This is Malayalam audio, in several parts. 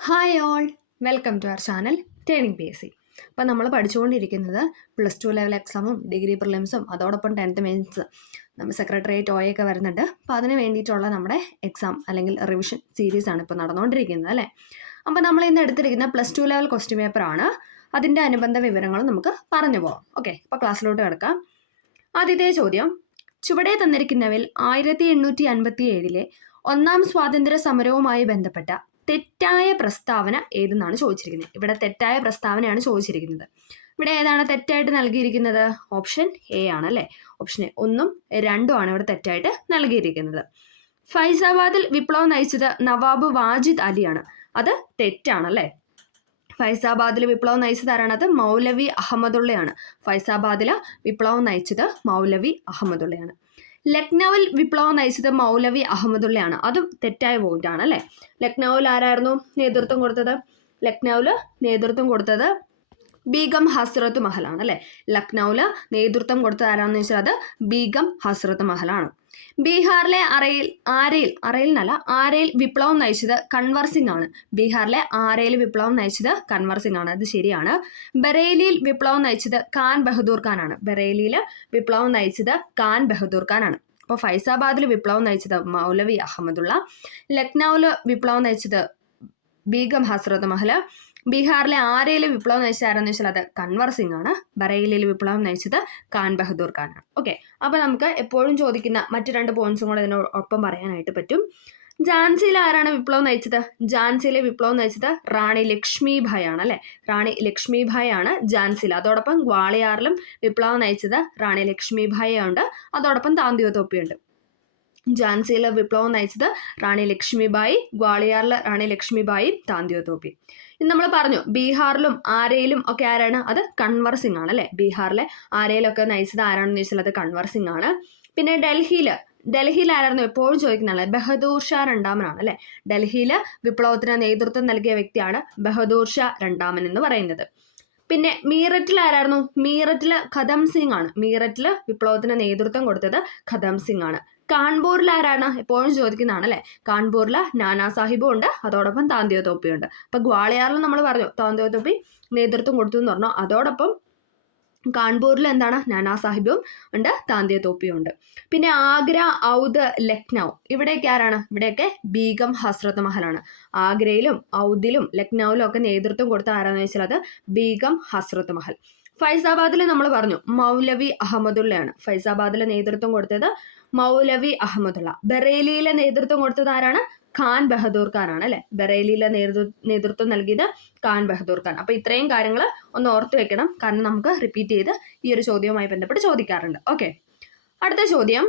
Hi all, welcome to our channel turning PSC. അപ്പോൾ നമ്മൾ പഠിച്ചുകൊണ്ടിരിക്കുന്നത് +2 ലെവൽ എക്സാമും ഡിഗ്രി പ്രിലിംസും അതോടൊപ്പം 10th മെയിൻസ് നമ്മൾ സെക്രട്ടേറിയറ്റ് ഒക്കെ വരുന്നുണ്ട്. അപ്പോൾ അതിന് വേണ്ടിയിട്ടുള്ള നമ്മുടെ എക്സാം അല്ലെങ്കിൽ റിവിഷൻ സീരീസാണ് ഇപ്പോൾ നടന്നുകൊണ്ടിരിക്കുന്നത് അല്ലേ. അപ്പോൾ നമ്മൾ ഇന്ന് എടുത്തിരിക്കുന്ന +2 ലെവൽ ക്വസ്റ്റ്യൻ പേപ്പറാണ്. അതിൻ്റെ അനുബന്ധ വിവരങ്ങൾ നമുക്ക് പറഞ്ഞു പോകാം. ഓക്കെ, അപ്പോൾ ക്ലാസ്സിലോട്ട് കിടക്കാം. ആദ്യത്തെ ചോദ്യം, ചുവടെ തന്നിരിക്കുന്നവയിൽ 1857 ഒന്നാം സ്വാതന്ത്ര്യ സമരവുമായി ബന്ധപ്പെട്ട തെറ്റായ പ്രസ്താവന ഏതെന്നാണ് ചോദിച്ചിരിക്കുന്നത്. ഇവിടെ തെറ്റായ പ്രസ്താവനയാണ് ചോദിച്ചിരിക്കുന്നത്. ഇവിടെ ഏതാണ് തെറ്റായിട്ട് നൽകിയിരിക്കുന്നത്? ഓപ്ഷൻ എ ആണ് അല്ലേ. ഓപ്ഷൻ എ 1ഉം 2ഉം ആണ് ഇവിടെ തെറ്റായിട്ട് നൽകിയിരിക്കുന്നത്. ഫൈസാബാദിൽ വിപ്ലവം നയിച്ചത് നവാബ് വാജിദ് അലിയാണ്. അത് തെറ്റാണല്ലേ. ഫൈസാബാദിൽ വിപ്ലവം നയിച്ചത് ആരാണ്? അത് മൗലവി അഹമ്മദുള്ളയാണ്. ഫൈസാബാദിൽ വിപ്ലവം നയിച്ചത് മൗലവി അഹമ്മദുള്ളയാണ്. ലക്നൌവിൽ വിപ്ലവം നയിച്ചത് മൗലവി അഹമ്മദുള്ളയാണ്. അതും തെറ്റായ പോയിന്റ് ആണ് അല്ലേ. ലക്നൌവിൽ ആരായിരുന്നു നേതൃത്വം കൊടുത്തത്? ലക്നൌവിൽ നേതൃത്വം കൊടുത്തത് ബീഗം ഹസ്രത്ത് മഹലാണ് അല്ലേ. ലക്നൌവിൽ നേതൃത്വം കൊടുത്തത് ആരാണെന്ന് വെച്ചാൽ അത് ബീഗം ഹസ്രത്ത് മഹലാണ്. ബീഹാറിലെ ആരയിൽ വിപ്ലവം നയിച്ചത് കൻവർ സിംഗ് ആണ്. ബീഹാറിലെ ആരയിൽ വിപ്ലവം നയിച്ചത് കൻവർ സിംഗ് ആണ്. അത് ശരിയാണ്. ബറേലിയിൽ വിപ്ലവം നയിച്ചത് ഖാൻ ബഹദൂർ ഖാൻ ആണ്. ബറേലിയിൽ വിപ്ലവം നയിച്ചത് ഖാൻ ബഹദൂർ ഖാൻ ആണ്. അപ്പോൾ ഫൈസാബാദിൽ വിപ്ലവം നയിച്ചത് മൗലവി അഹമ്മദുള്ള, ലക്നൌവിൽ വിപ്ലവം നയിച്ചത് ബീഗം ഹസ്രത്ത് മഹൽ, ബീഹാറിലെ ആരയിൽ വിപ്ലവം നയിച്ചത് ആരെന്ന് വെച്ചാൽ അത് കൻവർ സിംഗ് ആണ്. ബറേലിയിൽ വിപ്ലവം നയിച്ചത് ഖാൻ ബഹദൂർ ഖാൻ ആണ്. ഓക്കെ, അപ്പോൾ നമുക്ക് എപ്പോഴും ചോദിക്കുന്ന മറ്റു 2 പോയിന്റ്സും കൂടെ ഇതിനൊപ്പം പറയാനായിട്ട് പറ്റും. ഝാൻസിയിൽ ആരാണ് വിപ്ലവം നയിച്ചത്? ഝാൻസിയിലെ വിപ്ലവം നയിച്ചത് റാണി ലക്ഷ്മിഭായ് ആണ് അല്ലെ. റാണി ലക്ഷ്മിഭായ് ആണ് ഝാൻസിയിൽ. അതോടൊപ്പം ഗ്വാളിയാറിലും വിപ്ലവം നയിച്ചത് റാണി ലക്ഷ്മിഭായ് ഉണ്ട്. അതോടൊപ്പം താന്തിയോ തോപ്പിയുണ്ട്. ഝാൻസിയിൽ വിപ്ലവം നയിച്ചത് റാണി ലക്ഷ്മിബായി, ഗ്വാളിയാറിൽ റാണി ലക്ഷ്മിബായി, താന്തിയോ തോപ്പി. ഇന്ന് നമ്മൾ പറഞ്ഞു ബീഹാറിലും ആരയിലും ഒക്കെ ആരാണ്? അത് കൻവർ സിംഗ് ആണ് അല്ലെ. ബീഹാറിലെ ആരയിലൊക്കെ നയിച്ചത് ആരാണെന്ന് ചോദിച്ചാൽ അത് കൻവർ സിംഗ് ആണ്. പിന്നെ ഡൽഹിയിൽ ആരായിരുന്നു എപ്പോഴും ചോദിക്കുന്നതാണ്? ബഹദൂർ ഷാ രണ്ടാമനാണ് അല്ലെ. ഡൽഹിയിൽ വിപ്ലവത്തിന് നേതൃത്വം നൽകിയ വ്യക്തിയാണ് ബഹദൂർ ഷാ രണ്ടാമൻ എന്ന് പറയുന്നത്. പിന്നെ മീററ്റിൽ ആരായിരുന്നു? മീററ്റിൽ ഖദം സിംഗ് ആണ്. മീററ്റിൽ വിപ്ലവത്തിന് നേതൃത്വം കൊടുത്തത് ഖദം സിംഗ് ആണ്. കാൺപൂരിൽ ആരാണ്? എപ്പോഴും ചോദിക്കുന്നതാണ് അല്ലെ. കാൺപൂരിൽ നാനാ സാഹിബും ഉണ്ട്. അതോടൊപ്പം താന്തിയോ തോപ്പിയും ഉണ്ട്. അപ്പൊ ഗ്വാളിയാറിൽ നമ്മൾ പറഞ്ഞു താന്തിയോ തോപ്പി നേതൃത്വം കൊടുത്തു എന്ന് പറഞ്ഞു. അതോടൊപ്പം കാൺപൂരിൽ എന്താണ്? നാനാ സാഹിബും ഉണ്ട്, താന്തിയോ തോപ്പിയും ഉണ്ട്. പിന്നെ ആഗ്ര, ഔദ്, ലക്നൗ ഇവിടെയൊക്കെ ആരാണ്? ഇവിടെയൊക്കെ ബീഗം ഹസ്രത്ത് മഹലാണ്. ആഗ്രയിലും ഔദിലും ലക്നൌവിലും ഒക്കെ നേതൃത്വം കൊടുത്ത ആരാന്ന് വെച്ചാൽ അത് ബീഗം ഹസ്രത്ത് മഹൽ. ഫൈസാബാദിൽ നമ്മൾ പറഞ്ഞു മൗലവി അഹമ്മദുള്ളയാണ്. ഫൈസാബാദിൽ നേതൃത്വം കൊടുത്തത് മൗലവി അഹമ്മദുള്ള. ബറേലിയിലെ നേതൃത്വം കൊടുത്തത് ആരാണ്? ഖാൻ ബഹദൂർ ഖാൻ ആണ് അല്ലെ. ബറേലിയിലെ നേതൃത്വം നൽകിയത് ഖാൻ ബഹദൂർ ഖാൻ. അപ്പൊ ഇത്രയും കാര്യങ്ങൾ ഒന്ന് ഓർത്തു വെക്കണം, കാരണം നമുക്ക് റിപ്പീറ്റ് ചെയ്ത് ഈ ഒരു ചോദ്യവുമായി ബന്ധപ്പെട്ട് ചോദിക്കാറുണ്ട്. ഓക്കെ, അടുത്ത ചോദ്യം,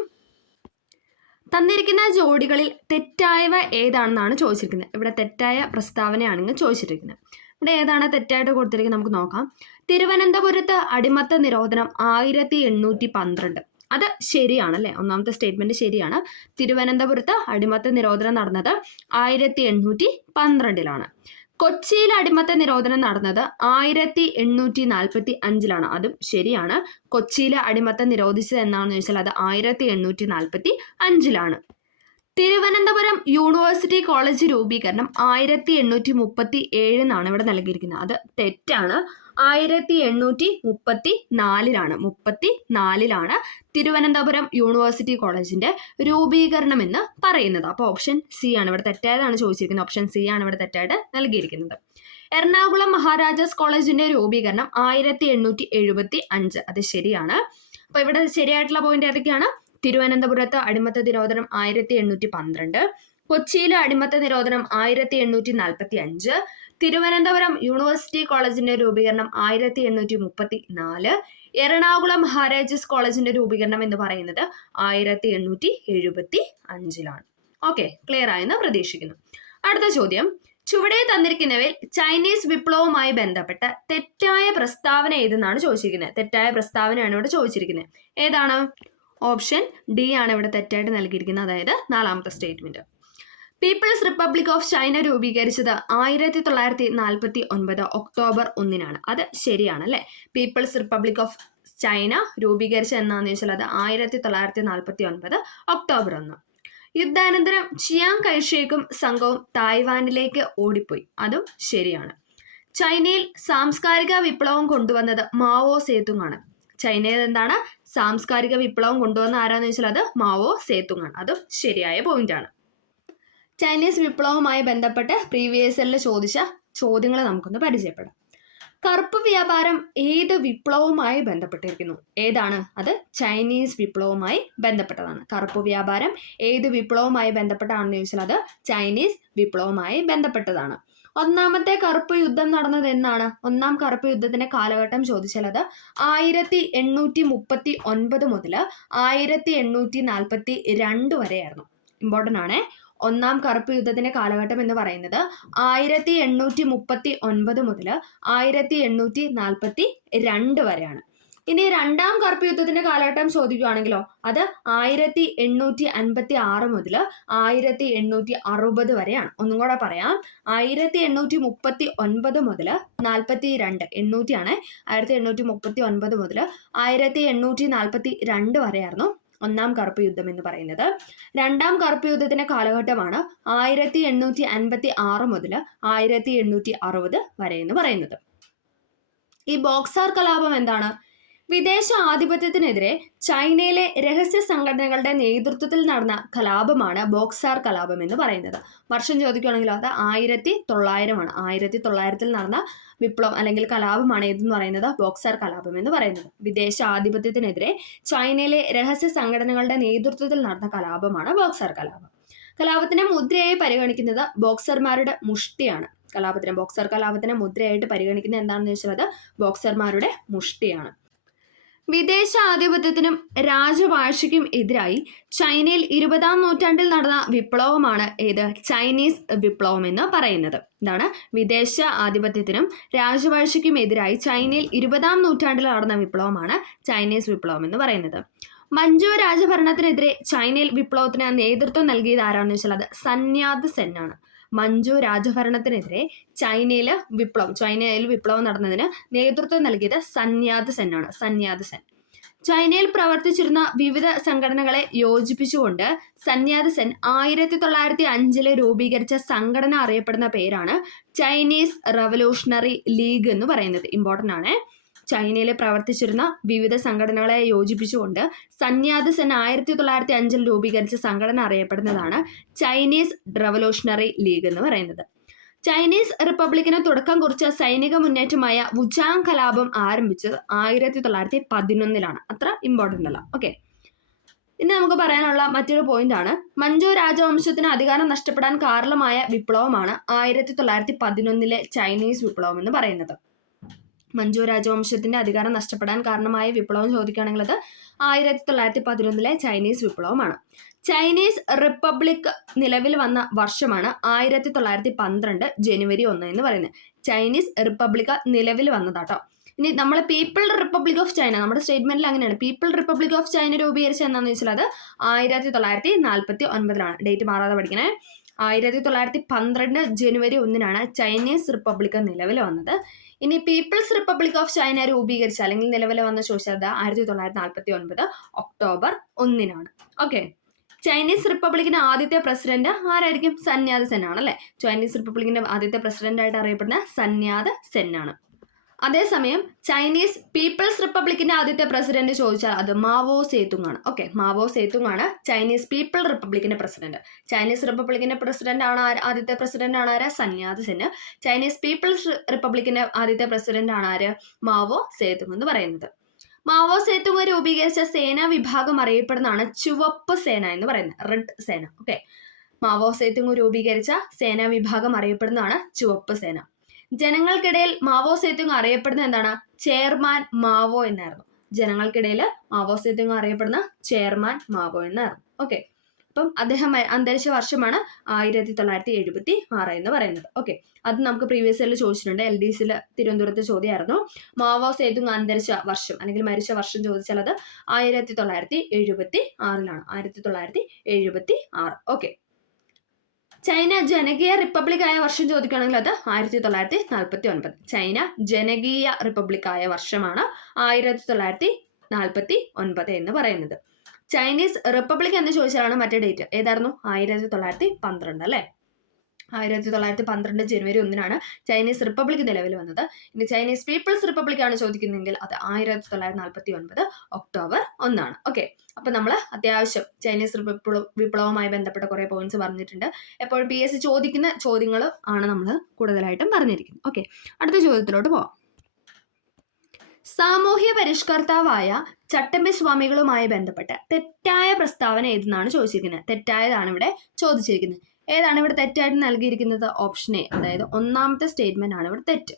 തന്നിരിക്കുന്ന ജോഡികളിൽ തെറ്റായവ ഏതാണെന്നാണ് ചോദിച്ചിരിക്കുന്നത്. ഇവിടെ തെറ്റായ പ്രസ്താവനയാണ് ചോദിച്ചിരിക്കുന്നത്. ഇവിടെ ഏതാണ് തെറ്റായിട്ട് കൊടുത്തിരിക്കുന്നത് നമുക്ക് നോക്കാം. തിരുവനന്തപുരത്ത് അടിമത്ത നിരോധനം 1812. അത് ശരിയാണ് അല്ലെ. ഒന്നാമത്തെ സ്റ്റേറ്റ്മെന്റ് ശരിയാണ്. തിരുവനന്തപുരത്ത് അടിമത്ത നിരോധനം നടന്നത് 1812 കൊച്ചിയിൽ അടിമത്ത നിരോധനം നടന്നത് 1845 അതും ശരിയാണ്. കൊച്ചിയിൽ അടിമത്തം നിരോധിച്ചത് എന്നാണെന്ന് ചോദിച്ചാൽ അത് 1845 തിരുവനന്തപുരം യൂണിവേഴ്സിറ്റി കോളേജ് രൂപീകരണം 1837 ഇവിടെ നൽകിയിരിക്കുന്നത്. അത് തെറ്റാണ്. 1834 തിരുവനന്തപുരം യൂണിവേഴ്സിറ്റി കോളേജിന്റെ രൂപീകരണം എന്ന് പറയുന്നത്. അപ്പോൾ ഓപ്ഷൻ സി ആണ് ഇവിടെ തെറ്റായതാണ് ചോദിച്ചിരിക്കുന്നത്. ഓപ്ഷൻ സി ആണ് ഇവിടെ തെറ്റായിട്ട് നൽകിയിരിക്കുന്നത്. എറണാകുളം മഹാരാജാസ് കോളേജിന്റെ രൂപീകരണം 1875. അത് ശരിയാണ്. അപ്പൊ ഇവിടെ ശരിയായിട്ടുള്ള പോയിന്റ് ഏതൊക്കെയാണ്? തിരുവനന്തപുരത്ത് അടിമത്ത നിരോധനം 1812, കൊച്ചിയിലെ അടിമത്ത നിരോധനം 1845, തിരുവനന്തപുരം യൂണിവേഴ്സിറ്റി കോളേജിന്റെ രൂപീകരണം 1834, എറണാകുളം മഹാരാജാസ് കോളേജിന്റെ രൂപീകരണം എന്ന് പറയുന്നത് 1875. ഓക്കെ, ക്ലിയർ ആയെന്ന് പ്രതീക്ഷിക്കുന്നു. അടുത്ത ചോദ്യം, ചുവടെ തന്നിരിക്കുന്നവയിൽ ചൈനീസ് വിപ്ലവവുമായി ബന്ധപ്പെട്ട തെറ്റായ പ്രസ്താവന ഏതെന്നാണ് ചോദിച്ചിരിക്കുന്നത്. തെറ്റായ പ്രസ്താവനയാണ് ഇവിടെ ചോദിച്ചിരിക്കുന്നത്. ഏതാണ്? ഓപ്ഷൻ ഡി ആണ് ഇവിടെ തെറ്റായിട്ട് നൽകിയിരിക്കുന്നത്, അതായത് 4ാമത്തെ statement. People's Republic of China രൂപീകരിച്ചത് 1949 ഒക്ടോബർ 1 അത് ശരിയാണ് അല്ലെ. പീപ്പിൾസ് റിപ്പബ്ലിക് ഓഫ് ചൈന രൂപീകരിച്ചത് എന്നാന്ന് ചോദിച്ചാൽ അത് 1949 ഒക്ടോബർ 1. യുദ്ധാനന്തരം ചിയാങ് കൈഷേക്കും സംഘവും തായ്വാനിലേക്ക് ഓടിപ്പോയി. അതും ശരിയാണ്. ചൈനയിൽ സാംസ്കാരിക വിപ്ലവം കൊണ്ടുവന്നത് മാവോ സേതുങ് ആണ്. ചൈനയിൽ എന്താണ് സാംസ്കാരിക വിപ്ലവം കൊണ്ടുവന്ന ആരാന്ന് ചോദിച്ചാൽ അത് മാവോ സേതുങ് ആണ്. അതും ശരിയായ പോയിന്റ് ആണ്. ചൈനീസ് വിപ്ലവവുമായി ബന്ധപ്പെട്ട് പ്രീവിയസ് ഇയറിൽ ചോദിച്ച ചോദ്യങ്ങൾ നമുക്കൊന്ന് പരിചയപ്പെടാം. കറുപ്പ് വ്യാപാരം ഏത് വിപ്ലവവുമായി ബന്ധപ്പെട്ടിരിക്കുന്നു? ഏതാണ്? അത് ചൈനീസ് വിപ്ലവവുമായി ബന്ധപ്പെട്ടതാണ്. കറുപ്പ് വ്യാപാരം ഏത് വിപ്ലവവുമായി ബന്ധപ്പെട്ടാണെന്ന് ചോദിച്ചാൽ അത് ചൈനീസ് വിപ്ലവവുമായി ബന്ധപ്പെട്ടതാണ്. ഒന്നാമത്തെ കറുപ്പ് യുദ്ധം നടന്നത് എന്നാണ്? ഒന്നാം കറുപ്പ് യുദ്ധത്തിന്റെ കാലഘട്ടം ചോദിച്ചാൽ അത് 1839 മുതൽ 1842 വരെയായിരുന്നു. ഇമ്പോർട്ടൻ്റ് ആണ്. ഒന്നാം കറുപ്പ് യുദ്ധത്തിന്റെ കാലഘട്ടം എന്ന് പറയുന്നത് 1839 മുതൽ 1842 വരെയാണ്. ഇനി രണ്ടാം കറുപ്പ് യുദ്ധത്തിന്റെ കാലഘട്ടം ചോദിക്കുകയാണെങ്കിലോ അത് 1856 മുതൽ 1860 വരെയാണ്. ഒന്നും കൂടെ പറയാം, 1839 മുതൽ 42 800 ആണ്. 1839 മുതൽ 1842 വരെയായിരുന്നു ഒന്നാം കറുപ്പ് യുദ്ധം എന്ന് പറയുന്നത്. രണ്ടാം കറുപ്പ് യുദ്ധത്തിന്റെ കാലഘട്ടമാണ് 1856 മുതൽ 1860 വരെ എന്ന് പറയുന്നത്. ഈ ബോക്സാർ കലാപം എന്താണ്? വിദേശ ആധിപത്യത്തിനെതിരെ ചൈനയിലെ രഹസ്യ സംഘടനകളുടെ നേതൃത്വത്തിൽ നടന്ന കലാപമാണ് ബോക്സാർ കലാപം എന്ന് പറയുന്നത്. വർഷം ചോദിക്കുകയാണെങ്കിലോ അത് 1900 ആണ്. 1900 നടന്ന വിപ്ലവം അല്ലെങ്കിൽ കലാപമാണ് ഏതെന്ന് പറയുന്നത് ബോക്സാർ കലാപം എന്ന് പറയുന്നത്. വിദേശ ആധിപത്യത്തിനെതിരെ ചൈനയിലെ രഹസ്യ സംഘടനകളുടെ നേതൃത്വത്തിൽ നടന്ന കലാപമാണ് ബോക്സാർ കലാപം. കലാപത്തിന്റെ മുദ്രയായി പരിഗണിക്കുന്നത് ബോക്സർമാരുടെ മുഷ്ടിയാണ്. ബോക്സർ കലാപത്തിന്റെ മുദ്രയായിട്ട് പരിഗണിക്കുന്നത് എന്താണെന്ന് ചോദിച്ചാൽ അത് ബോക്സർമാരുടെ മുഷ്ടിയാണ്. വിദേശ ആധിപത്യത്തിനും രാജവാഴ്ചയ്ക്കും എതിരായി ചൈനയിൽ 20-ാം നൂറ്റാണ്ടിൽ നടന്ന വിപ്ലവമാണ് ഏത്? ചൈനീസ് വിപ്ലവം എന്ന് പറയുന്നത്. ഇതാണ് വിദേശ ആധിപത്യത്തിനും രാജവാഴ്ചയ്ക്കും എതിരായി ചൈനയിൽ 20-ാം നൂറ്റാണ്ടിൽ നടന്ന വിപ്ലവമാണ് ചൈനീസ് വിപ്ലവം എന്ന് പറയുന്നത്. മഞ്ചു രാജഭരണത്തിനെതിരെ ചൈനയിൽ വിപ്ലവത്തിന് നേതൃത്വം നൽകിയത് ആരാണെന്ന് വെച്ചാൽ അത് സന്യാത് സെൻ ആണ്. മഞ്ചു രാജഭരണത്തിനെതിരെ ചൈനയിൽ വിപ്ലവം നടന്നതിന് നേതൃത്വം നൽകിയത് സന്യാത് സെൻ ആണ്. സന്യാത് സെൻ ചൈനയിൽ പ്രവർത്തിച്ചിരുന്ന വിവിധ സംഘടനകളെ യോജിപ്പിച്ചുകൊണ്ട് സന്യാത് സെൻ 1905 രൂപീകരിച്ച സംഘടന അറിയപ്പെടുന്ന പേരാണ് ചൈനീസ് റവല്യൂഷണറി ലീഗ് എന്ന് പറയുന്നത്. ഇമ്പോർട്ടൻ്റ് ആണ്. ചൈനയിൽ പ്രവർത്തിച്ചിരുന്ന വിവിധ സംഘടനകളെ യോജിപ്പിച്ചുകൊണ്ട് സന്യാത് സെൻ 1905 രൂപീകരിച്ച സംഘടന അറിയപ്പെടുന്നതാണ് ചൈനീസ് റവല്യൂഷണറി ലീഗ് എന്ന് പറയുന്നത്. ചൈനീസ് റിപ്പബ്ലിക്കിന് തുടക്കം കുറിച്ച സൈനിക മുന്നേറ്റമായ വുചാങ് കലാപം ആരംഭിച്ചത് 1911 അത്ര ഇമ്പോർട്ടൻ്റ് അല്ല. ഓക്കെ, ഇനി നമുക്ക് പറയാനുള്ള മറ്റൊരു പോയിന്റ് ആണ് മഞ്ചു രാജവംശത്തിന് അധികാരം നഷ്ടപ്പെടാൻ കാരണമായ വിപ്ലവമാണ് 1911 ചൈനീസ് വിപ്ലവം എന്ന് പറയുന്നത്. മഞ്ചു രാജവംശത്തിന്റെ അധികാരം നഷ്ടപ്പെടാൻ കാരണമായ വിപ്ലവം ചോദിക്കുകയാണെങ്കിൽ അത് 1911 ചൈനീസ് വിപ്ലവമാണ്. ചൈനീസ് റിപ്പബ്ലിക് നിലവിൽ വന്ന വർഷമാണ് 1912 ജനുവരി 1 എന്ന് പറയുന്നത്. ചൈനീസ് റിപ്പബ്ലിക് നിലവിൽ വന്നതാട്ടോ. ഇനി നമ്മൾ പീപ്പിൾ റിപ്പബ്ലിക് ഓഫ് ചൈന, നമ്മുടെ സ്റ്റേറ്റ്മെന്റിൽ അങ്ങനെയാണ്. പീപ്പിൾ റിപ്പബ്ലിക് ഓഫ് ചൈന രൂപീകരിച്ച എന്താണെന്ന് വെച്ചാൽ അത് 1949 ഡേറ്റ് മാറാതെ പഠിക്കണേ. 1912 ജനുവരി 1 ചൈനീസ് റിപ്പബ്ലിക് നിലവിൽ വന്നത്. ഇനി പീപ്പിൾസ് റിപ്പബ്ലിക് ഓഫ് ചൈന രൂപീകരിച്ച അല്ലെങ്കിൽ നിലവിൽ വന്ന ചോദിച്ചത് 1949 ഒക്ടോബർ 1. ഓക്കെ, ചൈനീസ് റിപ്പബ്ലിക്കിന്റെ ആദ്യത്തെ പ്രസിഡന്റ് ആരായിരിക്കും? സന്യാത് സെൻ ആണ് അല്ലെ. ചൈനീസ് റിപ്പബ്ലിക്കിന്റെ ആദ്യത്തെ പ്രസിഡന്റ് ആയിട്ട് അറിയപ്പെടുന്ന സന്യാത് സെൻ ആണ്. അതേസമയം ചൈനീസ് പീപ്പിൾസ് റിപ്പബ്ലിക്കിന്റെ ആദ്യത്തെ പ്രസിഡന്റ് ചോദിച്ചാൽ അത് മാവോ സേതുങ് ആണ്. ഓക്കെ, മാവോ സേതുങ് ആണ് ചൈനീസ് പീപ്പിൾ റിപ്പബ്ലിക്കിന്റെ പ്രസിഡന്റ്. ചൈനീസ് റിപ്പബ്ലിക്കിന്റെ പ്രസിഡന്റ് ആണ് ആദ്യത്തെ പ്രസിഡന്റ് ആണ് ആര്? Sun Yat Sen. ചൈനീസ് പീപ്പിൾസ് റിപ്പബ്ലിക്കിന്റെ ആദ്യത്തെ പ്രസിഡന്റ് ആണ് ആര്? മാവോ സേതുങ് എന്ന് പറയുന്നത്. മാവോ സേതുങ് രൂപീകരിച്ച സേനാ വിഭാഗം അറിയപ്പെടുന്നതാണ് ചുവപ്പ് സേന എന്ന് പറയുന്നത്, റെഡ് സേന. ഓക്കെ, മാവോ സേതുങ് രൂപീകരിച്ച സേനാ വിഭാഗം അറിയപ്പെടുന്നതാണ് ചുവപ്പ് സേന. ജനങ്ങൾക്കിടയിൽ മാവോ സേതുങ് അറിയപ്പെടുന്ന എന്താണ്? ചെയർമാൻ മാവോ എന്നായിരുന്നു. ജനങ്ങൾക്കിടയിൽ മാവോ സേതുങ് അറിയപ്പെടുന്ന ചെയർമാൻ മാവോ എന്നായിരുന്നു. ഓക്കെ, അപ്പം അദ്ദേഹം അന്തരിച്ച വർഷമാണ് 1976 എന്ന് പറയുന്നത്. ഓക്കെ, അത് നമുക്ക് പ്രീവിയസ് ഇയറിൽ ചോദിച്ചിട്ടുണ്ട്. LDCയിൽ തിരുവനന്തപുരത്ത് ചോദ്യമായിരുന്നു. മാവോ സേതുങ് അന്തരിച്ച വർഷം അല്ലെങ്കിൽ മരിച്ച വർഷം ചോദിച്ചാൽ അത് 1976 1976. ഓക്കെ, ചൈന ജനകീയ റിപ്പബ്ലിക് ആയ വർഷം ചോദിക്കുകയാണെങ്കിൽ അത് 1949. ചൈന ജനകീയ റിപ്പബ്ലിക് ആയ വർഷമാണ് 1949 എന്ന് പറയുന്നത്. ചൈനീസ് റിപ്പബ്ലിക് എന്ന് ചോദിച്ചാലാണ് മറ്റേ ഡേറ്റ് ഏതായിരുന്നു? 1912 അല്ലേ? 1912 ജനുവരി 1 ചൈനീസ് റിപ്പബ്ലിക് നിലവിൽ വന്നത്. ഇനി ചൈനീസ് പീപ്പിൾസ് റിപ്പബ്ലിക് ആണ് ചോദിക്കുന്നതെങ്കിൽ അത് 1949 ഒക്ടോബർ 1. ഓക്കെ, അപ്പൊ നമ്മൾ അത്യാവശ്യം ചൈനീസ് വിപ്ലവവുമായി ബന്ധപ്പെട്ട കുറെ പോയിന്റ്സ് പറഞ്ഞിട്ടുണ്ട്. എപ്പോഴും PSC ചോദിക്കുന്ന ചോദ്യങ്ങൾ ആണ് നമ്മൾ കൂടുതലായിട്ടും പറഞ്ഞിരിക്കുന്നത്. ഓക്കെ, അടുത്ത ചോദ്യത്തിലോട്ട് പോവാം. സാമൂഹ്യ പരിഷ്കർത്താവായ ചട്ടമ്പി സ്വാമികളുമായി ബന്ധപ്പെട്ട തെറ്റായ പ്രസ്താവന ഏതെന്നാണ് ചോദിച്ചിരിക്കുന്നത്. തെറ്റായതാണ് ഇവിടെ ചോദിച്ചിരിക്കുന്നത്. ഏതാണ് ഇവിടെ തെറ്റായിട്ട് നൽകിയിരിക്കുന്നത്? ഓപ്ഷൻ എ, അതായത് ഒന്നാമത്തെ സ്റ്റേറ്റ്മെന്റ് ആണ് ഇവിടെ തെറ്റ്.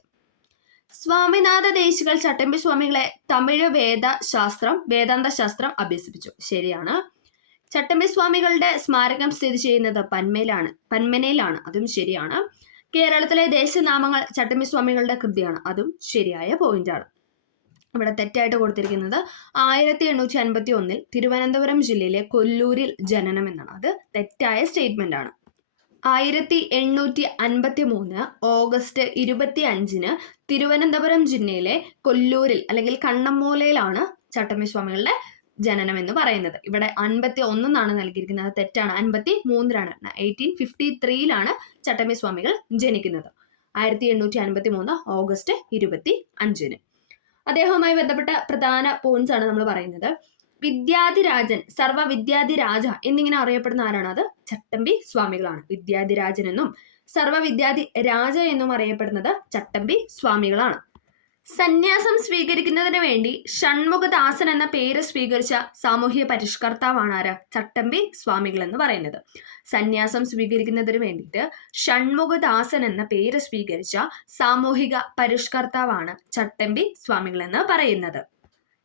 സ്വാമിനാഥ ദേശികൾ ചട്ടമ്പി സ്വാമികളെ തമിഴ് വേദാന്ത ശാസ്ത്രം അഭ്യസിപ്പിച്ചു. ശരിയാണ്. ചട്ടമ്പി സ്വാമികളുടെ സ്മാരകം സ്ഥിതി ചെയ്യുന്നത് പന്മനയിലാണ്. അതും ശരിയാണ്. കേരളത്തിലെ ദേശനാമങ്ങൾ ചട്ടമ്പി സ്വാമികളുടെ കൃതിയാണ്. അതും ശരിയായ പോയിന്റ് ആണ്. ഇവിടെ തെറ്റായിട്ട് കൊടുത്തിരിക്കുന്നത് 1851 തിരുവനന്തപുരം ജില്ലയിലെ കൊല്ലൂരിൽ ജനനം എന്നാണ്. അത് തെറ്റായ സ്റ്റേറ്റ്മെന്റ് ആണ്. 1853 ഓഗസ്റ്റ് 25 തിരുവനന്തപുരം ജില്ലയിലെ കൊല്ലൂരിൽ അല്ലെങ്കിൽ കണ്ണമ്മൂലയിലാണ് ചട്ടമ്പി സ്വാമികളുടെ ജനനം എന്ന് പറയുന്നത്. ഇവിടെ 51 എന്നാണ് നൽകിയിരിക്കുന്നത്. തെറ്റാണ്. 53 1853 ചട്ടമ്പി സ്വാമികൾ ജനിക്കുന്നത്. 1853 ഓഗസ്റ്റ് 25. അദ്ദേഹവുമായി ബന്ധപ്പെട്ട പ്രധാന പോയിന്റ്സ് ആണ് നമ്മൾ പറയുന്നത്. വിദ്യാധിരാജൻ, സർവ വിദ്യാധിരാജ എന്നിങ്ങനെ അറിയപ്പെടുന്ന ആരാണ്? അത് ചട്ടമ്പി സ്വാമികളാണ്. വിദ്യാധിരാജൻ എന്നും സർവ വിദ്യാധി രാജ എന്നും അറിയപ്പെടുന്നത് ചട്ടമ്പി സ്വാമികളാണ്. സന്യാസം സ്വീകരിക്കുന്നതിന് വേണ്ടി ഷൺമുഖദാസൻ എന്ന പേര് സ്വീകരിച്ച സാമൂഹ്യ പരിഷ്കർത്താവാണ് ആര്? ചട്ടമ്പി സ്വാമികൾ എന്ന് പറയുന്നത്. സന്യാസം സ്വീകരിക്കുന്നതിന് വേണ്ടിയിട്ട് ഷൺമുഖദാസൻ എന്ന പേര് സ്വീകരിച്ച സാമൂഹിക പരിഷ്കർത്താവാണ് ചട്ടമ്പി സ്വാമികൾ എന്ന് പറയുന്നത്.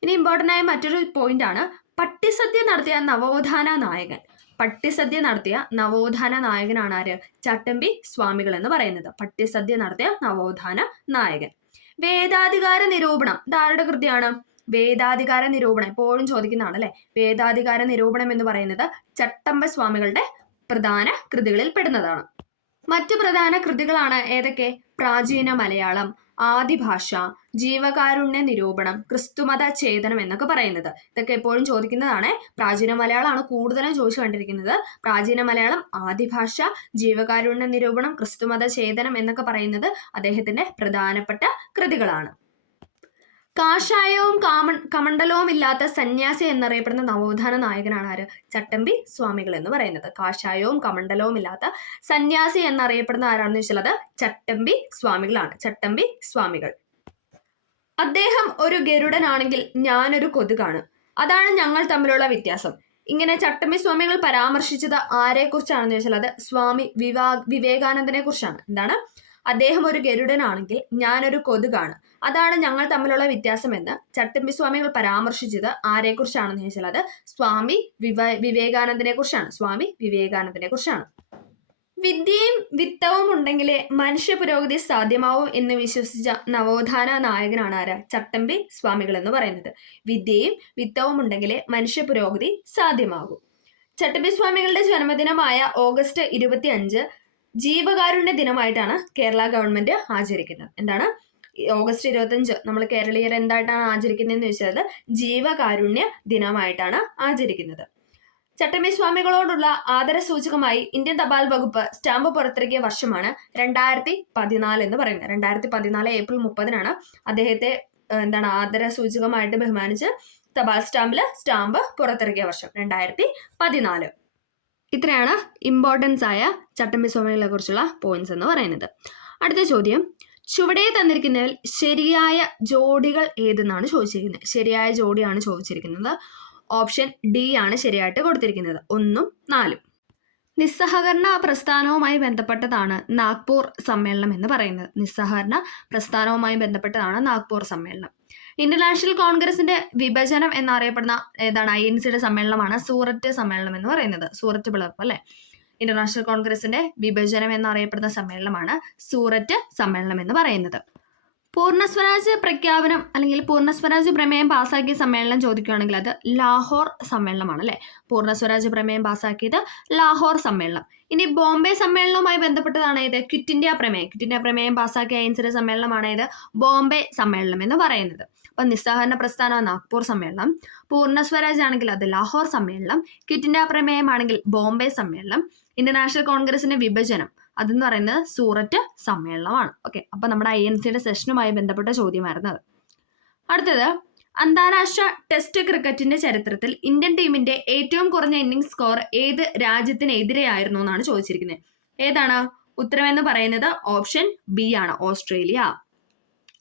ഇനി ഇമ്പോർട്ടൻ്റ് ആയ മറ്റൊരു പോയിന്റ് ആണ് പട്ടിസദ്യ നടത്തിയ നവോത്ഥാന നായകൻ. പട്ടിസദ്യ നടത്തിയ നവോത്ഥാന നായകനാണ് ആര്? ചട്ടമ്പി സ്വാമികൾ എന്ന് പറയുന്നത്. പട്ടിസദ്യ നടത്തിയ നവോത്ഥാന നായകൻ. വേദാധികാര നിരൂപണം ഇതാരുടെ കൃതിയാണ്? വേദാധികാര നിരൂപണം എപ്പോഴും ചോദിക്കുന്നതാണ് അല്ലെ. വേദാധികാര നിരൂപണം എന്ന് പറയുന്നത് ചട്ടമ്പി സ്വാമികളുടെ പ്രധാന കൃതികളിൽ പെടുന്നതാണ്. മറ്റു പ്രധാന കൃതികളാണ് ഏതൊക്കെ? പ്രാചീന മലയാളം, ആദിഭാഷ, ജീവകാരുണ്യ നിരൂപണം, ക്രിസ്തുമത ഛേദനം എന്നൊക്കെ പറയുന്നത്. ഇതൊക്കെ എപ്പോഴും ചോദിക്കുന്നതാണ്. പ്രാചീന മലയാളമാണ് കൂടുതലും ചോദിച്ചു കണ്ടിരിക്കുന്നത്. പ്രാചീന മലയാളം, ആദിഭാഷ, ജീവകാരുണ്യ നിരൂപണം, ക്രിസ്തുമത ഛേദനം എന്നൊക്കെ പറയുന്നത് അദ്ദേഹത്തിന്റെ പ്രധാനപ്പെട്ട കൃതികളാണ്. കാഷായവും കമണ്ഡലവും ഇല്ലാത്ത സന്യാസി എന്നറിയപ്പെടുന്ന നവോത്ഥാന നായകനാണ് ആര്? ചട്ടമ്പി സ്വാമികൾ എന്ന് പറയുന്നത്. കാഷായവും കമണ്ഡലവും ഇല്ലാത്ത സന്യാസി എന്നറിയപ്പെടുന്ന ആരാണെന്ന് വെച്ചാൽ അത് ചട്ടമ്പി സ്വാമികളാണ്. ചട്ടമ്പി സ്വാമികൾ. അദ്ദേഹം ഒരു ഗരുഡനാണെങ്കിൽ ഞാനൊരു കൊതുകാണ്, അതാണ് ഞങ്ങൾ തമ്മിലുള്ള വ്യത്യാസം. ഇങ്ങനെ ചട്ടമ്പി സ്വാമികൾ പരാമർശിച്ചത് ആരെ കുറിച്ചാണെന്ന് ചോദിച്ചാൽ അത് സ്വാമി വിവേകാനന്ദനെ കുറിച്ചാണ്. എന്താണ്? അദ്ദേഹം ഒരു ഗരുഡനാണെങ്കിൽ ഞാനൊരു കൊതുകാണ്, അതാണ് ഞങ്ങൾ തമ്മിലുള്ള വ്യത്യാസം എന്ന് ചട്ടമ്പി സ്വാമികൾ പരാമർശിച്ചത് ആരെ കുറിച്ചാണെന്ന് ചോദിച്ചാൽ അത് സ്വാമി വിവേകാനന്ദനെ കുറിച്ചാണ്. സ്വാമി വിവേകാനന്ദനെ കുറിച്ചാണ്. വിദ്യയും വിത്തവും ഉണ്ടെങ്കിലേ മനുഷ്യ പുരോഗതി സാധ്യമാവൂ എന്ന് വിശ്വസിച്ച നവോത്ഥാന നായകനാണ് ആര്? ചട്ടമ്പി സ്വാമികൾ എന്ന് പറയുന്നത്. വിദ്യയും വിത്തവും ഉണ്ടെങ്കിലേ മനുഷ്യ പുരോഗതി സാധ്യമാകൂ. ചട്ടമ്പി സ്വാമികളുടെ ജന്മദിനമായ ഓഗസ്റ്റ് 25 ജീവകാരുണ്യ ദിനമായിട്ടാണ് കേരള ഗവൺമെന്റ് ആചരിക്കുന്നത്. എന്താണ്? ഓഗസ്റ്റ് 25 നമ്മൾ കേരളീയർ എന്തായിട്ടാണ് ആചരിക്കുന്നതെന്ന് ചോദിച്ചാൽ ജീവകാരുണ്യ ദിനമായിട്ടാണ് ആചരിക്കുന്നത്. ചട്ടമ്പി സ്വാമികളോടുള്ള ആദരസൂചകമായി ഇന്ത്യൻ തപാൽ വകുപ്പ് സ്റ്റാമ്പ് പുറത്തിറക്കിയ വർഷമാണ് 2014 എന്ന് പറയുന്നത്. 2014 ഏപ്രിൽ 30 അദ്ദേഹത്തെ ആദരസൂചകമായിട്ട് ബഹുമാനിച്ച് തപാൽ സ്റ്റാമ്പ് പുറത്തിറക്കിയ വർഷം 2014. ഇത്രയാണ് ഇമ്പോർട്ടൻസ് ആയ ചട്ടമ്പി സ്വാമികളെ കുറിച്ചുള്ള പോയിന്റ്സ് എന്ന് പറയുന്നത്. അടുത്ത ചോദ്യം, ചുവടെ തന്നിരിക്കുന്നതിൽ ശരിയായ ജോഡികൾ ഏതെന്നാണ് ചോദിച്ചിരിക്കുന്നത്. ശരിയായ ജോഡിയാണ് ചോദിച്ചിരിക്കുന്നത്. ഓപ്ഷൻ ഡി ആണ് ശരിയായിട്ട് കൊടുത്തിരിക്കുന്നത്. 1ഉം 4ഉം. നിസ്സഹകരണ പ്രസ്ഥാനവുമായി ബന്ധപ്പെട്ടതാണ് നാഗ്പൂർ സമ്മേളനം എന്ന് പറയുന്നത്. നിസ്സഹകരണ പ്രസ്ഥാനവുമായി ബന്ധപ്പെട്ടതാണ് നാഗ്പൂർ സമ്മേളനം. ഇന്റർനാഷണൽ കോൺഗ്രസിന്റെ വിഭജനം എന്നറിയപ്പെടുന്ന INCയുടെ സമ്മേളനമാണ് സൂററ്റ് സമ്മേളനം എന്ന് പറയുന്നത്. സൂററ്റ് പിളർപ്പ് അല്ലെ. ഇന്റർനാഷണൽ കോൺഗ്രസിന്റെ വിഭജനം എന്നറിയപ്പെടുന്ന സമ്മേളനമാണ് സൂററ്റ് സമ്മേളനം എന്ന് പറയുന്നത്. പൂർണ്ണസ്വരാജ് പ്രഖ്യാപനം അല്ലെങ്കിൽ പൂർണ്ണസ്വരാജ് പ്രമേയം പാസാക്കിയ സമ്മേളനം ചോദിക്കുകയാണെങ്കിൽ അത് ലാഹോർ സമ്മേളനമാണ് അല്ലെ. പൂർണ്ണസ്വരാജ് പ്രമേയം പാസാക്കിയത് ലാഹോർ സമ്മേളനം. ഇനി ബോംബെ സമ്മേളനവുമായി ബന്ധപ്പെട്ടതാണ് ഇത് ക്വിറ്റ് ഇന്ത്യ പ്രമേയം പാസാക്കിയ INCയുടെ സമ്മേളനമാണ് ഇത് ബോംബെ സമ്മേളനം എന്ന് പറയുന്നത്. അപ്പം നിസ്സഹകരണ പ്രസ്ഥാനം നാഗ്പൂർ സമ്മേളനം, പൂർണ്ണ സ്വരാജ് ആണെങ്കിൽ അത് ലാഹോർ സമ്മേളനം, ക്വിറ്റ് ഇന്ത്യ പ്രമേയമാണെങ്കിൽ ബോംബെ സമ്മേളനം, ഇന്ത്യൻ നാഷണൽ കോൺഗ്രസിന്റെ വിഭജനം അതെന്ന് പറയുന്നത് സൂററ്റ് സമ്മേളനമാണ്. ഓക്കെ, അപ്പൊ നമ്മുടെ INCയുടെ സെഷനുമായി ബന്ധപ്പെട്ട ചോദ്യമായിരുന്നു അത്. അടുത്തത്, അന്താരാഷ്ട്ര ടെസ്റ്റ് ക്രിക്കറ്റിന്റെ ചരിത്രത്തിൽ ഇന്ത്യൻ ടീമിന്റെ ഏറ്റവും കുറഞ്ഞ ഇന്നിംഗ്സ് സ്കോർ ഏത് രാജ്യത്തിനെതിരെയായിരുന്നു എന്നാണ് ചോദിച്ചിരിക്കുന്നത്. ഏതാണ് ഉത്തരമെന്ന് പറയുന്നത്? ഓപ്ഷൻ ബി ആണ്, ഓസ്ട്രേലിയ.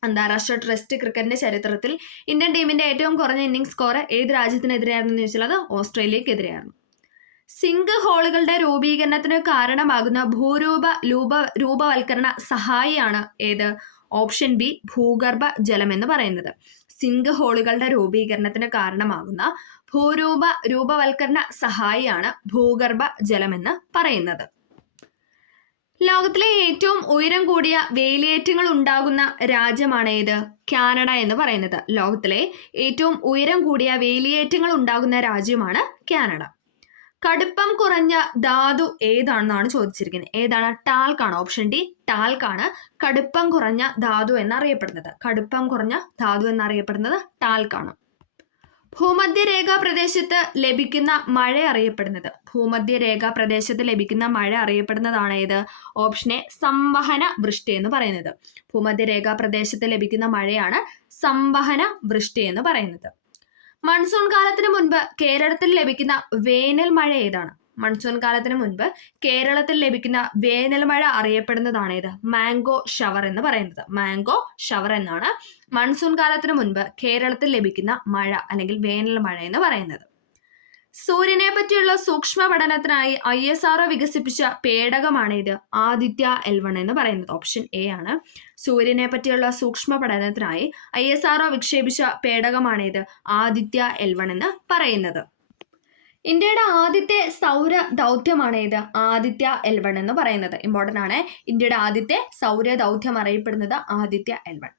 അന്താരാഷ്ട്ര ടെസ്റ്റ് ക്രിക്കറ്റിന്റെ ചരിത്രത്തിൽ ഇന്ത്യൻ ടീമിന്റെ ഏറ്റവും കുറഞ്ഞ ഇന്നിംഗ്സ് സ്കോർ ഏത് രാജ്യത്തിനെതിരെയായിരുന്നു എന്ന് ചോദിച്ചാൽ അത് ഓസ്ട്രേലിയക്കെതിരെയായിരുന്നു. സിങ്ക് ഹോളുകളുടെ രൂപീകരണത്തിന് കാരണമാകുന്ന രൂപവൽക്കരണ സഹായിയാണ് ഏത്? ഓപ്ഷൻ ബി, ഭൂഗർഭ ജലം എന്ന് പറയുന്നത്. സിങ്ക് ഹോളുകളുടെ രൂപീകരണത്തിന് കാരണമാകുന്ന രൂപവൽക്കരണ സഹായിയാണ് ഭൂഗർഭ ജലം എന്ന് പറയുന്നത്. ലോകത്തിലെ ഏറ്റവും ഉയരം കൂടിയ വേലിയേറ്റങ്ങൾ ഉണ്ടാകുന്ന രാജ്യമാണ് ഏത്? കാനഡ എന്ന് പറയുന്നത്. ലോകത്തിലെ ഏറ്റവും ഉയരം കൂടിയ വേലിയേറ്റങ്ങൾ ഉണ്ടാകുന്ന രാജ്യമാണ് കാനഡ. കടുപ്പം കുറഞ്ഞ ധാതു ഏതാണെന്നാണ് ചോദിച്ചിരിക്കുന്നത്. ഏതാണ്? ടാൽക്കാണ്. ഓപ്ഷൻ ഡി, ടാൽക്കാണ് കടുപ്പം കുറഞ്ഞ ധാതു എന്നറിയപ്പെടുന്നത്. കടുപ്പം കുറഞ്ഞ ധാതു എന്നറിയപ്പെടുന്നത് ടാൽക്കാണ്. ഭൂമധ്യരേഖാ പ്രദേശത്ത് ലഭിക്കുന്ന മഴ അറിയപ്പെടുന്നത്. ഭൂമധ്യരേഖാ പ്രദേശത്ത് ലഭിക്കുന്ന മഴ അറിയപ്പെടുന്നതാണ് ഏത്? ഓപ്ഷൻ എ, സംവഹന വൃഷ്ടി എന്ന് പറയുന്നത്. ഭൂമധ്യരേഖാ പ്രദേശത്ത് ലഭിക്കുന്ന മഴയാണ് സംവഹന വൃഷ്ടി എന്ന് പറയുന്നത്. മൺസൂൺ കാലത്തിന് മുൻപ് കേരളത്തിൽ ലഭിക്കുന്ന വേനൽ മഴ ഏതാണ്? മൺസൂൺ കാലത്തിന് മുൻപ് കേരളത്തിൽ ലഭിക്കുന്ന വേനൽ മഴ അറിയപ്പെടുന്നതാണ് ഏത്? മാംഗോ ഷവർ എന്ന് പറയുന്നത്. മാംഗോ ഷവർ എന്നാണ് മൺസൂൺ കാലത്തിന് മുൻപ് കേരളത്തിൽ ലഭിക്കുന്ന മഴ അല്ലെങ്കിൽ വേനൽ മഴ എന്ന് പറയുന്നത്. സൂര്യനെ പറ്റിയുള്ള സൂക്ഷ്മ പഠനത്തിനായി ISRO വികസിപ്പിച്ച പേടകമാണ് ഇത്? ആദിത്യ L1 എന്ന് പറയുന്നത്. ഓപ്ഷൻ എ ആണ്. സൂര്യനെ പറ്റിയുള്ള സൂക്ഷ്മ പഠനത്തിനായി ISRO വിക്ഷേപിച്ച പേടകമാണ് ഇത്? ആദിത്യ L1 എന്ന് പറയുന്നത്. ഇന്ത്യയുടെ ആദ്യത്തെ സൗര ദൗത്യമാണ് ഏത്? ആദിത്യ L1 എന്ന് പറയുന്നത്. ഇമ്പോർട്ടൻ്റ് ആണ്. ഇന്ത്യയുടെ ആദ്യത്തെ സൗര ദൗത്യം അറിയപ്പെടുന്നത് ആദിത്യ L1.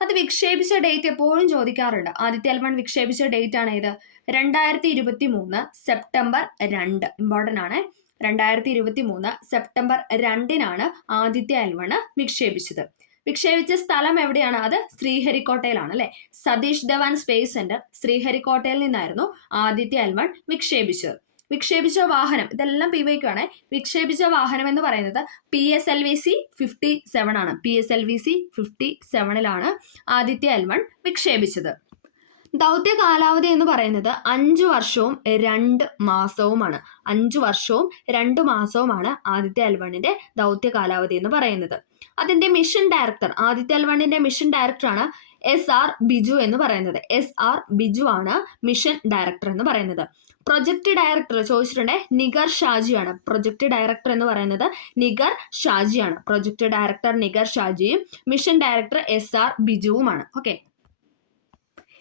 അത് വിക്ഷേപിച്ച ഡേറ്റ് എപ്പോഴും ചോദിക്കാറുണ്ട്. ആദിത്യ L1 വിക്ഷേപിച്ച ഡേറ്റ് ആണ് ഏത്? 2023 സെപ്റ്റംബർ 2. ഇമ്പോർട്ടൻ്റ് ആണ്. 2023 സെപ്റ്റംബർ 2-നാണ് ആദിത്യ L1 വിക്ഷേപിച്ചത്. വിക്ഷേപിച്ച സ്ഥലം എവിടെയാണ്? അത് ശ്രീഹരിക്കോട്ടയിലാണ് അല്ലെ. സതീഷ് ധവാൻ സ്പേസ് സെന്റർ ശ്രീഹരിക്കോട്ടയിൽ നിന്നായിരുന്നു ആദിത്യ L1 വിക്ഷേപിച്ചത്. വിക്ഷേപിച്ച വാഹനം, ഇതെല്ലാം PYQ ആണ്. വിക്ഷേപിച്ച വാഹനം എന്ന് പറയുന്നത് PSLV-C 57 ആണ്. PSLV-C 57-ലാണ് Aditya L1 വിക്ഷേപിച്ചത്. ദൗത്യ കാലാവധി എന്ന് പറയുന്നത് 5 വർഷവും 2 മാസവുമാണ്. 5 വർഷവും 2 മാസവുമാണ് ആദിത്യ L1ന്റെ ദൗത്യ കാലാവധി എന്ന് പറയുന്നത്. അതിന്റെ മിഷൻ ഡയറക്ടർ, ആദിത്യ L1ന്റെ മിഷൻ ഡയറക്ടറാണ് SR ബിജു എന്ന് പറയുന്നത്. SR ബിജു ആണ് മിഷൻ ഡയറക്ടർ എന്ന് പറയുന്നത്. പ്രൊജക്ട് ഡയറക്ടർ ചോദിച്ചിട്ടുണ്ട്, നിഗർ ഷാജിയാണ്. പ്രൊജക്ട് ഡയറക്ടർ എന്ന് പറയുന്നത് നിഗർ ഷാജിയാണ്. പ്രൊജക്ട് ഡയറക്ടർ നിഗർ ഷാജിയും മിഷൻ ഡയറക്ടർ SR ബിജുവുമാണ്. ഓക്കെ,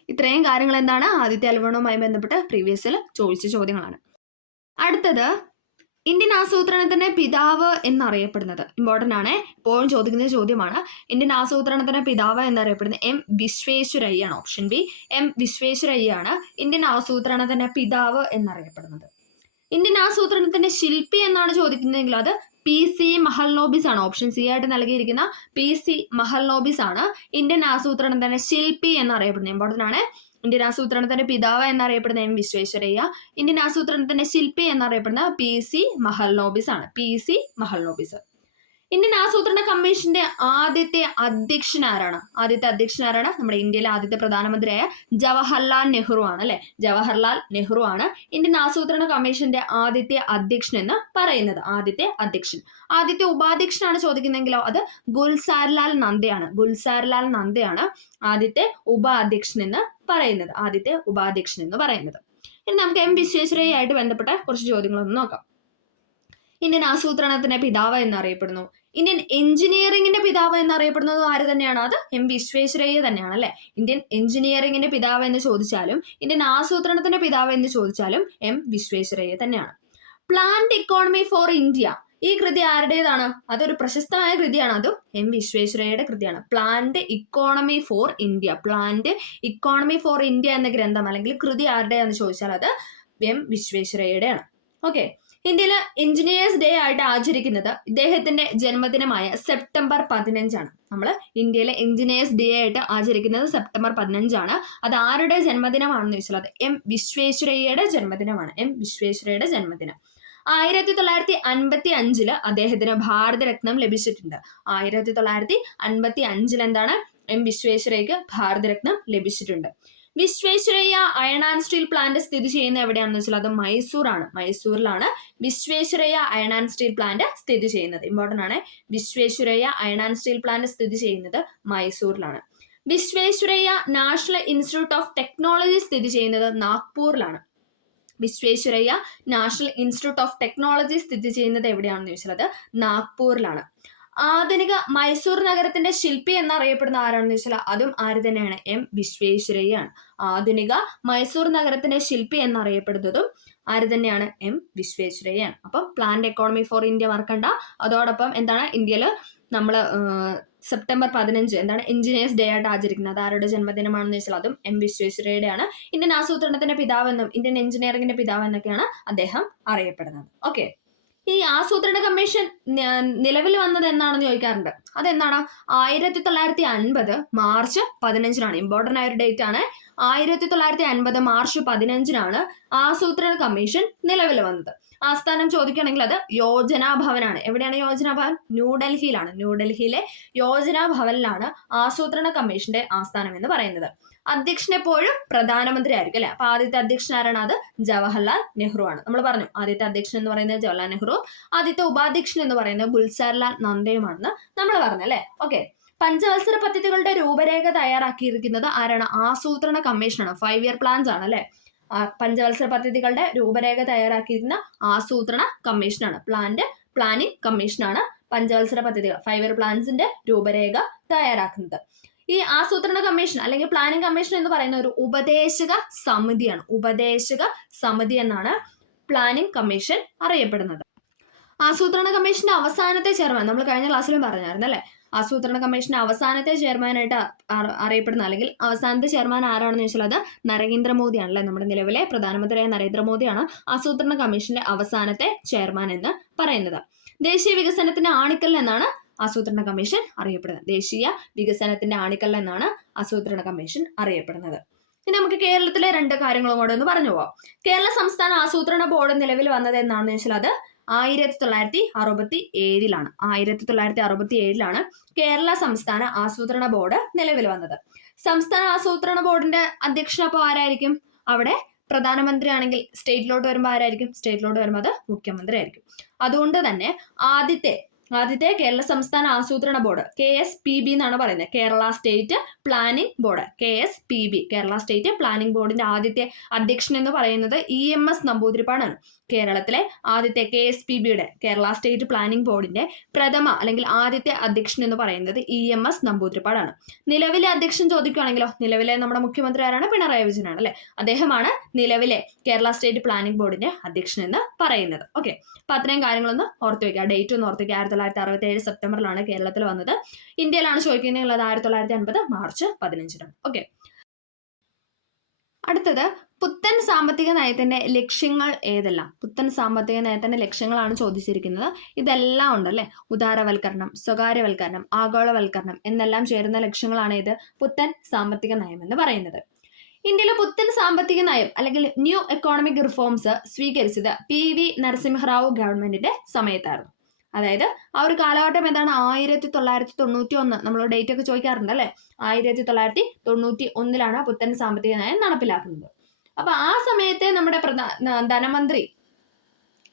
ഇത്രയും കാര്യങ്ങൾ എന്താണ് ആദിത്യ L1വുമായി ബന്ധപ്പെട്ട് പ്രീവിയസിൽ ചോദിച്ച ചോദ്യങ്ങളാണ്. അടുത്തത്, ഇന്ത്യൻ ആസൂത്രണത്തിന്റെ പിതാവ് എന്നറിയപ്പെടുന്നത്. ഇമ്പോർട്ടൻ്റ് ആണ്, എപ്പോഴും ചോദിക്കുന്ന ചോദ്യമാണ്. ഇന്ത്യൻ ആസൂത്രണത്തിന്റെ പിതാവ് എന്നറിയപ്പെടുന്നത് M വിശ്വേശ്വരയ്യാണ്. ഓപ്ഷൻ ബി, M വിശ്വേശ്വരയ്യാണ് ഇന്ത്യൻ ആസൂത്രണത്തിന്റെ പിതാവ് എന്നറിയപ്പെടുന്നത്. ഇന്ത്യൻ ആസൂത്രണത്തിന്റെ ശില്പി എന്നാണ് ചോദിക്കുന്നതെങ്കിൽ അത് PC മഹൽനോബിസ് ആണ്. ഓപ്ഷൻ സി ആയിട്ട് നൽകിയിരിക്കുന്ന PC മഹൽനോബിസ് ആണ് ഇന്ത്യൻ ആസൂത്രണത്തിന്റെ ശില്പി എന്നറിയപ്പെടുന്നത്. ഇമ്പോർട്ടൻ്റ് ആണ്. ഇന്ത്യൻ ആസൂത്രണത്തിന്റെ പിതാവ് എന്നറിയപ്പെടുന്ന M വിശ്വേശ്വരയ്യ, ഇന്ത്യൻ ആസൂത്രണത്തിന്റെ ശില്പി എന്നറിയപ്പെടുന്ന PC മഹൽനോബിസ് ആണ്. PC മഹൽനോബിസ്. ഇന്ത്യൻ ആസൂത്രണ കമ്മീഷന്റെ ആദ്യത്തെ അധ്യക്ഷൻ ആരാണ്? ആദ്യത്തെ അധ്യക്ഷൻ ആരാണ്? നമ്മുടെ ഇന്ത്യയിലെ ആദ്യത്തെ പ്രധാനമന്ത്രിയായ ജവഹർലാൽ നെഹ്റു ആണ് അല്ലെ. ജവഹർലാൽ നെഹ്റു ആണ് ഇന്ത്യൻ ആസൂത്രണ കമ്മീഷന്റെ ആദ്യത്തെ അധ്യക്ഷൻ എന്ന് പറയുന്നത്. ആദ്യത്തെ അധ്യക്ഷൻ. ആദ്യത്തെ ഉപാധ്യക്ഷനാണ് ചോദിക്കുന്നെങ്കിലോ അത് ഗുൽസാർലാൽ നന്ദയാണ്. ഗുൽസാർലാൽ നന്ദയാണ് ആദ്യത്തെ ഉപാധ്യക്ഷൻ എന്ന് പറയുന്നത്. ആദ്യത്തെ ഉപാധ്യക്ഷൻ എന്ന് പറയുന്നത്. ഇനി നമുക്ക് M വിശ്വേശ്വരയ്യായിട്ട് ബന്ധപ്പെട്ട കുറച്ച് ചോദ്യങ്ങളൊന്ന് നോക്കാം. ഇന്ത്യൻ ആസൂത്രണത്തിന്റെ പിതാവ് എന്നറിയപ്പെടുന്നു. ഇന്ത്യൻ എഞ്ചിനീയറിംഗിന്റെ പിതാവ് എന്നറിയപ്പെടുന്നത് ആര് തന്നെയാണ്? അത് M വിശ്വേശ്വരയ്യ തന്നെയാണ് അല്ലെ. ഇന്ത്യൻ എഞ്ചിനീയറിംഗിന്റെ പിതാവ് എന്ന് ചോദിച്ചാലും ഇന്ത്യൻ ആസൂത്രണത്തിന്റെ പിതാവ് എന്ന് ചോദിച്ചാലും M വിശ്വേശ്വരയ്യ തന്നെയാണ്. പ്ലാന്റ് ഇക്കോണമി ഫോർ ഇന്ത്യ, ഈ കൃതി ആരുടേതാണ്? അതൊരു പ്രശസ്തമായ കൃതിയാണ്. അത് M വിശ്വേശ്വരയ്യയുടെ കൃതിയാണ്. Plant economy for India. Plant economy for India എന്ന ഗ്രന്ഥം അല്ലെങ്കിൽ കൃതി ആരുടെയാണെന്ന് ചോദിച്ചാൽ അത് M വിശ്വേശ്വരയ്യയുടെയാണ്. ഓക്കെ, ഇന്ത്യയിലെ എഞ്ചിനീയേഴ്സ് ഡേ ആയിട്ട് ആചരിക്കുന്നത് ഇദ്ദേഹത്തിന്റെ ജന്മദിനമായ സെപ്റ്റംബർ 15 നമ്മൾ ഇന്ത്യയിലെ എഞ്ചിനീയേഴ്സ് ഡേ ആയിട്ട് ആചരിക്കുന്നത് സെപ്റ്റംബർ 15 അത് ആരുടെ ജന്മദിനമാണെന്ന് ചോദിച്ചാൽ അത് എം വിശ്വേശ്വരയ്യയുടെ ജന്മദിനമാണ്. എം വിശ്വേശ്വരയ്യയുടെ ജന്മദിനം. 1955 അദ്ദേഹത്തിന് ഭാരതരത്നം ലഭിച്ചിട്ടുണ്ട്. 1955 എന്താണ് എം വിശ്വേശ്വരയ്യക്ക് ഭാരതരത്നം ലഭിച്ചിട്ടുണ്ട്. Visvesvaraya iron and steel plant സ്ഥിതി ചെയ്യുന്നത് എവിടെയാണെന്ന് വെച്ചാൽ അത് മൈസൂറാണ്. മൈസൂരിലാണ് Visvesvaraya iron and steel plant സ്ഥിതി ചെയ്യുന്നത്. ഇമ്പോർട്ടന്റ് ആണ്. Visvesvaraya iron and steel plant സ്ഥിതി ചെയ്യുന്നത് മൈസൂരിലാണ്. Visvesvaraya National Institute of Technology സ്ഥിതി ചെയ്യുന്നത് നാഗ്പൂരിലാണ്. Visvesvaraya National Institute of Technology സ്ഥിതി ചെയ്യുന്നത് എവിടെയാണെന്ന് ചോദിച്ചാൽ അത് നാഗ്പൂരിലാണ്. ആധുനിക മൈസൂർ നഗരത്തിന്റെ ശില്പി എന്നറിയപ്പെടുന്ന ആരാണെന്ന് ചോദിച്ചാൽ അതും ആര് തന്നെയാണ്? എം വിശ്വേശ്വരയ്യയാണ്. ആധുനിക മൈസൂർ നഗരത്തിന്റെ ശില്പി എന്നറിയപ്പെടുന്നതും ആര് തന്നെയാണ്? എം വിശ്വേശ്വരയ്യയാണ്. അപ്പം പ്ലാന്റ് എക്കോണമി ഫോർ ഇന്ത്യ മറക്കണ്ട. അതോടൊപ്പം എന്താണ് ഇന്ത്യയിൽ നമ്മൾ സെപ്റ്റംബർ 15 എന്താണ് എഞ്ചിനീയേഴ്സ് ഡേ ആയിട്ട് ആചരിക്കുന്നത്. ആരുടെ ജന്മദിനമാണെന്ന് വെച്ചാൽ അതും എം വിശ്വേശ്വരയ്യയുടെയാണ്. ഇന്ത്യൻ ആസൂത്രണത്തിന്റെ പിതാവെന്നും ഇന്ത്യൻ എഞ്ചിനീയറിംഗിന്റെ പിതാവെന്നൊക്കെയാണ് അദ്ദേഹം അറിയപ്പെടുന്നത്. ഓക്കെ, ഈ ആസൂത്രണ കമ്മീഷൻ നിലവിൽ വന്നത് എന്നാണെന്ന് ചോദിക്കാറുണ്ട്. അതെന്താണ്? 1950 മാർച്ച് 15 ഇമ്പോർട്ടന്റ് ആയ ഒരു ഡേറ്റ് ആണ്. 1950 മാർച്ച് 15 ആസൂത്രണ കമ്മീഷൻ നിലവിൽ വന്നത്. ആസ്ഥാനം ചോദിക്കുകയാണെങ്കിൽ അത് യോജനാ ഭവനാണ്. എവിടെയാണ് യോജനാ ഭവൻ? ന്യൂഡൽഹിയിലാണ്. ന്യൂഡൽഹിയിലെ യോജനാ ഭവനിലാണ് ആസൂത്രണ കമ്മീഷന്റെ ആസ്ഥാനം എന്ന് പറയുന്നത്. അധ്യക്ഷൻ എപ്പോഴും പ്രധാനമന്ത്രി ആയിരിക്കും അല്ലെ. അപ്പൊ ആദ്യത്തെ അധ്യക്ഷൻ ആരാണ്? അത് ജവഹർലാൽ നെഹ്റു ആണ്. നമ്മൾ പറഞ്ഞു ആദ്യത്തെ അധ്യക്ഷൻ എന്ന് പറയുന്നത് ജവഹർലാൽ നെഹ്റു, ആദ്യത്തെ ഉപാധ്യക്ഷൻ എന്ന് പറയുന്നത് ഗുൽസാർലാൽ നന്ദയുമാണെന്ന് നമ്മൾ പറഞ്ഞു അല്ലെ. ഓക്കെ, പഞ്ചവത്സര പദ്ധതികളുടെ രൂപരേഖ തയ്യാറാക്കിയിരിക്കുന്നത് ആരാണ്? ആസൂത്രണ കമ്മീഷനാണ്. 5 ഇയർ പ്ലാൻസ് ആണ് അല്ലെ. പഞ്ചവത്സര പദ്ധതികളുടെ രൂപരേഖ തയ്യാറാക്കിയിരിക്കുന്ന ആസൂത്രണ കമ്മീഷനാണ്. പ്ലാനിംഗ് കമ്മീഷനാണ് പഞ്ചവത്സര പദ്ധതികൾ 5 ഇയർ പ്ലാൻസിന്റെ രൂപരേഖ തയ്യാറാക്കുന്നത്. ഈ ആസൂത്രണ കമ്മീഷൻ അല്ലെങ്കിൽ പ്ലാനിംഗ് കമ്മീഷൻ എന്ന് പറയുന്ന ഒരു ഉപദേശക സമിതിയാണ്. ഉപദേശക സമിതി എന്നാണ് പ്ലാനിംഗ് കമ്മീഷൻ അറിയപ്പെടുന്നത്. ആസൂത്രണ കമ്മീഷന്റെ അവസാനത്തെ ചെയർമാൻ നമ്മൾ കഴിഞ്ഞ ക്ലാസ്സിലും പറഞ്ഞായിരുന്നു അല്ലെ. ആസൂത്രണ കമ്മീഷന്റെ അവസാനത്തെ ചെയർമാനായിട്ട് അറിയപ്പെടുന്ന അല്ലെങ്കിൽ അവസാനത്തെ ചെയർമാൻ ആരാണെന്ന് ചോദിച്ചാൽ അത് നരേന്ദ്രമോദിയാണ് അല്ലെ. നമ്മുടെ നിലവിലെ പ്രധാനമന്ത്രിയായ നരേന്ദ്രമോദിയാണ് ആസൂത്രണ കമ്മീഷന്റെ അവസാനത്തെ ചെയർമാൻ എന്ന് പറയുന്നത്. ദേശീയ വികസനത്തിന്റെ ആണിക്കൽ എന്നാണ് ആസൂത്രണ കമ്മീഷൻ അറിയപ്പെടുന്നത്. ദേശീയ വികസനത്തിന്റെ ആണിക്കൽ എന്നാണ് ആസൂത്രണ കമ്മീഷൻ അറിയപ്പെടുന്നത്. ഇനി നമുക്ക് കേരളത്തിലെ 2 കാര്യങ്ങളും കൂടെ ഒന്ന് പറഞ്ഞു പോവാം. കേരള സംസ്ഥാന ആസൂത്രണ ബോർഡ് നിലവിൽ വന്നത് എന്നാണെന്ന് വെച്ചാൽ അത് 1967 1967 കേരള സംസ്ഥാന ആസൂത്രണ ബോർഡ് നിലവിൽ വന്നത്. സംസ്ഥാന ആസൂത്രണ ബോർഡിന്റെ അധ്യക്ഷൻ അപ്പോൾ ആരായിരിക്കും? അവിടെ പ്രധാനമന്ത്രി ആണെങ്കിൽ സ്റ്റേറ്റിലോട്ട് വരുമ്പോൾ ആരായിരിക്കും? സ്റ്റേറ്റിലോട്ട് വരുമ്പോൾ അത് മുഖ്യമന്ത്രി ആയിരിക്കും. അതുകൊണ്ട് തന്നെ ആദ്യത്തെ കേരള സംസ്ഥാന ആസൂത്രണ ബോർഡ് KSPB എന്നാണ് പറയുന്നത്. Kerala state planning board. KSPB Kerala state planning ബോർഡിന്റെ ആദ്യത്തെ അധ്യക്ഷൻ എന്ന് പറയുന്നത് EMS നമ്പൂതിരിപ്പാടാണ്. കേരളത്തിലെ ആദ്യത്തെ KSPBയുടെ കേരള സ്റ്റേറ്റ് പ്ലാനിംഗ് ബോർഡിന്റെ പ്രഥമ അല്ലെങ്കിൽ ആദ്യത്തെ അധ്യക്ഷൻ എന്ന് പറയുന്നത് EMS നമ്പൂതിരിപ്പാടാണ്. നിലവിലെ അധ്യക്ഷൻ ചോദിക്കുകയാണെങ്കിലോ, നിലവിലെ നമ്മുടെ മുഖ്യമന്ത്രി ആരാണ്? പിണറായി വിജയനാണ് അല്ലെ. അദ്ദേഹമാണ് നിലവിലെ കേരള സ്റ്റേറ്റ് പ്ലാനിംഗ് ബോർഡിന്റെ അധ്യക്ഷൻ എന്ന് പറയുന്നത്. ഓക്കെ, അപ്പൊ അത്രയും കാര്യങ്ങളൊന്ന് ഓർത്ത് വയ്ക്കുക. ഡേറ്റ് ഒന്ന് ഓർത്ത് വയ്ക്കുക. 1967 സെപ്റ്റംബറിലാണ് കേരളത്തിൽ വന്നത്. ഇന്ത്യയിലാണ് ചോദിക്കുന്നത് 1950 മാർച്ച് 15. ഓക്കെ, അടുത്തത് പുത്തൻ സാമ്പത്തിക നയത്തിന്റെ ലക്ഷ്യങ്ങൾ ഏതെല്ലാം? പുത്തൻ സാമ്പത്തിക നയത്തിന്റെ ലക്ഷ്യങ്ങളാണ് ചോദിച്ചിരിക്കുന്നത്. ഇതെല്ലാം ഉണ്ടല്ലേ. ഉദാരവൽക്കരണം, സ്വകാര്യവൽക്കരണം, ആഗോളവൽക്കരണം എന്നെല്ലാം ചേരുന്ന ലക്ഷ്യങ്ങളാണ് ഇത് പുത്തൻ സാമ്പത്തിക നയം എന്ന് പറയുന്നത്. ഇന്ത്യയിലെ പുത്തൻ സാമ്പത്തിക നയം അല്ലെങ്കിൽ ന്യൂ എക്കോണമിക് റിഫോംസ് സ്വീകരിച്ചത് PV നരസിംഹറാവു ഗവൺമെന്റിന്റെ സമയത്തായിരുന്നു. അതായത് ആ ഒരു കാലഘട്ടം എന്താണ്? 1991. നമ്മൾ ഡേറ്റ് ഒക്കെ ചോദിക്കാറുണ്ട് അല്ലെ. 1991 പുത്തൻ സാമ്പത്തിക നയം നടപ്പിലാക്കുന്നത്. അപ്പൊ ആ സമയത്തെ നമ്മുടെ ധനമന്ത്രി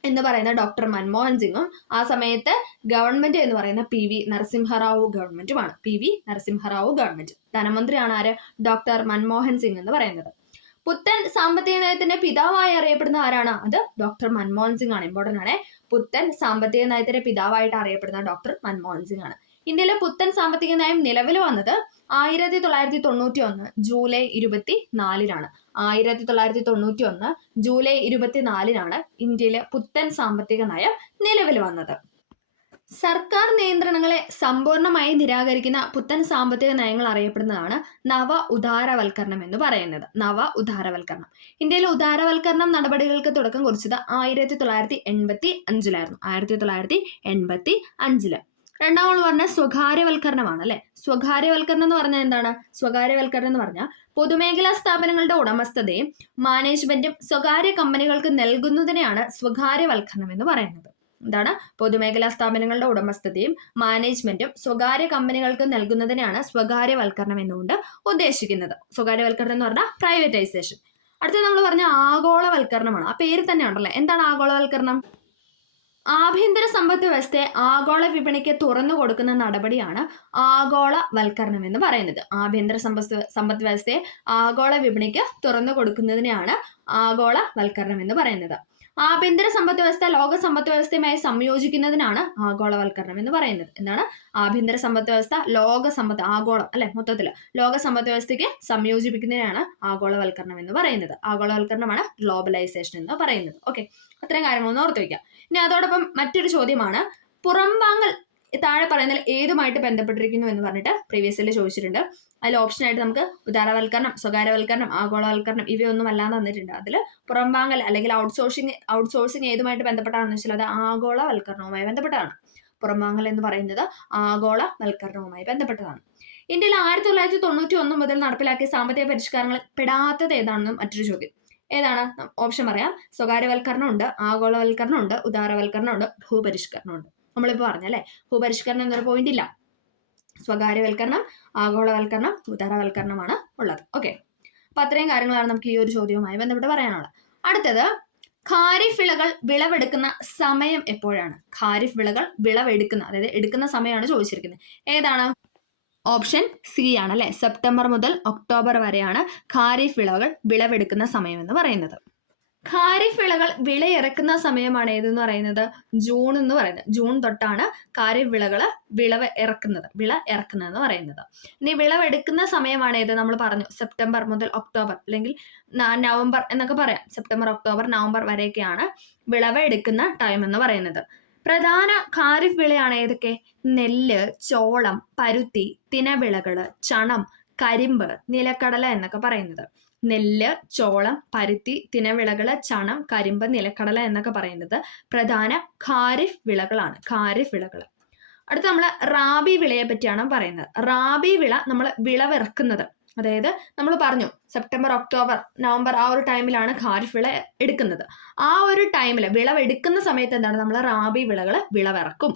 എന്ന് പറയുന്ന ഡോക്ടർ മൻമോഹൻ സിംഗും ആ സമയത്ത് ഗവൺമെന്റ് എന്ന് പറയുന്ന PV നരസിംഹറാവു ഗവൺമെന്റുമാണ്. PV Narasimha Rao government. ധനമന്ത്രിയാണ് ആര്? ഡോക്ടർ മൻമോഹൻ സിംഗ് എന്ന് പറയുന്നത്. പുത്തൻ സാമ്പത്തിക നയത്തിന്റെ പിതാവായി അറിയപ്പെടുന്ന ആരാണ്? അത് ഡോക്ടർ മൻമോഹൻ സിംഗ് ആണ്. ഇമ്പോർട്ടന്റ് ആണ്. പുത്തൻ സാമ്പത്തിക നയത്തിന്റെ പിതാവായിട്ട് അറിയപ്പെടുന്ന ഡോക്ടർ മൻമോഹൻ സിംഗ് ആണ്. ഇന്ത്യയിലെ പുത്തൻ സാമ്പത്തിക നയം നിലവിൽ വന്നത് 1991 ജൂലൈ 24. 1991 ജൂലൈ 24 ഇന്ത്യയിലെ പുത്തൻ സാമ്പത്തിക നയം നിലവിൽ വന്നത്. സർക്കാർ നിയന്ത്രണങ്ങളെ സമ്പൂർണ്ണമായി നിരാകരിക്കുന്ന പുത്തൻ സാമ്പത്തിക നയങ്ങൾ അറിയപ്പെടുന്നതാണ് നവ ഉദാരവൽക്കരണം എന്ന് പറയുന്നത്. നവ ഉദാരവൽക്കരണം. ഇന്ത്യയിലെ ഉദാരവൽക്കരണം നടപടികൾക്ക് തുടക്കം കുറിച്ചത് 1985 1985. രണ്ടാമത് പറഞ്ഞ സ്വകാര്യവൽക്കരണമാണ് അല്ലെ. സ്വകാര്യവൽക്കരണം എന്ന് പറഞ്ഞാൽ എന്താണ്? സ്വകാര്യവൽക്കരണം എന്ന് പറഞ്ഞാൽ പൊതുമേഖലാ സ്ഥാപനങ്ങളുടെ ഉടമസ്ഥതയും മാനേജ്മെന്റും സ്വകാര്യ കമ്പനികൾക്ക് നൽകുന്നതിനെയാണ് സ്വകാര്യവൽക്കരണം എന്ന് പറയുന്നത്. എന്താണ്? പൊതുമേഖലാ സ്ഥാപനങ്ങളുടെ ഉടമസ്ഥതയും മാനേജ്മെന്റും സ്വകാര്യ കമ്പനികൾക്ക് നൽകുന്നതിനെയാണ് സ്വകാര്യവൽക്കരണം എന്നുകൊണ്ട് ഉദ്ദേശിക്കുന്നത്. സ്വകാര്യവൽക്കരണം എന്ന് പറഞ്ഞാൽ പ്രൈവറ്റൈസേഷൻ. അടുത്തത് നമ്മൾ പറഞ്ഞ ആഗോളവൽക്കരണമാണ്. ആ പേര് തന്നെ ഉണ്ടല്ലേ. എന്താണ് ആഗോളവൽക്കരണം? ആഭ്യന്തര സമ്പദ് വ്യവസ്ഥയെ ആഗോള വിപണിക്ക് തുറന്നു കൊടുക്കുന്ന നടപടിയാണ് ആഗോളവൽക്കരണം എന്ന് പറയുന്നത്. ആഭ്യന്തര സമ്പദ് വ്യവസ്ഥയെ ആഗോള വിപണിക്ക് തുറന്നു കൊടുക്കുന്നതിനെയാണ് ആഗോളവൽക്കരണം എന്ന് പറയുന്നത്. ആഭ്യന്തര സമ്പദ് വ്യവസ്ഥ ലോക സമ്പദ് വ്യവസ്ഥയുമായി സംയോജിക്കുന്നതിനാണ് ആഗോളവൽക്കരണം എന്ന് പറയുന്നത്. എന്താണ്? ആഭ്യന്തര സമ്പദ് വ്യവസ്ഥ ആഗോളം അല്ലെ, മൊത്തത്തില് ലോക സമ്പദ് വ്യവസ്ഥയ്ക്ക് സംയോജിപ്പിക്കുന്നതിനാണ് ആഗോളവൽക്കരണം എന്ന് പറയുന്നത്. ആഗോളവൽക്കരണമാണ് ഗ്ലോബലൈസേഷൻ എന്ന് പറയുന്നത്. ഓക്കെ, അത്രയും കാര്യങ്ങളൊന്ന് ഓർത്ത് വയ്ക്കാം. ഇനി അതോടൊപ്പം മറ്റൊരു ചോദ്യമാണ്, പുറംവാങ്ങൽ താഴെ പറയുന്നതിൽ ഏതുമായിട്ട് ബന്ധപ്പെട്ടിരിക്കുന്നു എന്ന് പറഞ്ഞിട്ട് പ്രീവിയസിൽ ചോദിച്ചിട്ടുണ്ട്. അതിൽ ഓപ്ഷനായിട്ട് നമുക്ക് ഉദാരവൽക്കരണം, സ്വകാര്യവൽക്കരണം, ആഗോളവൽക്കരണം ഇവയൊന്നും അല്ലാതെ തന്നിട്ടുണ്ട്. അതിൽ പുറംവാങ്ങൽ അല്ലെങ്കിൽ ഔട്ട്സോഴ്സിങ് ഏതുമായിട്ട് ബന്ധപ്പെട്ടാണെന്ന് വെച്ചാൽ അത് ആഗോളവൽക്കരണവുമായി ബന്ധപ്പെട്ടതാണ്. പുറംവാങ്ങൽ എന്ന് പറയുന്നത് ആഗോളവൽക്കരണവുമായി ബന്ധപ്പെട്ടതാണ്. ഇന്ത്യയിൽ 1991 മുതൽ നടപ്പിലാക്കിയ സാമ്പത്തിക പരിഷ്കാരങ്ങളിൽ പെടാത്തത് ഏതാണെന്നും മറ്റൊരു ചോദ്യം. ഏതാണ്? ഓപ്ഷൻ പറയാം. സ്വകാര്യവൽക്കരണം ഉണ്ട്, ആഗോളവൽക്കരണം ഉണ്ട്, ഉദാരവൽക്കരണം ഉണ്ട്, ഭൂപരിഷ്കരണം ഉണ്ട്. നമ്മളിപ്പോൾ പറഞ്ഞല്ലേ, ഭൂപരിഷ്കരണം എന്നൊരു പോയിന്റ് ഇല്ല. സ്വകാര്യവൽക്കരണം, ആഗോളവൽക്കരണം, ഉദാരവൽക്കരണമാണ് ഉള്ളത്. ഓക്കെ, അപ്പൊ അത്രയും കാര്യങ്ങളാണ് നമുക്ക് ഈ ഒരു ചോദ്യവുമായി ബന്ധപ്പെട്ട് പറയാനുള്ളത്. അടുത്തത്, ഖാരിഫ് വിളകൾ വിളവെടുക്കുന്ന സമയം എപ്പോഴാണ്? ഖാരിഫ് വിളകൾ വിളവെടുക്കുന്ന, അതായത് എടുക്കുന്ന സമയമാണ് ചോദിച്ചിരിക്കുന്നത്. ഏതാണ്? ഓപ്ഷൻ സി ആണ് അല്ലെ. സെപ്റ്റംബർ മുതൽ ഒക്ടോബർ വരെയാണ് ഖാരിഫ് വിളകൾ വിളവെടുക്കുന്ന സമയം എന്ന് പറയുന്നത്. ഖാരിഫ് വിളകൾ വിളയിറക്കുന്ന സമയമാണ് ഏതെന്ന് പറയുന്നത്? ജൂൺ എന്ന് പറയുന്നത്. ജൂൺ തൊട്ടാണ് ഖാരിഫ് വിളകൾ വിള ഇറക്കുന്നത് എന്ന് പറയുന്നത്. ഇനി വിളവെടുക്കുന്ന സമയമാണ് ഏത്? നമ്മൾ പറഞ്ഞു സെപ്റ്റംബർ മുതൽ ഒക്ടോബർ അല്ലെങ്കിൽ നവംബർ എന്നൊക്കെ പറയാം. സെപ്റ്റംബർ, ഒക്ടോബർ, നവംബർ വരെയൊക്കെയാണ് വിളവ് എടുക്കുന്ന ടൈം എന്ന് പറയുന്നത്. പ്രധാന ഖാരിഫ് വിളയാണ് ഏതൊക്കെ? നെല്ല്, ചോളം, പരുത്തി, തിനവിളകള്, ചണം, കരിമ്പ്, നിലക്കടല എന്നൊക്കെ പറയുന്നത്. നെല്ല്, ചോളം, പരുത്തി, തിനവിളകള്, ചണം, കരിമ്പ്, നിലക്കടല എന്നൊക്കെ പറയുന്നത് പ്രധാന ഖാരിഫ് വിളകളാണ്. ഖാരിഫ് വിളകൾ. അടുത്ത നമ്മൾ റാബി വിളയെ പറ്റിയാണ് പറയുന്നത്. റാബി വിള നമ്മൾ വിളവിറക്കുന്നത്, അതായത് നമ്മൾ പറഞ്ഞു സെപ്റ്റംബർ, ഒക്ടോബർ, നവംബർ ആ ഒരു ടൈമിലാണ് ഖാരിഫ് വിള എടുക്കുന്നത്. ആ ഒരു ടൈമിൽ വിളവെടുക്കുന്ന സമയത്ത് എന്താണ്? നമ്മൾ റാബി വിളകൾ വിളവിറക്കും.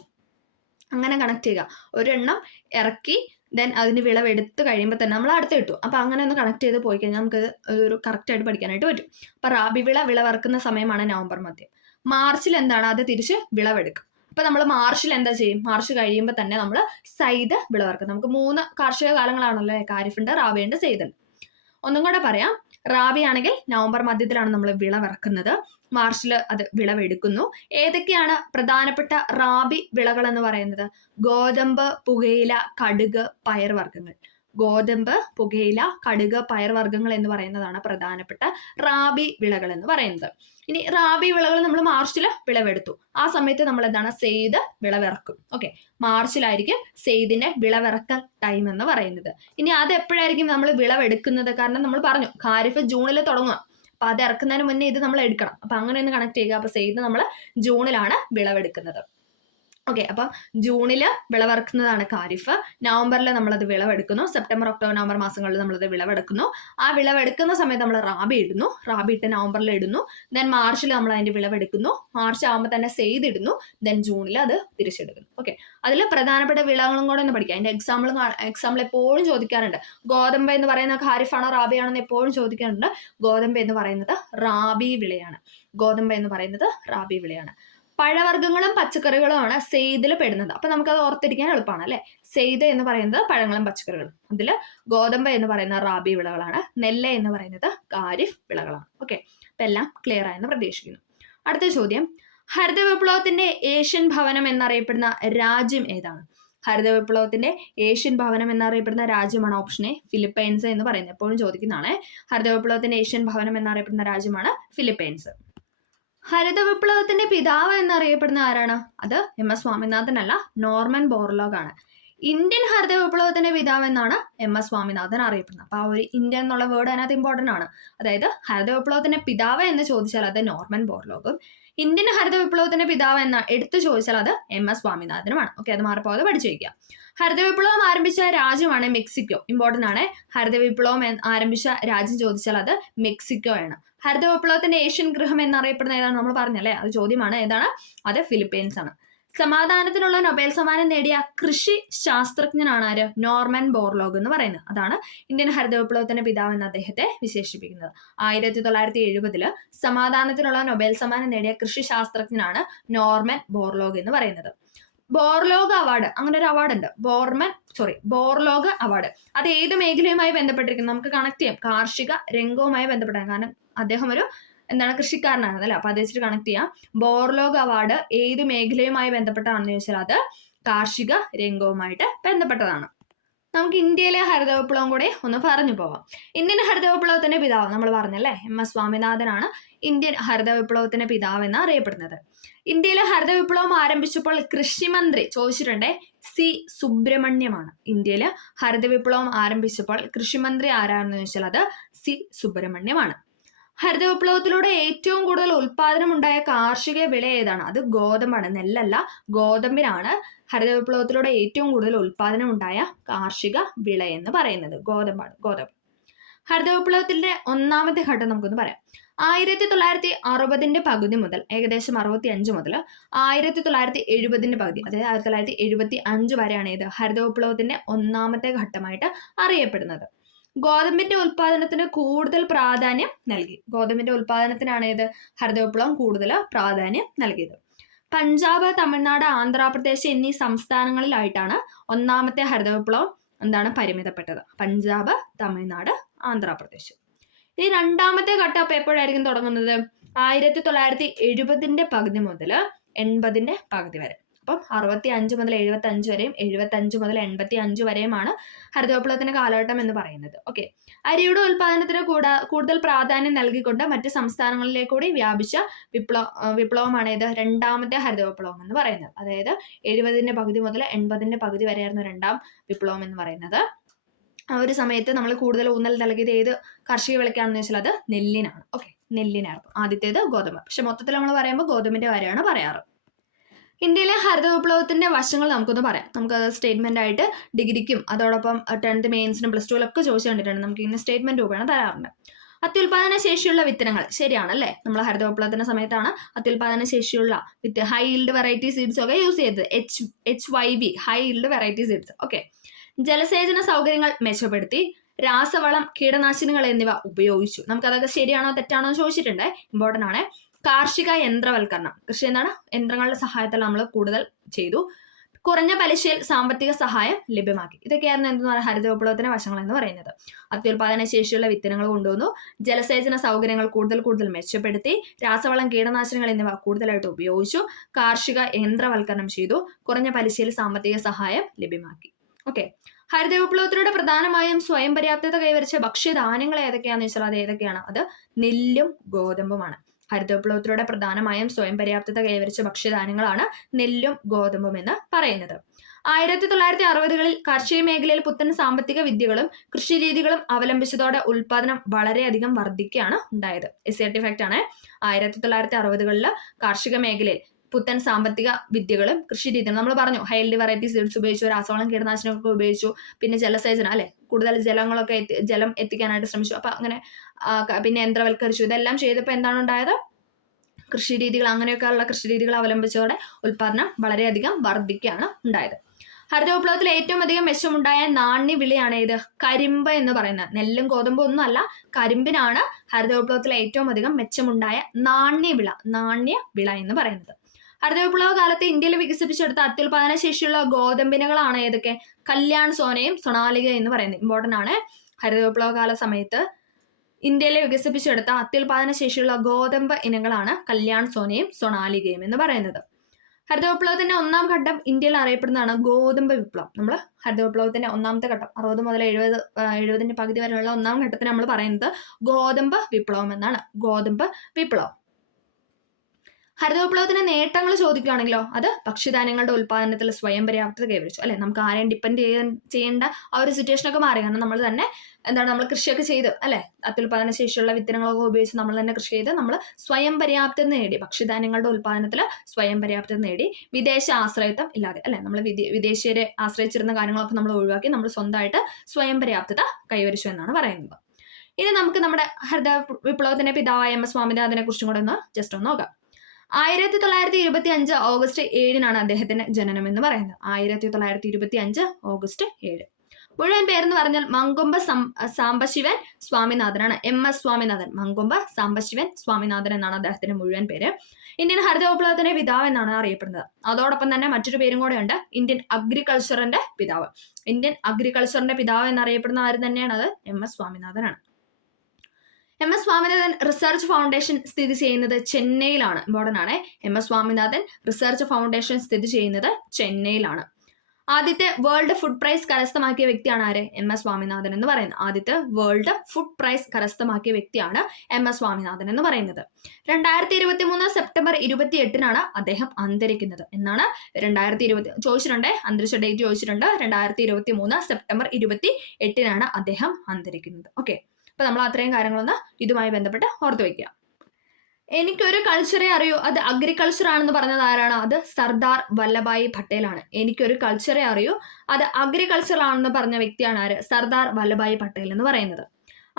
അങ്ങനെ കണക്ട് ചെയ്യുക. ഒരെണ്ണം ഇറക്കി ദെൻ അതിന് വിളവെടുത്ത് കഴിയുമ്പോൾ തന്നെ നമ്മൾ അടുത്ത് കിട്ടും. അപ്പൊ അങ്ങനെ ഒന്ന് കണക്ട് ചെയ്ത് പോയി കഴിഞ്ഞാൽ നമുക്ക് ഒരു കറക്റ്റായിട്ട് പഠിക്കാനായിട്ട് പറ്റും. അപ്പൊ റാബി വിള വിളവിറക്കുന്ന സമയമാണ് നവംബർ മധ്യം. മാർച്ചിൽ എന്താണ്? അത് തിരിച്ച് വിളവെടുക്കും. അപ്പൊ നമ്മൾ മാർച്ചിൽ എന്താ ചെയ്യും? മാർച്ച് കഴിയുമ്പോൾ തന്നെ നമ്മൾ സൈദ് വിളവിറക്കും. നമുക്ക് 3 കാർഷിക കാലങ്ങളാണല്ലോ, ഖാരിഫുണ്ട്, റാബിയുണ്ട്, സെയ്ദുണ്ട്. ഒന്നും കൂടെ പറയാം. റാബി ആണെങ്കിൽ നവംബർ മധ്യത്തിലാണ് നമ്മൾ വിളവിറക്കുന്നത്. മാർച്ചിൽ അത് വിളവെടുക്കുന്നു. ഏതൊക്കെയാണ് പ്രധാനപ്പെട്ട റാബി വിളകൾ എന്ന് പറയുന്നത്? ഗോതമ്പ്, പുകയില, കടുക്, പയർവർഗ്ഗങ്ങൾ. ഗോതമ്പ്, പുകയില, കടുക്, പയർവർഗ്ഗങ്ങൾ എന്ന് പറയുന്നതാണ് പ്രധാനപ്പെട്ട റാബി വിളകൾ എന്ന് പറയുന്നത്. ഇനി റാബി വിളകൾ നമ്മൾ മാർച്ചിൽ വിളവെടുത്തു. ആ സമയത്ത് നമ്മൾ എന്താണ്? സെയ്ത് വിളവിറക്കും. ഓക്കെ, മാർച്ചിലായിരിക്കും സെയ്ദിന്റെ വിളവിറക്കൽ ടൈം എന്ന് പറയുന്നത്. ഇനി അത് എപ്പോഴായിരിക്കും നമ്മൾ വിളവെടുക്കുന്നത്? കാരണം നമ്മൾ പറഞ്ഞു ഖാരിഫ് ജൂണിൽ തുടങ്ങുക. അപ്പൊ അത് ഇറക്കുന്നതിന് മുന്നേ ഇത് നമ്മൾ എടുക്കണം. അപ്പൊ അങ്ങനെ ഒന്ന് കണക്ട് ചെയ്യുക. അപ്പൊ സെയ്ദ് നമ്മൾ ജൂണിലാണ് വിളവെടുക്കുന്നത്. ഓക്കെ, അപ്പം ജൂണില് വിളവിറക്കുന്നതാണ് ഖാരിഫ്. നവംബറിൽ നമ്മളത് വിളവെടുക്കുന്നു. സെപ്റ്റംബർ, ഒക്ടോബർ, നവംബർ മാസങ്ങളിൽ നമ്മളത് വിളവെടുക്കുന്നു. ആ വിളവെടുക്കുന്ന സമയത്ത് നമ്മൾ റാബി ഇടുന്നു. റാബി ഇട്ട് നവംബറിൽ ഇടുന്നു. ദെൻ മാർച്ചിൽ നമ്മൾ അതിന്റെ വിളവെടുക്കുന്നു. മാർച്ച് ആകുമ്പോൾ തന്നെ സെയ്ത് ഇടുന്നു. ദെൻ ജൂണിൽ അത് തിരിച്ചെടുക്കുന്നു. ഓക്കെ, അതിൽ പ്രധാനപ്പെട്ട വിളകളും കൂടെ ഒന്ന് പഠിക്കാം. അതിന്റെ എക്സാമ്പിൾ എപ്പോഴും ചോദിക്കാറുണ്ട്. ഗോതമ്പ് എന്ന് പറയുന്ന ഖാരിഫാണോ റാബിയാണോ എപ്പോഴും ചോദിക്കാറുണ്ട്. ഗോതമ്പ് എന്ന് പറയുന്നത് റാബി വിളയാണ്. ഗോതമ്പ് എന്ന് പറയുന്നത് റാബി വിളയാണ്. പഴവർഗ്ഗങ്ങളും പച്ചക്കറികളുമാണ് സെയ്ദിൽ പെടുന്നത്. അപ്പൊ നമുക്കത് ഓർത്തിരിക്കാൻ എളുപ്പമാണ് അല്ലെ. സെയ്ദ് എന്ന് പറയുന്നത് പഴങ്ങളും പച്ചക്കറികളും. അതിൽ ഗോതമ്പ് എന്ന് പറയുന്ന റാബി വിളകളാണ്. നെല്ല് എന്ന് പറയുന്നത് ഖാരിഫ് വിളകളാണ്. ഓക്കെ, അപ്പൊ എല്ലാം ക്ലിയർ ആയെന്ന് പ്രതീക്ഷിക്കുന്നു. അടുത്ത ചോദ്യം, ഹരിത വിപ്ലവത്തിന്റെ ഏഷ്യൻ ഭവനം എന്നറിയപ്പെടുന്ന രാജ്യം ഏതാണ്? ഹരിത വിപ്ലവത്തിന്റെ ഏഷ്യൻ ഭവനം എന്നറിയപ്പെടുന്ന രാജ്യമാണ് ഓപ്ഷൻ എ ഫിലിപ്പൈൻസ് എന്ന് പറയുന്നത്. എപ്പോഴും ചോദിക്കുന്നതാണ്. ഹരിത വിപ്ലവത്തിന്റെ ഏഷ്യൻ ഭവനം എന്നറിയപ്പെടുന്ന രാജ്യമാണ് ഫിലിപ്പൈൻസ്. ഹരിത വിപ്ലവത്തിന്റെ പിതാവ് എന്നറിയപ്പെടുന്ന ആരാണ്? അത് MS സ്വാമിനാഥൻ അല്ല, നോർമൻ ബോർലോഗ് ആണ്. ഇന്ത്യൻ ഹരിത വിപ്ലവത്തിന്റെ പിതാവ് എന്നാണ് MS സ്വാമിനാഥൻ അറിയപ്പെടുന്നത്. അപ്പൊ ആ ഒരു ഇന്ത്യൻ എന്നുള്ള വേർഡ് അതിനകത്ത് ഇമ്പോർട്ടന്റ് ആണ്. അതായത് ഹരിത വിപ്ലവത്തിന്റെ പിതാവ് എന്ന് ചോദിച്ചാൽ അത് നോർമൻ ബോർലോഗും, ഇന്ത്യൻ ഹരിത വിപ്ലവത്തിന്റെ പിതാവ് എന്ന് എടുത്തു ചോദിച്ചാൽ അത് MS സ്വാമിനാഥനുമാണ്. ഓക്കെ, അത് മാറിപ്പോകാതെ പഠിച്ചു വയ്ക്കുക. ഹരിത വിപ്ലവം ആരംഭിച്ച രാജ്യമാണ് മെക്സിക്കോ. ഇമ്പോർട്ടന്റ് ആണ്. ഹരിത വിപ്ലവം ആരംഭിച്ച രാജ്യം ചോദിച്ചാൽ അത് മെക്സിക്കോ ആണ്. ഹരിത വിപ്ലവത്തിന്റെ ഏഷ്യൻ ഗൃഹം എന്നറിയപ്പെടുന്ന ഏതാണ്? നമ്മൾ പറഞ്ഞല്ലേ, അത് ചോദ്യമാണ്. ഏതാണ്? അത് ഫിലിപ്പീൻസ് ആണ്. സമാധാനത്തിനുള്ള നൊബേൽ സമ്മാനം നേടിയ കൃഷി ശാസ്ത്രജ്ഞനാണ് ആര്? നോർമൻ ബോർലോഗ് എന്ന് പറയുന്നത്. അതാണ് ഇന്ത്യൻ ഹരിത വിപ്ലവത്തിന്റെ പിതാവ് എന്ന് അദ്ദേഹത്തെ വിശേഷിപ്പിക്കുന്നത്. 1970 സമാധാനത്തിനുള്ള നൊബേൽ സമ്മാനം നേടിയ കൃഷി ശാസ്ത്രജ്ഞനാണ് നോർമൻ ബോർലോഗ് എന്ന് പറയുന്നത്. ബോർലോഗ് അവാർഡ്, അങ്ങനെ ഒരു അവാർഡ് ഉണ്ട്, ബോർലോഗ് അവാർഡ്. അത് ഏത് മേഖലയുമായി ബന്ധപ്പെട്ടിരിക്കുന്നു? നമുക്ക് കണക്ട് ചെയ്യാം, കാർഷിക രംഗവുമായി ബന്ധപ്പെട്ടാണ്. കാരണം അദ്ദേഹം ഒരു കൃഷിക്കാരനാണ് അല്ലേ, അപ്പൊ അത് വെച്ചിട്ട് കണക്ട് ചെയ്യാം. ബോർലോഗ് അവാർഡ് ഏത് മേഖലയുമായി ബന്ധപ്പെട്ടാണെന്ന് ചോദിച്ചാൽ അത് കാർഷിക രംഗവുമായിട്ട് ബന്ധപ്പെട്ടതാണ്. നമുക്ക് ഇന്ത്യയിലെ ഹരിത വിപ്ലവം കൂടെ ഒന്ന് പറഞ്ഞു പോവാം. ഇന്ത്യൻ ഹരിത വിപ്ലവത്തിന്റെ പിതാവ് നമ്മൾ പറഞ്ഞല്ലേ, MS സ്വാമിനാഥനാണ് ഇന്ത്യൻ ഹരിത വിപ്ലവത്തിന്റെ പിതാവ് എന്ന് അറിയപ്പെടുന്നത്. ഇന്ത്യയിലെ ഹരിത വിപ്ലവം ആരംഭിച്ചപ്പോൾ കൃഷിമന്ത്രി ചോദിച്ചിട്ടുണ്ടേ, C സുബ്രഹ്മണ്യമാണ്. ഇന്ത്യയിലെ ഹരിത വിപ്ലവം ആരംഭിച്ചപ്പോൾ കൃഷിമന്ത്രി ആരാണെന്ന് ചോദിച്ചാൽ അത് C സുബ്രഹ്മണ്യമാണ്. ഹരിത വിപ്ലവത്തിലൂടെ ഏറ്റവും കൂടുതൽ ഉൽപാദനം ഉണ്ടായ കാർഷിക വിള ഏതാണ്? അത് ഗോതമ്പാണ്, നെല്ലല്ല, ഗോതമ്പിനാണ് ഹരിത വിപ്ലവത്തിലൂടെ ഏറ്റവും കൂടുതൽ ഉൽപാദനം ഉണ്ടായ കാർഷിക വിള എന്ന് പറയുന്നത്. ഗോതമ്പാണ്, ഗോതമ്പ്. ഹരിത വിപ്ലവത്തിന്റെ ഒന്നാമത്തെ ഘട്ടം നമുക്കൊന്ന് പറയാം. 1960 പകുതി മുതൽ ഏകദേശം 65 മുതൽ 1970 പകുതി, അതായത് 1975 വരെയാണ് ഇത് ഹരിത വിപ്ലവത്തിന്റെ ഒന്നാമത്തെ ഘട്ടമായിട്ട് അറിയപ്പെടുന്നത്. ഗോതമ്പിന്റെ ഉൽപാദനത്തിന് കൂടുതൽ പ്രാധാന്യം നൽകി. ഗോതമ്പിന്റെ ഉൽപാദനത്തിനാണ് ഇത് ഹരിത വിപ്ലവം കൂടുതൽ പ്രാധാന്യം നൽകിയത്. പഞ്ചാബ്, തമിഴ്നാട്, ആന്ധ്രാപ്രദേശ് എന്നീ സംസ്ഥാനങ്ങളിലായിട്ടാണ് ഒന്നാമത്തെ ഹരിത വിപ്ലവം പരിമിതപ്പെട്ടത്. പഞ്ചാബ്, തമിഴ്നാട്, ആന്ധ്രാപ്രദേശ്. ഈ രണ്ടാമത്തെ ഘട്ടം അപ്പൊ എപ്പോഴായിരിക്കും തുടങ്ങുന്നത്? 1970 പകുതി മുതൽ 80 പകുതി വരെ. അപ്പം 65 മുതൽ 75 വരെയും 75 മുതൽ 85 വരെയുമാണ് ഹരിത വിപ്ലവത്തിന്റെ കാലഘട്ടം എന്ന് പറയുന്നത്. ഓക്കെ, അരിയുടെ ഉൽപാദനത്തിന് കൂടുതൽ പ്രാധാന്യം നൽകിക്കൊണ്ട് മറ്റ് സംസ്ഥാനങ്ങളിലേക്ക് കൂടി വ്യാപിച്ച വിപ്ലവമാണ് ഇത് രണ്ടാമത്തെ ഹരിത വിപ്ലവം എന്ന് പറയുന്നത്. അതായത് 70 പകുതി മുതൽ 80 പകുതി വരെയായിരുന്നു രണ്ടാം വിപ്ലവം എന്ന് പറയുന്നത്. ആ ഒരു സമയത്ത് നമ്മൾ കൂടുതൽ ഊന്നൽ നൽകിയത് ഏത് കാർഷിക വിളയ്ക്കാണെന്ന് വെച്ചാൽ അത് നെല്ലിനാണ്. ഓക്കെ, നെല്ലിനായിരുന്നു ആദ്യത്തേത്, ഗോതമ്പ്. പക്ഷെ മൊത്തത്തിൽ നമ്മൾ പറയുമ്പോൾ ഗോതമ്പിന്റെ കാര്യമാണ് പറയാറ്. ഇന്ത്യയിലെ ഹരിത വിപ്ലവത്തിന്റെ വശങ്ങൾ നമുക്കൊന്ന് പറയാം. നമുക്കത് സ്റ്റേറ്റ്മെന്റ് ആയിട്ട് ഡിഗ്രിക്കും അതോടൊപ്പം 10th മെയിൻസിനും +2 ചോദിച്ചു കണ്ടിട്ടുണ്ട്. നമുക്ക് ഇന്ന് സ്റ്റേറ്റ്മെന്റ് രൂപേണ തരാറുണ്ട്. അത്യുൽപാദന ശേഷിയുള്ള വിത്തനങ്ങൾ, ശരിയാണല്ലേ, നമ്മൾ ഹരിത വിപ്ലവത്തിന്റെ സമയത്താണ് അത്യുൽപാദന ശേഷിയുള്ള ഹൈ ഈൽഡ് വെറൈറ്റി സീഡ്സ് ഒക്കെ യൂസ് ചെയ്തത്. HYV, high yield variety seeds. Okay, ജലസേചന സൗകര്യങ്ങൾ മെച്ചപ്പെടുത്തി, രാസവളം, കീടനാശിനികൾ എന്നിവ ഉപയോഗിച്ചു. നമുക്കതൊക്കെ ശരിയാണോ തെറ്റാണോ എന്ന് ചോദിച്ചിട്ടുണ്ട്, ഇമ്പോർട്ടന്റ് ആണ്. കാർഷിക യന്ത്രവൽക്കരണം, കൃഷി യന്ത്രങ്ങളുടെ സഹായത്തിൽ നമ്മൾ കൂടുതൽ ചെയ്തു. കുറഞ്ഞ പലിശയിൽ സാമ്പത്തിക സഹായം ലഭ്യമാക്കി. ഇതൊക്കെയായിരുന്നു എന്തെന്ന് ഹരിത വിപ്ലവത്തിന്റെ വശങ്ങൾ എന്ന് പറയുന്നത്. അത്യുൽപാദന ശേഷിയുള്ള വിത്തനങ്ങൾ കൊണ്ടുവന്നു, ജലസേചന സൗകര്യങ്ങൾ കൂടുതൽ മെച്ചപ്പെടുത്തി, രാസവളം, കീടനാശിനികൾ എന്നിവ കൂടുതലായിട്ട് ഉപയോഗിച്ചു, കാർഷിക യന്ത്രവൽക്കരണം ചെയ്തു, കുറഞ്ഞ പലിശയിൽ സാമ്പത്തിക സഹായം ലഭ്യമാക്കി. ഓക്കെ, ഹരിത വിപ്ലവത്തിലൂടെ പ്രധാനമായും സ്വയം പര്യാപ്തത കൈവരിച്ച ഭക്ഷ്യധാന്യങ്ങൾ ഏതൊക്കെയാണെന്ന് വെച്ചാൽ അത് ഏതൊക്കെയാണ്? അത് നെല്ലും ഗോതമ്പുമാണ്. ഹരിത വിപ്ലവത്തിലൂടെ പ്രധാനമായും സ്വയം പര്യാപ്തത കൈവരിച്ച ഭക്ഷ്യധാന്യങ്ങളാണ് നെല്ലും ഗോതമ്പും എന്ന് പറയുന്നത്. 1960-കളിൽ കാർഷിക മേഖലയിൽ പുത്തൻ സാമ്പത്തിക വിദ്യകളും കൃഷിരീതികളും അവലംബിച്ചതോടെ ഉൽപാദനം വളരെയധികം വർദ്ധിക്കുകയാണ് ഉണ്ടായത്. SAT ഫാക്ട് ആണ്. 1960-കളിൽ കാർഷിക മേഖലയിൽ പുത്തൻ സാമ്പത്തിക വിദ്യകളും കൃഷിരീതികളും, നമ്മൾ പറഞ്ഞു ഹൈൽഡ് വെറൈറ്റി സീഡ്സ് ഉപയോഗിച്ചു, രാസവളം, കീടനാശിനികളൊക്കെ ഉപയോഗിച്ചു, പിന്നെ ജലസേചനം അല്ലെ, കൂടുതൽ ജലം എത്തിക്കാനായിട്ട് ശ്രമിച്ചു. അപ്പൊ അങ്ങനെ പിന്നെ യന്ത്രവൽക്കരിച്ചു. ഇതെല്ലാം ചെയ്തപ്പോൾ എന്താണ് ഉണ്ടായത്? കൃഷിരീതികൾ, അങ്ങനെയൊക്കെയുള്ള കൃഷിരീതികൾ അവലംബിച്ചതോടെ ഉൽപാദനം വളരെയധികം വർദ്ധിക്കുകയാണ് ഉണ്ടായത്. ഹരിത വിപ്ലവത്തിൽ ഏറ്റവും അധികം മെച്ചമുണ്ടായ നാണ്യവിളയാണ് ഏത്? കരിമ്പ് എന്ന് പറയുന്നത്. നെല്ലും ഗോതമ്പും ഒന്നും അല്ല, കരിമ്പിനാണ് ഹരിത വിപ്ലവത്തിൽ ഏറ്റവും അധികം മെച്ചമുണ്ടായ നാണ്യവിള എന്ന് പറയുന്നത്. ഹരിത വിപ്ലവ കാലത്ത് ഇന്ത്യയിൽ വികസിപ്പിച്ചെടുത്ത അത്യുൽപാദന ശേഷിയുള്ള ഗോതമ്പിനകളാണ് ഏതൊക്കെ? കല്യാൺ സോനയും സൊണാലിക എന്ന് പറയുന്നത്. ഇമ്പോർട്ടന്റ് ആണ്. ഹരിത വിപ്ലവ കാല സമയത്ത് ഇന്ത്യയിൽ വികസിപ്പിച്ചെടുത്ത അത്യുൽപാദന ശേഷിയുള്ള ഗോതമ്പ് ഇനങ്ങളാണ് കല്യാൺ സോനയും സൊണാലികയും എന്ന് പറയുന്നത്. ഹരിത വിപ്ലവത്തിന്റെ ഒന്നാം ഘട്ടം ഇന്ത്യയിൽ അറിയപ്പെടുന്നതാണ് ഗോതമ്പ് വിപ്ലവം. നമ്മൾ ഹരിത വിപ്ലവത്തിന്റെ ഒന്നാമത്തെ ഘട്ടം 60 മുതൽ 70 പകുതി വരെയുള്ള ഒന്നാം ഘട്ടത്തിന് നമ്മൾ പറയുന്നത് ഗോതമ്പ് വിപ്ലവം എന്നാണ്. ഗോതമ്പ് വിപ്ലവം. ഹരിത വിപ്ലവത്തിന്റെ നേട്ടങ്ങൾ ചോദിക്കുകയാണെങ്കിലോ അത് ഭക്ഷ്യധാന്യങ്ങളുടെ ഉൽപ്പാദനത്തിൽ സ്വയം പര്യാപ്തത കൈവരിച്ചു അല്ലെ. നമുക്ക് ആരെയും ഡിപ്പെൻഡ് ചെയ്യേണ്ട ആ ഒരു സിറ്റുവേഷനൊക്കെ മാറി. കാരണം നമ്മൾ തന്നെ നമ്മൾ കൃഷിയൊക്കെ ചെയ്ത് അല്ലെ, അത്യുൽപാദന ശേഷിയുള്ള വിത്തനങ്ങളൊക്കെ ഉപയോഗിച്ച് നമ്മൾ തന്നെ കൃഷി ചെയ്ത് നമ്മൾ സ്വയം പര്യാപ്തത നേടി. ഭക്ഷ്യധാന്യങ്ങളുടെ ഉൽപ്പാദനത്തിൽ സ്വയം പര്യാപ്തത നേടി. വിദേശ ആശ്രയത്വം ഇല്ലാതെ അല്ലെ, നമ്മൾ വിദേശീയരെ ആശ്രയിച്ചിരുന്ന കാര്യങ്ങളൊക്കെ നമ്മൾ ഒഴിവാക്കി നമ്മൾ സ്വന്തമായിട്ട് സ്വയം പര്യാപ്തത കൈവരിച്ചു എന്നാണ് പറയുന്നത്. ഇനി നമുക്ക് നമ്മുടെ ഹരിത വിപ്ലവത്തിന്റെ പിതാവായ എം എസ് സ്വാമിനാഥനെ കുറിച്ചും കൂടെ ഒന്ന് ജസ്റ്റ് ഒന്ന് നോക്കാം. 1925 ഓഗസ്റ്റ് 7 അദ്ദേഹത്തിന്റെ ജനനം എന്ന് പറയുന്നത്. 1925 ഓഗസ്റ്റ് 7. മുഴുവൻ പേരെന്ന് പറഞ്ഞാൽ മങ്കൊമ്പ സാംബശിവൻ സ്വാമിനാഥനാണ്. M S Swaminathan. മങ്കൊമ്പ സാംബശിവൻ സ്വാമിനാഥൻ എന്നാണ് അദ്ദേഹത്തിന്റെ മുഴുവൻ പേര്. ഇന്ത്യൻ ഹരിത വിപ്ലവത്തിന്റെ പിതാവ് എന്നാണ് അറിയപ്പെടുന്നത്. അതോടൊപ്പം തന്നെ മറ്റൊരു പേരും കൂടെ ഉണ്ട്, ഇന്ത്യൻ അഗ്രികൾച്ചറിന്റെ പിതാവ്. ഇന്ത്യൻ അഗ്രികൾച്ചറിന്റെ പിതാവ് എന്നറിയപ്പെടുന്ന ആരും തന്നെയാണ് അത് എം എസ് സ്വാമിനാഥനാണ്. M S Swaminathan research foundation സ്ഥിതി ചെയ്യുന്നത് ചെന്നൈയിലാണ്. ഇമ്പോർട്ടൻ്റ് ആണ്. M S Swaminathan research foundation സ്ഥിതി ചെയ്യുന്നത് ചെന്നൈയിലാണ്. ആദ്യത്തെ വേൾഡ് ഫുഡ് പ്രൈസ് കരസ്ഥമാക്കിയ വ്യക്തിയാണ് ആര്? എം എസ് സ്വാമിനാഥൻ എന്ന് പറയുന്നത്. ആദ്യത്തെ വേൾഡ് ഫുഡ് പ്രൈസ് കരസ്ഥമാക്കിയ വ്യക്തിയാണ് എം എസ് സ്വാമിനാഥൻ എന്ന് പറയുന്നത്. 2023 സെപ്റ്റംബർ 28 അദ്ദേഹം അന്തരിക്കുന്നത്. എന്നാണ് 2020 ചോദിച്ചിട്ടുണ്ട്, അന്തരിച്ച ഡേറ്റ് ചോദിച്ചിട്ടുണ്ട്. 2023 സെപ്റ്റംബർ 28 അദ്ദേഹം അന്തരിക്കുന്നത്. ഓക്കെ, അപ്പൊ നമ്മൾ അത്രയും കാര്യങ്ങളൊന്ന് ഇതുമായി ബന്ധപ്പെട്ട് ഓർത്തു വയ്ക്കുക. എനിക്കൊരു കൾച്ചറെ അറിയൂ, അത് അഗ്രികൾച്ചർ ആണെന്ന് പറഞ്ഞത് ആരാണ്? അത് സർദാർ വല്ലഭായ് പട്ടേലാണ്. എനിക്കൊരു കൾച്ചറെ അറിയൂ, അത് അഗ്രികൾച്ചർ ആണെന്ന് പറഞ്ഞ വ്യക്തിയാണ് ആര്? സർദാർ വല്ലഭായ് പട്ടേൽ എന്ന് പറയുന്നത്.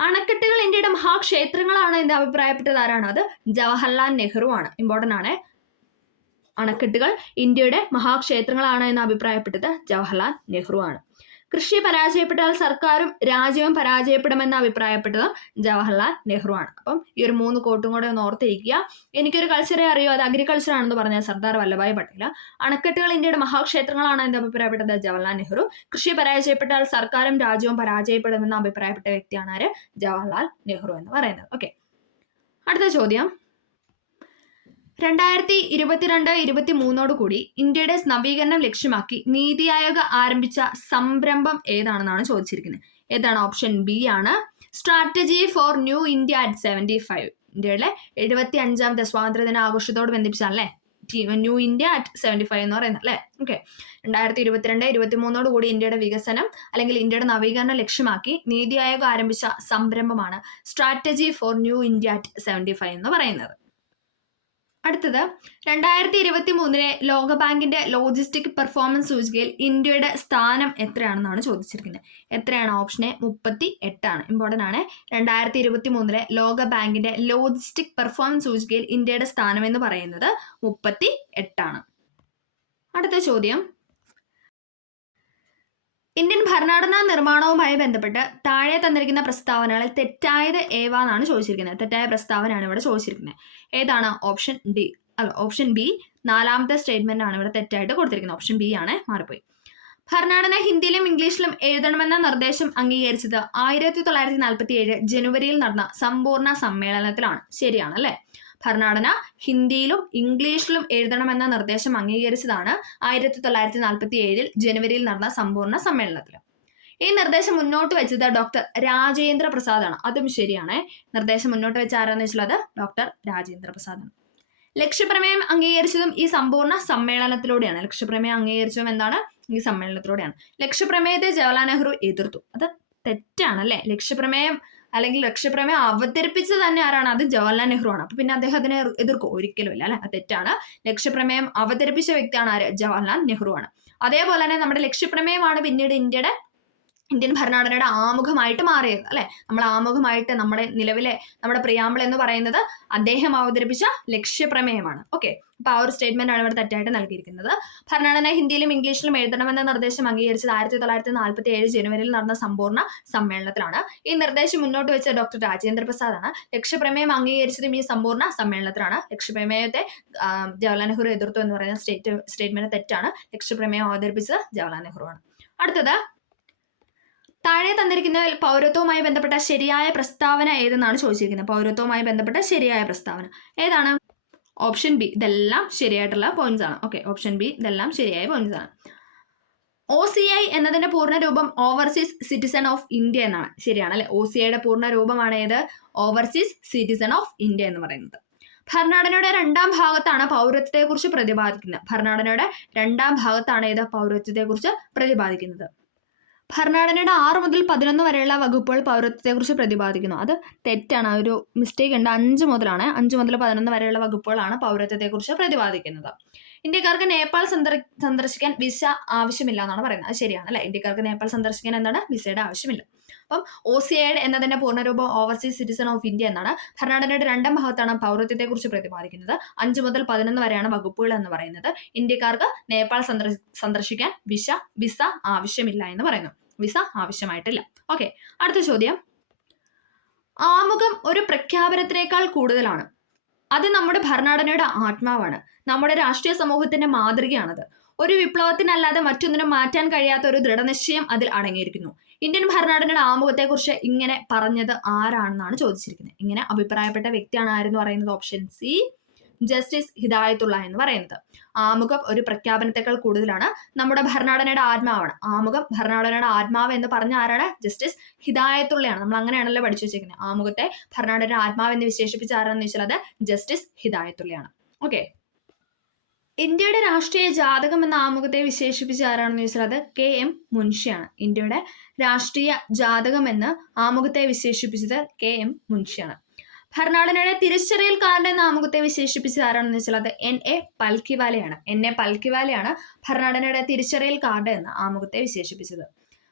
അണക്കെട്ടുകൾ ഇന്ത്യയുടെ മഹാക്ഷേത്രങ്ങളാണ് എന്ന് അഭിപ്രായപ്പെട്ടത് ആരാണ്? അത് ജവഹർലാൽ നെഹ്റു ആണ്. ഇമ്പോർട്ടൻ്റ് ആണ്. അണക്കെട്ടുകൾ ഇന്ത്യയുടെ മഹാക്ഷേത്രങ്ങളാണ് എന്ന് അഭിപ്രായപ്പെട്ടത് ജവഹർലാൽ നെഹ്റു ആണ്. കൃഷി പരാജയപ്പെട്ടാൽ സർക്കാരും രാജ്യവും പരാജയപ്പെടുമെന്ന് അഭിപ്രായപ്പെട്ടത് ജവഹർലാൽ നെഹ്റു ആണ്. അപ്പം ഈ ഒരു 3 കോട്ടും കൂടെ ഒന്ന് ഓർത്തിരിക്കുക. എനിക്കൊരു കൾച്ചറെ അറിയോ, അത് അഗ്രികൾച്ചർ ആണെന്ന് പറഞ്ഞ സർദാർ വല്ലഭായ് പട്ടേൽ. അണക്കെട്ടുകൾ ഇന്ത്യയുടെ മഹാക്ഷേത്രങ്ങളാണ് എന്ന് അഭിപ്രായപ്പെട്ടത് ജവഹർലാൽ നെഹ്റു. കൃഷി പരാജയപ്പെട്ടാൽ സർക്കാരും രാജ്യവും പരാജയപ്പെടുമെന്ന് അഭിപ്രായപ്പെട്ട വ്യക്തിയാണ് ആര്? ജവഹർലാൽ നെഹ്റു എന്ന് പറയുന്നത്. ഓക്കെ, അടുത്ത ചോദ്യം. 2022-23 കൂടി ഇന്ത്യയുടെ നവീകരണം ലക്ഷ്യമാക്കി നീതി ആയോഗ് ആരംഭിച്ച സംരംഭം ഏതാണെന്നാണ് ചോദിച്ചിരിക്കുന്നത്. ഏതാണ്? ഓപ്ഷൻ ബി ആണ്, strategy for new India at 75. ഇന്ത്യയുടെ 75ാമത്തെ സ്വാതന്ത്ര്യദിന ആഘോഷത്തോട് ബന്ധിപ്പിച്ചാണല്ലേ ന്യൂ ഇന്ത്യ അറ്റ് 75 എന്ന് പറയുന്നത് അല്ലേ. ഓക്കെ, 2022-23 കൂടി ഇന്ത്യയുടെ വികസനം അല്ലെങ്കിൽ ഇന്ത്യയുടെ നവീകരണം ലക്ഷ്യമാക്കി നീതി ആയോഗ് ആരംഭിച്ച സംരംഭമാണ് strategy for new India at 75 എന്ന് പറയുന്നത്. അടുത്തത് 2023 ലോകബാങ്കിന്റെ ലോജിസ്റ്റിക് പെർഫോമൻസ് സൂചികയിൽ ഇന്ത്യയുടെ സ്ഥാനം എത്രയാണെന്നാണ് ചോദിച്ചിരിക്കുന്നത്. എത്രയാണ്? ഓപ്ഷൻ എ 38 ആണ്. ഇമ്പോർട്ടൻ്റ് ആണ്. 2023 ലോകബാങ്കിന്റെ ലോജിസ്റ്റിക് പെർഫോമൻസ് സൂചികയിൽ ഇന്ത്യയുടെ സ്ഥാനം എന്ന് പറയുന്നത് 38 ആണ്. അടുത്ത ചോദ്യം. ഇന്ത്യൻ ഭരണഘടനാ നിർമ്മാണവുമായി ബന്ധപ്പെട്ട് താഴെ തന്നിരിക്കുന്ന പ്രസ്താവനകളിൽ തെറ്റായത് ഏവാന്നാണ് ചോദിച്ചിരിക്കുന്നത്. തെറ്റായ പ്രസ്താവനയാണ് ഇവിടെ ചോദിച്ചിരിക്കുന്നത്. ഏതാണ്? ഓപ്ഷൻ ഡി അല്ല ഓപ്ഷൻ ബി. 4ാമത്തെ സ്റ്റേറ്റ്മെന്റ് ആണ് ഇവിടെ തെറ്റായിട്ട് കൊടുത്തിരിക്കുന്നത്. ഓപ്ഷൻ ബി ആണ്, മാറിപ്പോയി. ഭരണഘടന ഹിന്ദിയിലും ഇംഗ്ലീഷിലും എഴുതണമെന്ന നിർദ്ദേശം അംഗീകരിച്ചത് 1947 ജനുവരിയിൽ നടന്ന സമ്പൂർണ്ണ സമ്മേളനത്തിലാണ്. ശരിയാണ് അല്ലേ? ഭരണഘടന ഹിന്ദിയിലും ഇംഗ്ലീഷിലും എഴുതണമെന്ന നിർദ്ദേശം അംഗീകരിച്ചതാണ് 1947 ജനുവരിയിൽ നടന്ന സമ്പൂർണ്ണ സമ്മേളനത്തിൽ. ഈ നിർദ്ദേശം മുന്നോട്ട് വെച്ചത് ഡോക്ടർ രാജേന്ദ്ര പ്രസാദ് ആണ്. അതും ശരിയാണ്. നിർദ്ദേശം മുന്നോട്ട് വെച്ച ആരാന്ന് വെച്ചാൽ അത് ഡോക്ടർ രാജേന്ദ്ര പ്രസാദ് ആണ്. ലക്ഷ്യപ്രമേയം അംഗീകരിച്ചതും ഈ സമ്പൂർണ്ണ സമ്മേളനത്തിലൂടെയാണ്. ലക്ഷ്യപ്രമേയം അംഗീകരിച്ചതും എന്താണ്? ഈ സമ്മേളനത്തിലൂടെയാണ്. ലക്ഷ്യപ്രമേയത്തെ ജവഹർലാൽ നെഹ്റു എതിർത്തു. അത് തെറ്റാണല്ലേ. ലക്ഷ്യപ്രമേയം അവതരിപ്പിച്ചത് തന്നെ ആരാണ്? അത് ജവഹർലാൽ നെഹ്റു ആണ്. അപ്പൊ പിന്നെ അദ്ദേഹം അതിനെ എതിർക്കും? ഒരിക്കലും ഇല്ല അല്ലെ. അത് തെറ്റാണ്. ലക്ഷ്യപ്രമേയം അവതരിപ്പിച്ച വ്യക്തിയാണ് ആര്? ജവഹർലാൽ നെഹ്റു ആണ്. അതേപോലെ തന്നെ നമ്മുടെ ലക്ഷ്യപ്രമേയമാണ് പിന്നീട് ഇന്ത്യൻ ഭരണഘടനയുടെ ആമുഖമായിട്ട് മാറിയത് അല്ലെ. നമ്മൾ ആമുഖമായിട്ട് നമ്മുടെ പ്രിയാമ്പിൾ എന്ന് പറയുന്നത് അദ്ദേഹം അവതരിപ്പിച്ച ലക്ഷ്യപ്രമേയമാണ്. ഓക്കെ, അപ്പൊ ആ ഒരു സ്റ്റേറ്റ്മെന്റ് ആണ് ഇവിടെ തെറ്റായിട്ട് നൽകിയിരിക്കുന്നത്. ഭരണഘടന ഹിന്ദിയിലും ഇംഗ്ലീഷിലും എഴുതണമെന്ന നിർദ്ദേശം അംഗീകരിച്ചത് 1947 ജനുവരിയിൽ നടന്ന സമ്പൂർണ്ണ സമ്മേളനത്തിലാണ്. ഈ നിർദ്ദേശം മുന്നോട്ട് വെച്ച ഡോക്ടർ രാജേന്ദ്ര പ്രസാദ് ആണ്. ലക്ഷ്യപ്രമേയം അംഗീകരിച്ചതും ഈ സമ്പൂർണ്ണ സമ്മേളനത്തിലാണ്. ലക്ഷ്യപ്രമേയത്തെ ജവഹർലാൽ നെഹ്റു എതിർത്തു എന്ന് പറയുന്ന സ്റ്റേറ്റ്മെന്റ് തെറ്റാണ്. ലക്ഷ്യപ്രമേയം അവതരിപ്പിച്ചത് ജവഹർലാൽ നെഹ്റു ആണ്. അടുത്തത്, താഴെ തന്നിരിക്കുന്നതിൽ പൗരത്വവുമായി ബന്ധപ്പെട്ട ശരിയായ പ്രസ്താവന ഏതെന്നാണ് ചോദിച്ചിരിക്കുന്നത്. പൗരത്വവുമായി ബന്ധപ്പെട്ട ശരിയായ പ്രസ്താവന ഏതാണ്? Option B. ഇതെല്ലാം ശരിയായിട്ടുള്ള പോയിന്റ്സ് ആണ്. Okay, option B. ഇതെല്ലാം ശരിയായ പോയിന്റ്സ് ആണ്. OCI എന്നതിന്റെ പൂർണ്ണരൂപം ഓവർസീസ് സിറ്റിസൺ ഓഫ് ഇന്ത്യ എന്നാണ്. ശരിയാണ് അല്ലെ. OCIയുടെ പൂർണ്ണ രൂപമാണ് ഏത്? ഓവർസീസ് സിറ്റിസൺ ഓഫ് ഇന്ത്യ എന്ന് പറയുന്നത്. ഭരണഘടനയുടെ 2-ാം ഭാഗത്താണ് പൗരത്വത്തെക്കുറിച്ച് പ്രതിപാദിക്കുന്നത്. ഭരണഘടനയുടെ 2-ാം ഭാഗത്താണ് ഏത് പൗരത്വത്തെക്കുറിച്ച് പ്രതിപാദിക്കുന്നത്. ഭരണഘടനയുടെ 6 മുതൽ 11 വരെയുള്ള വകുപ്പുകൾ പൗരത്വത്തെക്കുറിച്ച് പ്രതിപാദിക്കുന്നു. അത് തെറ്റാണ്, ഒരു മിസ്റ്റേക്ക് ഉണ്ട്. 5 മുതലാണ്, 5 മുതൽ 11 വരെയുള്ള വകുപ്പുകളാണ് പൗരത്വത്തെക്കുറിച്ച് പ്രതിപാദിക്കുന്നത്. ഇന്ത്യക്കാർക്ക് നേപ്പാൾ സന്ദർശിക്കാൻ വിസ ആവശ്യമില്ല എന്നാണ് പറയുന്നത്. അത് ശരിയാണ് അല്ലെ? ഇന്ത്യക്കാർക്ക് നേപ്പാൾ സന്ദർശിക്കാൻ എന്താണ്? വിസയുടെ ആവശ്യമില്ല. അപ്പം OCID എന്നതിന്റെ പൂർണ്ണരൂപം ഓവർസീസ് സിറ്റിസൺ ഓഫ് ഇന്ത്യ എന്നാണ്. ഭരണഘടനയുടെ 2-ാം ഭാഗത്താണ് പൗരത്വത്തെക്കുറിച്ച് പ്രതിപാദിക്കുന്നത്. 5 മുതൽ 11 വരെയാണ് വകുപ്പുകൾ എന്ന് പറയുന്നത്. ഇന്ത്യക്കാർക്ക് നേപ്പാൾ സന്ദർശിക്കാൻ വിസ ആവശ്യമില്ല എന്ന് പറയുന്നു. വിസ ആവശ്യമായിട്ടില്ല. ഓക്കെ, അടുത്ത ചോദ്യം. ആമുഖം ഒരു പ്രഖ്യാപനത്തിനേക്കാൾ കൂടുതലാണ്. അത് നമ്മുടെ ഭരണഘടനയുടെ ആത്മാവാണ്. നമ്മുടെ രാഷ്ട്രീയ സമൂഹത്തിന്റെ മാതൃകയാണത്. ഒരു വിപ്ലവത്തിനല്ലാതെ മറ്റൊന്നിനും മാറ്റാൻ കഴിയാത്ത ഒരു ദൃഢനിശ്ചയം അതിൽ അടങ്ങിയിരിക്കുന്നു. ഇന്ത്യൻ ഭരണഘടനയുടെ ആമുഖത്തെക്കുറിച്ച് ഇങ്ങനെ പറഞ്ഞത് ആരാണെന്നാണ് ചോദിച്ചിരിക്കുന്നത്. ഇങ്ങനെ അഭിപ്രായപ്പെട്ട വ്യക്തിയാണ് ആരെന്ന് പറയുന്നത്? ഓപ്ഷൻ സി, ജസ്റ്റിസ് ഹിദായത്തുള്ള എന്ന് പറയുന്നത്. ആമുഖം ഒരു പ്രഖ്യാപനത്തെക്കാൾ കൂടുതലാണ്. നമ്മുടെ ഭരണഘടനയുടെ ആത്മാവാണ്. ആമുഖം ഭരണഘടനയുടെ ആത്മാവ് എന്ന് പറഞ്ഞ ആരാണ്? ജസ്റ്റിസ് ഹിദായത്തുള്ളയാണ്. നമ്മൾ അങ്ങനെയാണല്ലോ പഠിച്ചു വെച്ചിരിക്കുന്നത്. ആമുഖത്തെ ഭരണഘടനയുടെ ആത്മാവ് എന്ന് വിശേഷിപ്പിച്ച ആരാണെന്ന് വെച്ചാൽ അത് ജസ്റ്റിസ് ഹിദായത്തുള്ളയാണ്. ഓക്കെ, ഇന്ത്യയുടെ രാഷ്ട്രീയ ജാതകം എന്ന ആമുഖത്തെ വിശേഷിപ്പിച്ച ആരാണെന്ന് ചോദിച്ചാൽ അത് KM മുൻഷിയാണ്. ഇന്ത്യയുടെ രാഷ്ട്രീയ ജാതകം എന്ന് ആമുഖത്തെ വിശേഷിപ്പിച്ചത് KM മുൻഷിയാണ്. ഭരണഘടനയുടെ തിരിച്ചറിയൽ കാർഡ് എന്ന ആമുഖത്തെ വിശേഷിപ്പിച്ചത് ആരാണെന്ന് വെച്ചാൽ അത് NA പൽക്കിവാലയാണ്. NA പൽക്കിവാലയാണ് ഭരണഘടനയുടെ തിരിച്ചറിയൽ കാർഡ് എന്ന ആമുഖത്തെ വിശേഷിപ്പിച്ചത്.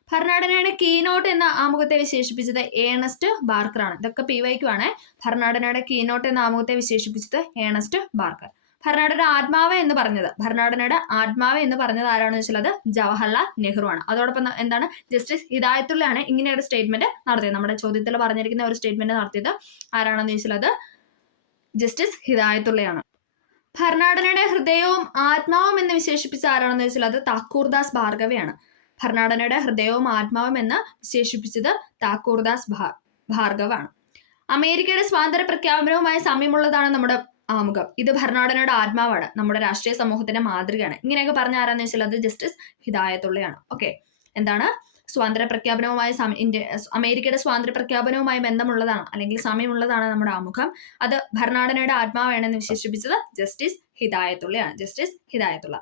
ഭരണഘടനയുടെ കീനോട്ട് എന്ന ആമുഖത്തെ വിശേഷിപ്പിച്ചത് ഏണസ്റ്റ് ബാർക്കറാണ്. ഇതൊക്കെ PYQ ആണ്. ഭരണഘടനയുടെ കീനോട്ട് എന്ന ആമുഖത്തെ വിശേഷിപ്പിച്ചത് ഏണസ്റ്റ് ബാർക്കർ. ഭരണഘടനയുടെ ആത്മാവ് എന്ന് പറഞ്ഞത് ആരാണെന്ന് വെച്ചാൽ അത് ജവഹർലാൽ നെഹ്റു ആണ്. അതോടൊപ്പം എന്താണ്? ജസ്റ്റിസ് ഹിദായത്തുള്ളയാണ് ഇങ്ങനെയൊരു സ്റ്റേറ്റ്മെന്റ് നടത്തിയത്. നമ്മുടെ ചോദ്യത്തിൽ പറഞ്ഞിരിക്കുന്ന ഒരു സ്റ്റേറ്റ്മെന്റ് നടത്തിയത് ആരാണെന്ന് ചോദിച്ചാൽ അത് ജസ്റ്റിസ് ഹിദായത്തുള്ളയാണ്. ഭരണഘടനയുടെ ഹൃദയവും ആത്മാവും എന്ന് വിശേഷിപ്പിച്ച ആരാണെന്ന് ചോദിച്ചാൽ അത് താക്കൂർദാസ് ഭാർഗവയാണ്. ഭരണഘടനയുടെ ഹൃദയവും ആത്മാവും എന്ന് വിശേഷിപ്പിച്ചത് താക്കൂർദാസ് ഭാർഗവാണ്. അമേരിക്കയുടെ സ്വാതന്ത്ര്യ പ്രഖ്യാപനവുമായി സാമ്യമുള്ളതാണ് നമ്മുടെ ആമുഖം. ഇത് ഭരണഘടനയുടെ ആത്മാവാണ്. നമ്മുടെ രാഷ്ട്രീയ സമൂഹത്തിന്റെ മാതൃകയാണ്. ഇങ്ങനെയൊക്കെ പറഞ്ഞ ആരാന്ന് വെച്ചാൽ അത് ജസ്റ്റിസ് ഹിദായത്തുള്ളയാണ്. ഓക്കെ, എന്താണ്? സ്വാതന്ത്ര്യ പ്രഖ്യാപനവുമായി അമേരിക്കയുടെ സ്വാതന്ത്ര്യ പ്രഖ്യാപനവുമായി ബന്ധമുള്ളതാണ് അല്ലെങ്കിൽ സാമ്യമുള്ളതാണ് നമ്മുടെ ആമുഖം. അത് ഭരണഘടനയുടെ ആത്മാവാണെന്ന് വിശേഷിപ്പിച്ചത് ജസ്റ്റിസ് ഹിദായത്തുള്ളയാണ്. ജസ്റ്റിസ് ഹിദായത്തുള്ള.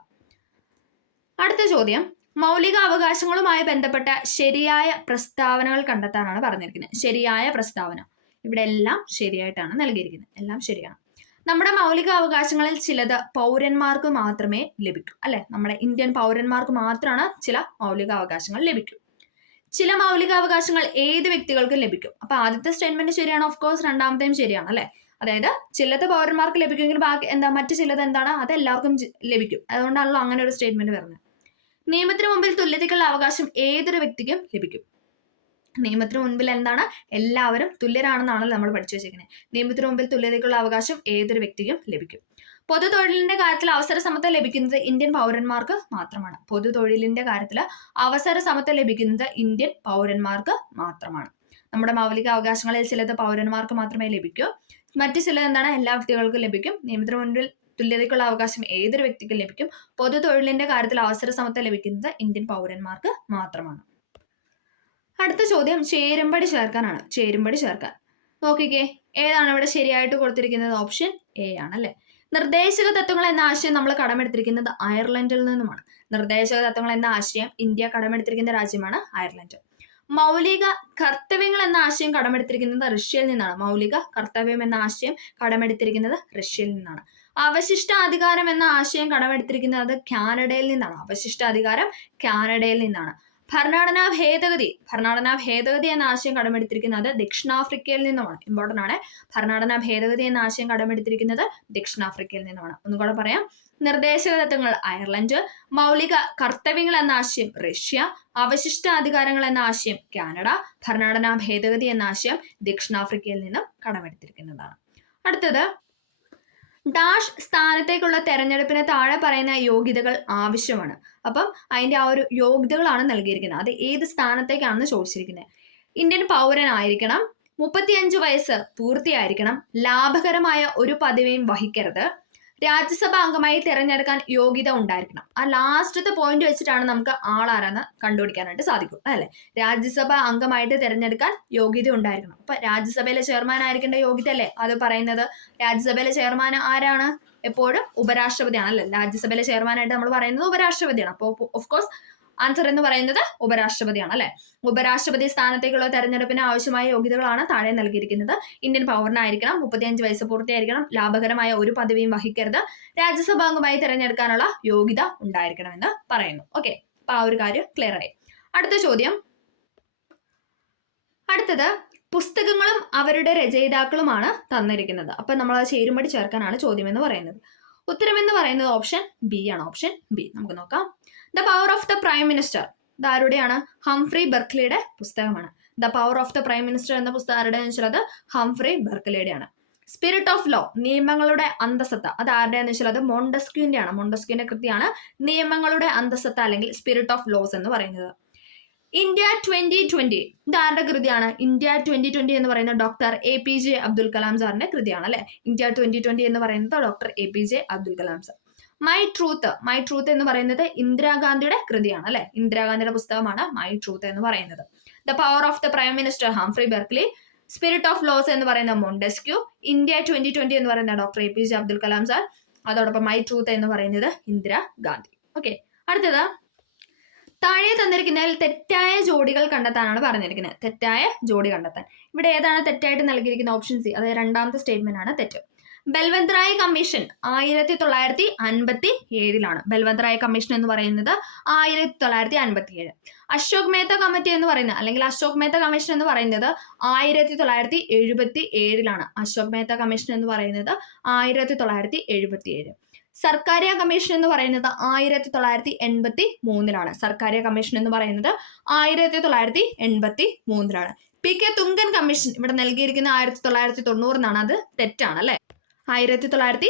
അടുത്ത ചോദ്യം. മൗലിക അവകാശങ്ങളുമായി ബന്ധപ്പെട്ട ശരിയായ പ്രസ്താവനകൾ കണ്ടെത്താനാണ് പറഞ്ഞിരിക്കുന്നത്. ശരിയായ പ്രസ്താവന. ഇവിടെ എല്ലാം ശരിയായിട്ടാണ് നൽകിയിരിക്കുന്നത്. എല്ലാം ശരിയാണ്. നമ്മുടെ മൗലിക അവകാശങ്ങളിൽ ചിലത് പൗരന്മാർക്ക് മാത്രമേ ലഭിക്കൂ അല്ലെ? നമ്മുടെ ഇന്ത്യൻ പൗരന്മാർക്ക് മാത്രമാണ് ചില മൗലിക അവകാശങ്ങൾ ലഭിക്കൂ. ചില മൗലിക അവകാശങ്ങൾ ഏത് വ്യക്തികൾക്കും ലഭിക്കും. അപ്പൊ ആദ്യത്തെ സ്റ്റേറ്റ്മെന്റ് ശരിയാണ്. ഓഫ് കോഴ്സ് രണ്ടാമത്തെയും ശരിയാണ് അല്ലെ? അതായത് ചിലത് പൗരന്മാർക്ക് ലഭിക്കുമെങ്കിൽ ബാക്കി മറ്റു ചിലത് എന്താണ്? അത് എല്ലാവർക്കും ലഭിക്കും. അതുകൊണ്ടാണല്ലോ അങ്ങനെ ഒരു സ്റ്റേറ്റ്മെന്റ് വരുന്നത്. നിയമത്തിന് മുമ്പിൽ തുല്യതയ്ക്കുള്ള അവകാശം ഏതൊരു വ്യക്തിക്കും ലഭിക്കും. നിയമത്തിന് മുൻപിൽ എന്താണ്? എല്ലാവരും തുല്യരാണെന്നാണല്ലോ നമ്മൾ പഠിച്ചു വെച്ചിരിക്കുന്നത്. നിയമത്തിന് മുമ്പിൽ തുല്യതയ്ക്കുള്ള അവകാശം ഏതൊരു വ്യക്തിക്കും ലഭിക്കും. പൊതു തൊഴിലിന്റെ കാര്യത്തിൽ അവസര സമത്വം ലഭിക്കുന്നത് ഇന്ത്യൻ പൗരന്മാർക്ക് മാത്രമാണ്. പൊതു തൊഴിലിന്റെ കാര്യത്തിൽ അവസര സമത്വം ലഭിക്കുന്നത് ഇന്ത്യൻ പൗരന്മാർക്ക് മാത്രമാണ്. നമ്മുടെ മൗലിക അവകാശങ്ങളിൽ ചിലത് പൗരന്മാർക്ക് മാത്രമേ ലഭിക്കൂ. മറ്റു ചിലത് എന്താണ്? എല്ലാ വ്യക്തികൾക്കും ലഭിക്കും. നിയമത്തിന് മുൻപിൽ തുല്യതയ്ക്കുള്ള അവകാശം ഏതൊരു വ്യക്തിക്കും ലഭിക്കും. പൊതു തൊഴിലിന്റെ കാര്യത്തിൽ അവസര സമത്വം ലഭിക്കുന്നത് ഇന്ത്യൻ പൗരന്മാർക്ക് മാത്രമാണ്. അടുത്ത ചോദ്യം ചേരുംപടി ചേർക്കാനാണ്. ചേരുംപടി ചേർക്കാൻ നോക്കിക്കേ, ഏതാണ് ഇവിടെ ശരിയായിട്ട് കൊടുത്തിരിക്കുന്നത്? ഓപ്ഷൻ A ആണ് അല്ലെ? നിർദ്ദേശക തത്വങ്ങൾ എന്ന ആശയം നമ്മൾ കടമെടുത്തിരിക്കുന്നത് അയർലൻഡിൽ നിന്നുമാണ്. നിർദ്ദേശക തത്വങ്ങൾ എന്ന ആശയം ഇന്ത്യ കടമെടുത്തിരിക്കുന്ന രാജ്യമാണ് അയർലൻഡ്. മൗലിക കർത്തവ്യങ്ങൾ എന്ന ആശയം കടമെടുത്തിരിക്കുന്നത് റഷ്യയിൽ നിന്നാണ്. മൗലിക കർത്തവ്യം എന്ന ആശയം കടമെടുത്തിരിക്കുന്നത് റഷ്യയിൽ നിന്നാണ്. അവശിഷ്ട അധികാരം എന്ന ആശയം കടമെടുത്തിരിക്കുന്നത് കാനഡയിൽ നിന്നാണ്. അവശിഷ്ട അധികാരം കാനഡയിൽ നിന്നാണ്. ഭരണഘടനാ ഭേദഗതി എന്ന ആശയം കടമെടുത്തിരിക്കുന്നത് ദക്ഷിണാഫ്രിക്കയിൽ നിന്നുമാണ്. ഇമ്പോർട്ടന്റ് ആണ്. ഭരണഘടനാ ഭേദഗതി എന്ന ആശയം കടമെടുത്തിരിക്കുന്നത് ദക്ഷിണാഫ്രിക്കയിൽ നിന്നുമാണ്. ഒന്നുകൂടെ പറയാം. നിർദ്ദേശക തത്വങ്ങൾ അയർലൻഡ്, മൗലിക കർത്തവ്യങ്ങൾ എന്ന ആശയം റഷ്യ, അവശിഷ്ട അധികാരങ്ങൾ എന്ന ആശയം കാനഡ, ഭരണഘടനാ ഭേദഗതി എന്ന ആശയം ദക്ഷിണാഫ്രിക്കയിൽ നിന്നും കടമെടുത്തിരിക്കുന്നതാണ്. അടുത്തത് ഡാഷ് സ്ഥാനത്തേക്കുള്ള തെരഞ്ഞെടുപ്പിന് താഴെ പറയുന്ന യോഗ്യതകൾ ആവശ്യമാണ്. അപ്പം അതിന്റെ ആ ഒരു യോഗ്യതകളാണ് നൽകിയിരിക്കുന്നത്. അത് ഏത് സ്ഥാനത്തേക്കാണെന്ന് ചോദിച്ചിരിക്കുന്നത്. ഇന്ത്യൻ പൗരനായിരിക്കണം, 35 വയസ്സ് പൂർത്തിയായിരിക്കണം, ലാഭകരമായ ഒരു പദവിയും വഹിക്കരുത്, രാജ്യസഭാ അംഗമായി തിരഞ്ഞെടുക്കാൻ യോഗ്യത ഉണ്ടായിരിക്കണം. ആ ലാസ്റ്റത്തെ പോയിന്റ് വെച്ചിട്ടാണ് നമുക്ക് ആളാരാന്ന് കണ്ടുപിടിക്കാനായിട്ട് സാധിക്കും അല്ലെ. രാജ്യസഭാ അംഗമായിട്ട് തിരഞ്ഞെടുക്കാൻ യോഗ്യത ഉണ്ടായിരിക്കണം. അപ്പൊ രാജ്യസഭയിലെ ചെയർമാൻ ആയിരിക്കേണ്ട യോഗ്യത അല്ലേ അത് പറയുന്നത്. രാജ്യസഭയിലെ ചെയർമാൻ ആരാണ്? എപ്പോഴും ഉപരാഷ്ട്രപതിയാണ് അല്ലെ. രാജ്യസഭയിലെ ചെയർമാനായിട്ട് നമ്മൾ പറയുന്നത് ഉപരാഷ്ട്രപതിയാണ്. അപ്പോൾ ഓഫ് കോഴ്സ് ആൻസർ എന്ന് പറയുന്നത് ഉപരാഷ്ട്രപതിയാണ് അല്ലെ. ഉപരാഷ്ട്രപതി സ്ഥാനത്തേക്കുള്ള തെരഞ്ഞെടുപ്പിന് ആവശ്യമായ യോഗ്യതകളാണ് താഴെ നൽകിയിരിക്കുന്നത്. ഇന്ത്യൻ പൗരനായിരിക്കണം, 35 വയസ്സ് പൂർത്തിയായിരിക്കണം, ലാഭകരമായ ഒരു പദവിയും വഹിക്കരുത്, രാജ്യസഭാംഗമായി തിരഞ്ഞെടുക്കാനുള്ള യോഗ്യത ഉണ്ടായിരിക്കണമെന്ന് പറയുന്നു. ഓക്കെ, അപ്പൊ ആ ഒരു കാര്യം ക്ലിയർ ആയി. അടുത്ത ചോദ്യം, അടുത്തത് പുസ്തകങ്ങളും അവരുടെ രചയിതാക്കളുമാണ് തന്നിരിക്കുന്നത്. അപ്പൊ നമ്മൾ അത് ചേരുംപടി ചേർക്കാനാണ് ചോദ്യം എന്ന് പറയുന്നത്. ഉത്തരം എന്ന് പറയുന്നത് ഓപ്ഷൻ ബി ആണ്. ഓപ്ഷൻ ബി നമുക്ക് നോക്കാം. The power of the prime minister, ഇത് ആരുടെയാണ്? ഹംഫ്രി ബെർക്ലിയുടെ പുസ്തകമാണ്. The power of the prime minister എന്ന പുസ്തകം ആരുടെയെന്ന് വെച്ചാൽ അത് ഹംഫ്രി ബെർക്ലിയുടെയാണ്. സ്പിരിറ്റ് ഓഫ് ലോ, നിയമങ്ങളുടെ അന്തസത്ത, അത് ആരുടെയെന്ന് വെച്ചാൽ അത് മോണ്ടസ്ക്യൂന്റെ ആണ്. മോണ്ടസ്ക്യൂന്റെ കൃതിയാണ് നിയമങ്ങളുടെ അന്തസത്ത അല്ലെങ്കിൽ സ്പിരിറ്റ് ഓഫ് ലോസ് എന്ന് പറയുന്നത്. ഇന്ത്യ 2020, ഇത് ആരുടെ കൃതിയാണ്? ഇന്ത്യ 2020 എന്ന് പറയുന്നത് ഡോക്ടർ APJ അബ്ദുൽ കലാം സാറിന്റെ കൃതിയാണ് അല്ലെ. ഇന്ത്യ 2020 എന്ന് പറയുന്നത് doctor APJ Abdul Kalam sir. My truth എന്ന് പറയുന്നത് ഇന്ദിരാഗാന്ധിയുടെ കൃതിയാണ് അല്ലെ. ഇന്ദിരാഗാന്ധിയുടെ പുസ്തകമാണ് മൈ ട്രൂത്ത് എന്ന് പറയുന്നത്. The power of the prime minister Humphrey Berkeley, spirit of laws എന്ന് പറയുന്ന മോണ്ടസ്ക്യൂ, ഇന്ത്യ 2020 എന്ന് പറയുന്ന doctor APJ Abdul Kalam sir, അതോടൊപ്പം മൈ ട്രൂത്ത് എന്ന് പറയുന്നത് ഇന്ദിരാഗാന്ധി. ഓക്കെ, അടുത്തത് താഴെ തന്നിരിക്കുന്നതിൽ തെറ്റായ ജോഡികൾ കണ്ടെത്താനാണ് പറഞ്ഞിരിക്കുന്നത്. തെറ്റായ ജോഡി കണ്ടെത്താൻ ഇവിടെ ഏതാണ് തെറ്റായിട്ട് നൽകിയിരിക്കുന്ന? ഓപ്ഷൻ സി, അതായത് രണ്ടാമത്തെ സ്റ്റേറ്റ്മെന്റ് ആണ് തെറ്റ്. ബൽവന്ത് റായ് കമ്മീഷൻ 1957 ബൽവന്ത് റായ് കമ്മീഷൻ എന്ന് പറയുന്നത് 1957. അശോക് മേത്ത കമ്മിറ്റി എന്ന് പറയുന്നത് അല്ലെങ്കിൽ അശോക് മേത്ത കമ്മീഷൻ എന്ന് പറയുന്നത് 1977. അശോക് മേത്ത കമ്മീഷൻ എന്ന് പറയുന്നത് 1977. സർക്കാരിയ കമ്മീഷൻ എന്ന് പറയുന്നത് 1983. സർക്കാരിയ കമ്മീഷൻ എന്ന് പറയുന്നത് 1983. PK തുങ്കൻ കമ്മീഷൻ ഇവിടെ നൽകിയിരിക്കുന്ന 1990 അത് തെറ്റാണ് അല്ലെ. 1990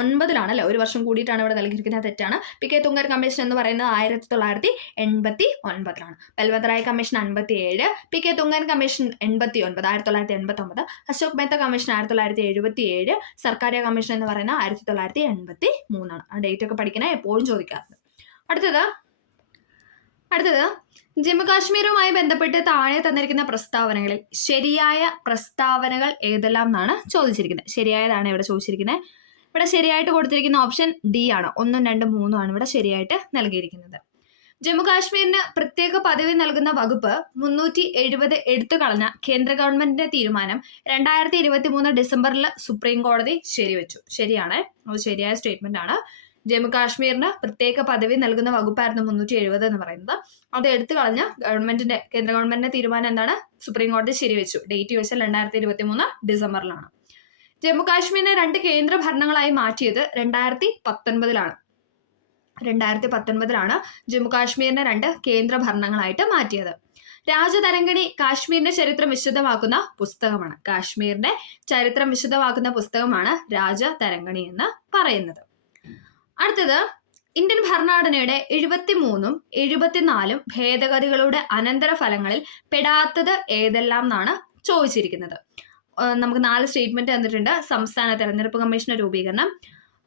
89 അല്ലെ, ഒരു വർഷം കൂടിയിട്ടാണ് ഇവിടെ നൽകിയിരിക്കുന്നത്, തെറ്റാണ്. PK തുങ്കൻ കമ്മീഷൻ എന്ന് പറയുന്നത് 1989. Balwant Rai commission 57, PK Thungon commission 89, 1989, Ashok Mehta commission 1977, Sarkaria commission എന്ന് പറയുന്നത് 1983. ആ ഡേറ്റ് ഒക്കെ പഠിക്കണേ, എപ്പോഴും ചോദിക്കാറുണ്ട്. അടുത്തത് ജമ്മു കാശ്മീരുമായി ബന്ധപ്പെട്ട് താഴെ തന്നിരിക്കുന്ന പ്രസ്താവനകളിൽ ശരിയായ പ്രസ്താവനകൾ ഏതെല്ലാം എന്നാണ് ചോദിച്ചിരിക്കുന്നത്. ശരിയായതാണ് ഇവിടെ ചോദിച്ചിരിക്കുന്നത്. ഇവിടെ ശരിയായിട്ട് കൊടുത്തിരിക്കുന്ന ഓപ്ഷൻ ഡി ആണ്. 1, 2, 3 ആണ് ഇവിടെ ശരിയായിട്ട് നൽകിയിരിക്കുന്നത്. ജമ്മു കാശ്മീരിന് പ്രത്യേക പദവി നൽകുന്ന വകുപ്പ് 370 എടുത്തു കളഞ്ഞ കേന്ദ്ര ഗവൺമെന്റിന്റെ തീരുമാനം 2023 ഡിസംബറിൽ സുപ്രീം കോടതി ശരിവെച്ചു. ശരിയാണ്, അത് ശരിയായ സ്റ്റേറ്റ്മെന്റ് ആണ്. ജമ്മു കാശ്മീരിന് പ്രത്യേക പദവി നൽകുന്ന വകുപ്പായിരുന്നു 370 എന്ന് പറയുന്നത്. അത് എടുത്തു കളഞ്ഞ കേന്ദ്ര ഗവൺമെന്റിന്റെ തീരുമാനം എന്താണ്? സുപ്രീം കോടതി ശരിവെച്ചു. ഡേറ്റ് വെച്ചാൽ 2023 ഡിസംബറിലാണ്. ജമ്മു കാശ്മീരിനെ 2 കേന്ദ്ര ഭരണങ്ങളായി മാറ്റിയത് 2019. 2019 ജമ്മു കാശ്മീരിനെ 2 കേന്ദ്ര ഭരണങ്ങളായിട്ട് മാറ്റിയത്. രാജതരംഗിണി കാശ്മീരിന്റെ ചരിത്രം വിശദമാക്കുന്ന പുസ്തകമാണ്. കാശ്മീരിന്റെ ചരിത്രം വിശദമാക്കുന്ന പുസ്തകമാണ് രാജതരംഗിണി എന്ന് പറയുന്നത്. അടുത്തത് ഇന്ത്യൻ ഭരണഘടനയുടെ 73ഉം 74ഉം ഭേദഗതികളുടെ അനന്തരഫലങ്ങളിൽ പെടാത്തത് ഏതെല്ലാം എന്നാണ് ചോദിച്ചിരിക്കുന്നത്. നമുക്ക് 4 സ്റ്റേറ്റ്മെന്റ് തന്നിട്ടുണ്ട്. സംസ്ഥാന തെരഞ്ഞെടുപ്പ് കമ്മീഷന്റെ രൂപീകരണം,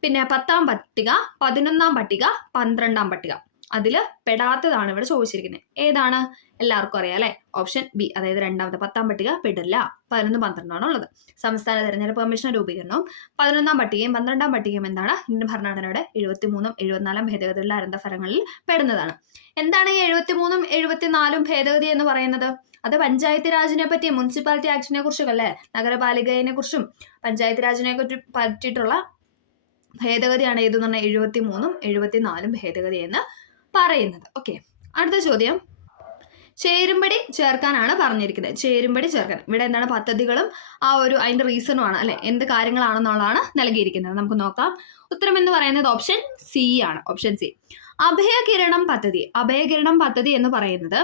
പിന്നെ 10ാം പട്ടിക, 11ാം പട്ടിക, 12ാം പട്ടിക. അതിൽ പെടാത്തതാണ് ഇവിടെ ചോദിച്ചിരിക്കുന്നത്. ഏതാണ്? എല്ലാവർക്കും അറിയാം അല്ലെ. ഓപ്ഷൻ ബി, അതായത് രണ്ടാമത്തെ 10ാം പട്ടിക പെടില്ല. 11, 12 ഉള്ളത്. സംസ്ഥാന തെരഞ്ഞെടുപ്പ് കമ്മീഷൻ രൂപീകരണവും 11ാം പട്ടികയും 12ാം പട്ടികയും എന്താണ്? ഇന്ത്യൻ ഭരണഘടനയുടെ 73ഉം 74ഉം ഭേദഗതികളുടെ അനന്തരഫലങ്ങളിൽ പെടുന്നതാണ്. എന്താണ് ഈ 73ഉം 74ഉം ഭേദഗതി എന്ന് പറയുന്നത്? അത് പഞ്ചായത്ത് രാജിനെ പറ്റി, മുനിസിപ്പാലിറ്റി ആക്ടിനെ കുറിച്ചൊക്കെ അല്ലെ, നഗരപാലികയെ കുറിച്ചും പഞ്ചായത്ത് രാജിനെ പറ്റിയിട്ടുള്ള ഭേദഗതിയാണ് ഏതെന്ന് പറഞ്ഞാൽ 73ഉം 74ഉം ഭേദഗതി എന്ന് പറയുന്നത്. ഓക്കെ, അടുത്ത ചോദ്യം ചേരുംപടി ചേർക്കാനാണ് പറഞ്ഞിരിക്കുന്നത്. ചേരുംപടി ചേർക്കാൻ ഇവിടെ എന്താണ്? പദ്ധതികളും അതിന്റെ റീസണുമാണ് അല്ലെ, എന്ത് കാര്യങ്ങളാണെന്നുള്ളതാണ് നൽകിയിരിക്കുന്നത്. നമുക്ക് നോക്കാം. ഉത്തരം എന്ന് പറയുന്നത് ഓപ്ഷൻ സി ആണ്. ഓപ്ഷൻ സി, അഭയകിരണം പദ്ധതി. അഭയകിരണം പദ്ധതി എന്ന് പറയുന്നത്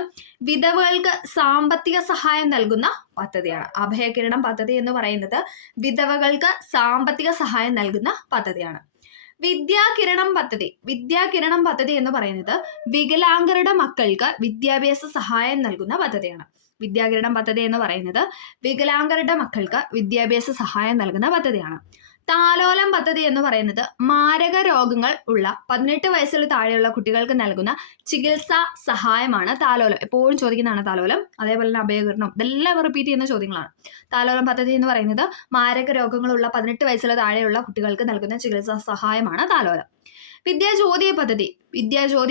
വിധവകൾക്ക് സാമ്പത്തിക സഹായം നൽകുന്ന പദ്ധതിയാണ്. അഭയകിരണം പദ്ധതി എന്ന് പറയുന്നത് വിധവകൾക്ക് സാമ്പത്തിക സഹായം നൽകുന്ന പദ്ധതിയാണ്. വിദ്യാകിരണം പദ്ധതി എന്ന് പറയുന്നത് വികലാംഗരുടെ മക്കൾക്ക് വിദ്യാഭ്യാസ സഹായം നൽകുന്ന പദ്ധതിയാണ്. വിദ്യാകിരണം പദ്ധതി എന്ന് പറയുന്നത് വികലാംഗരുടെ മക്കൾക്ക് വിദ്യാഭ്യാസ സഹായം നൽകുന്ന പദ്ധതിയാണ്. താലോലം പദ്ധതി എന്ന് പറയുന്നത് മാരക രോഗങ്ങൾ ഉള്ള 18 വയസ്സിൽ താഴെയുള്ള കുട്ടികൾക്ക് നൽകുന്ന ചികിത്സാ സഹായമാണ് താലോലം. എപ്പോഴും ചോദിക്കുന്നതാണ് താലോലം. അതേപോലെ തന്നെ അഭയകരണം, ഇതെല്ലാം റിപ്പീറ്റ് ചെയ്യുന്ന ചോദ്യങ്ങളാണ്. താലോലം പദ്ധതി എന്ന് പറയുന്നത് മാരക രോഗങ്ങളുള്ള 18 വയസ്സിൽ താഴെയുള്ള കുട്ടികൾക്ക് നൽകുന്ന ചികിത്സാ സഹായമാണ് താലോലം. വിദ്യാജ്യോതി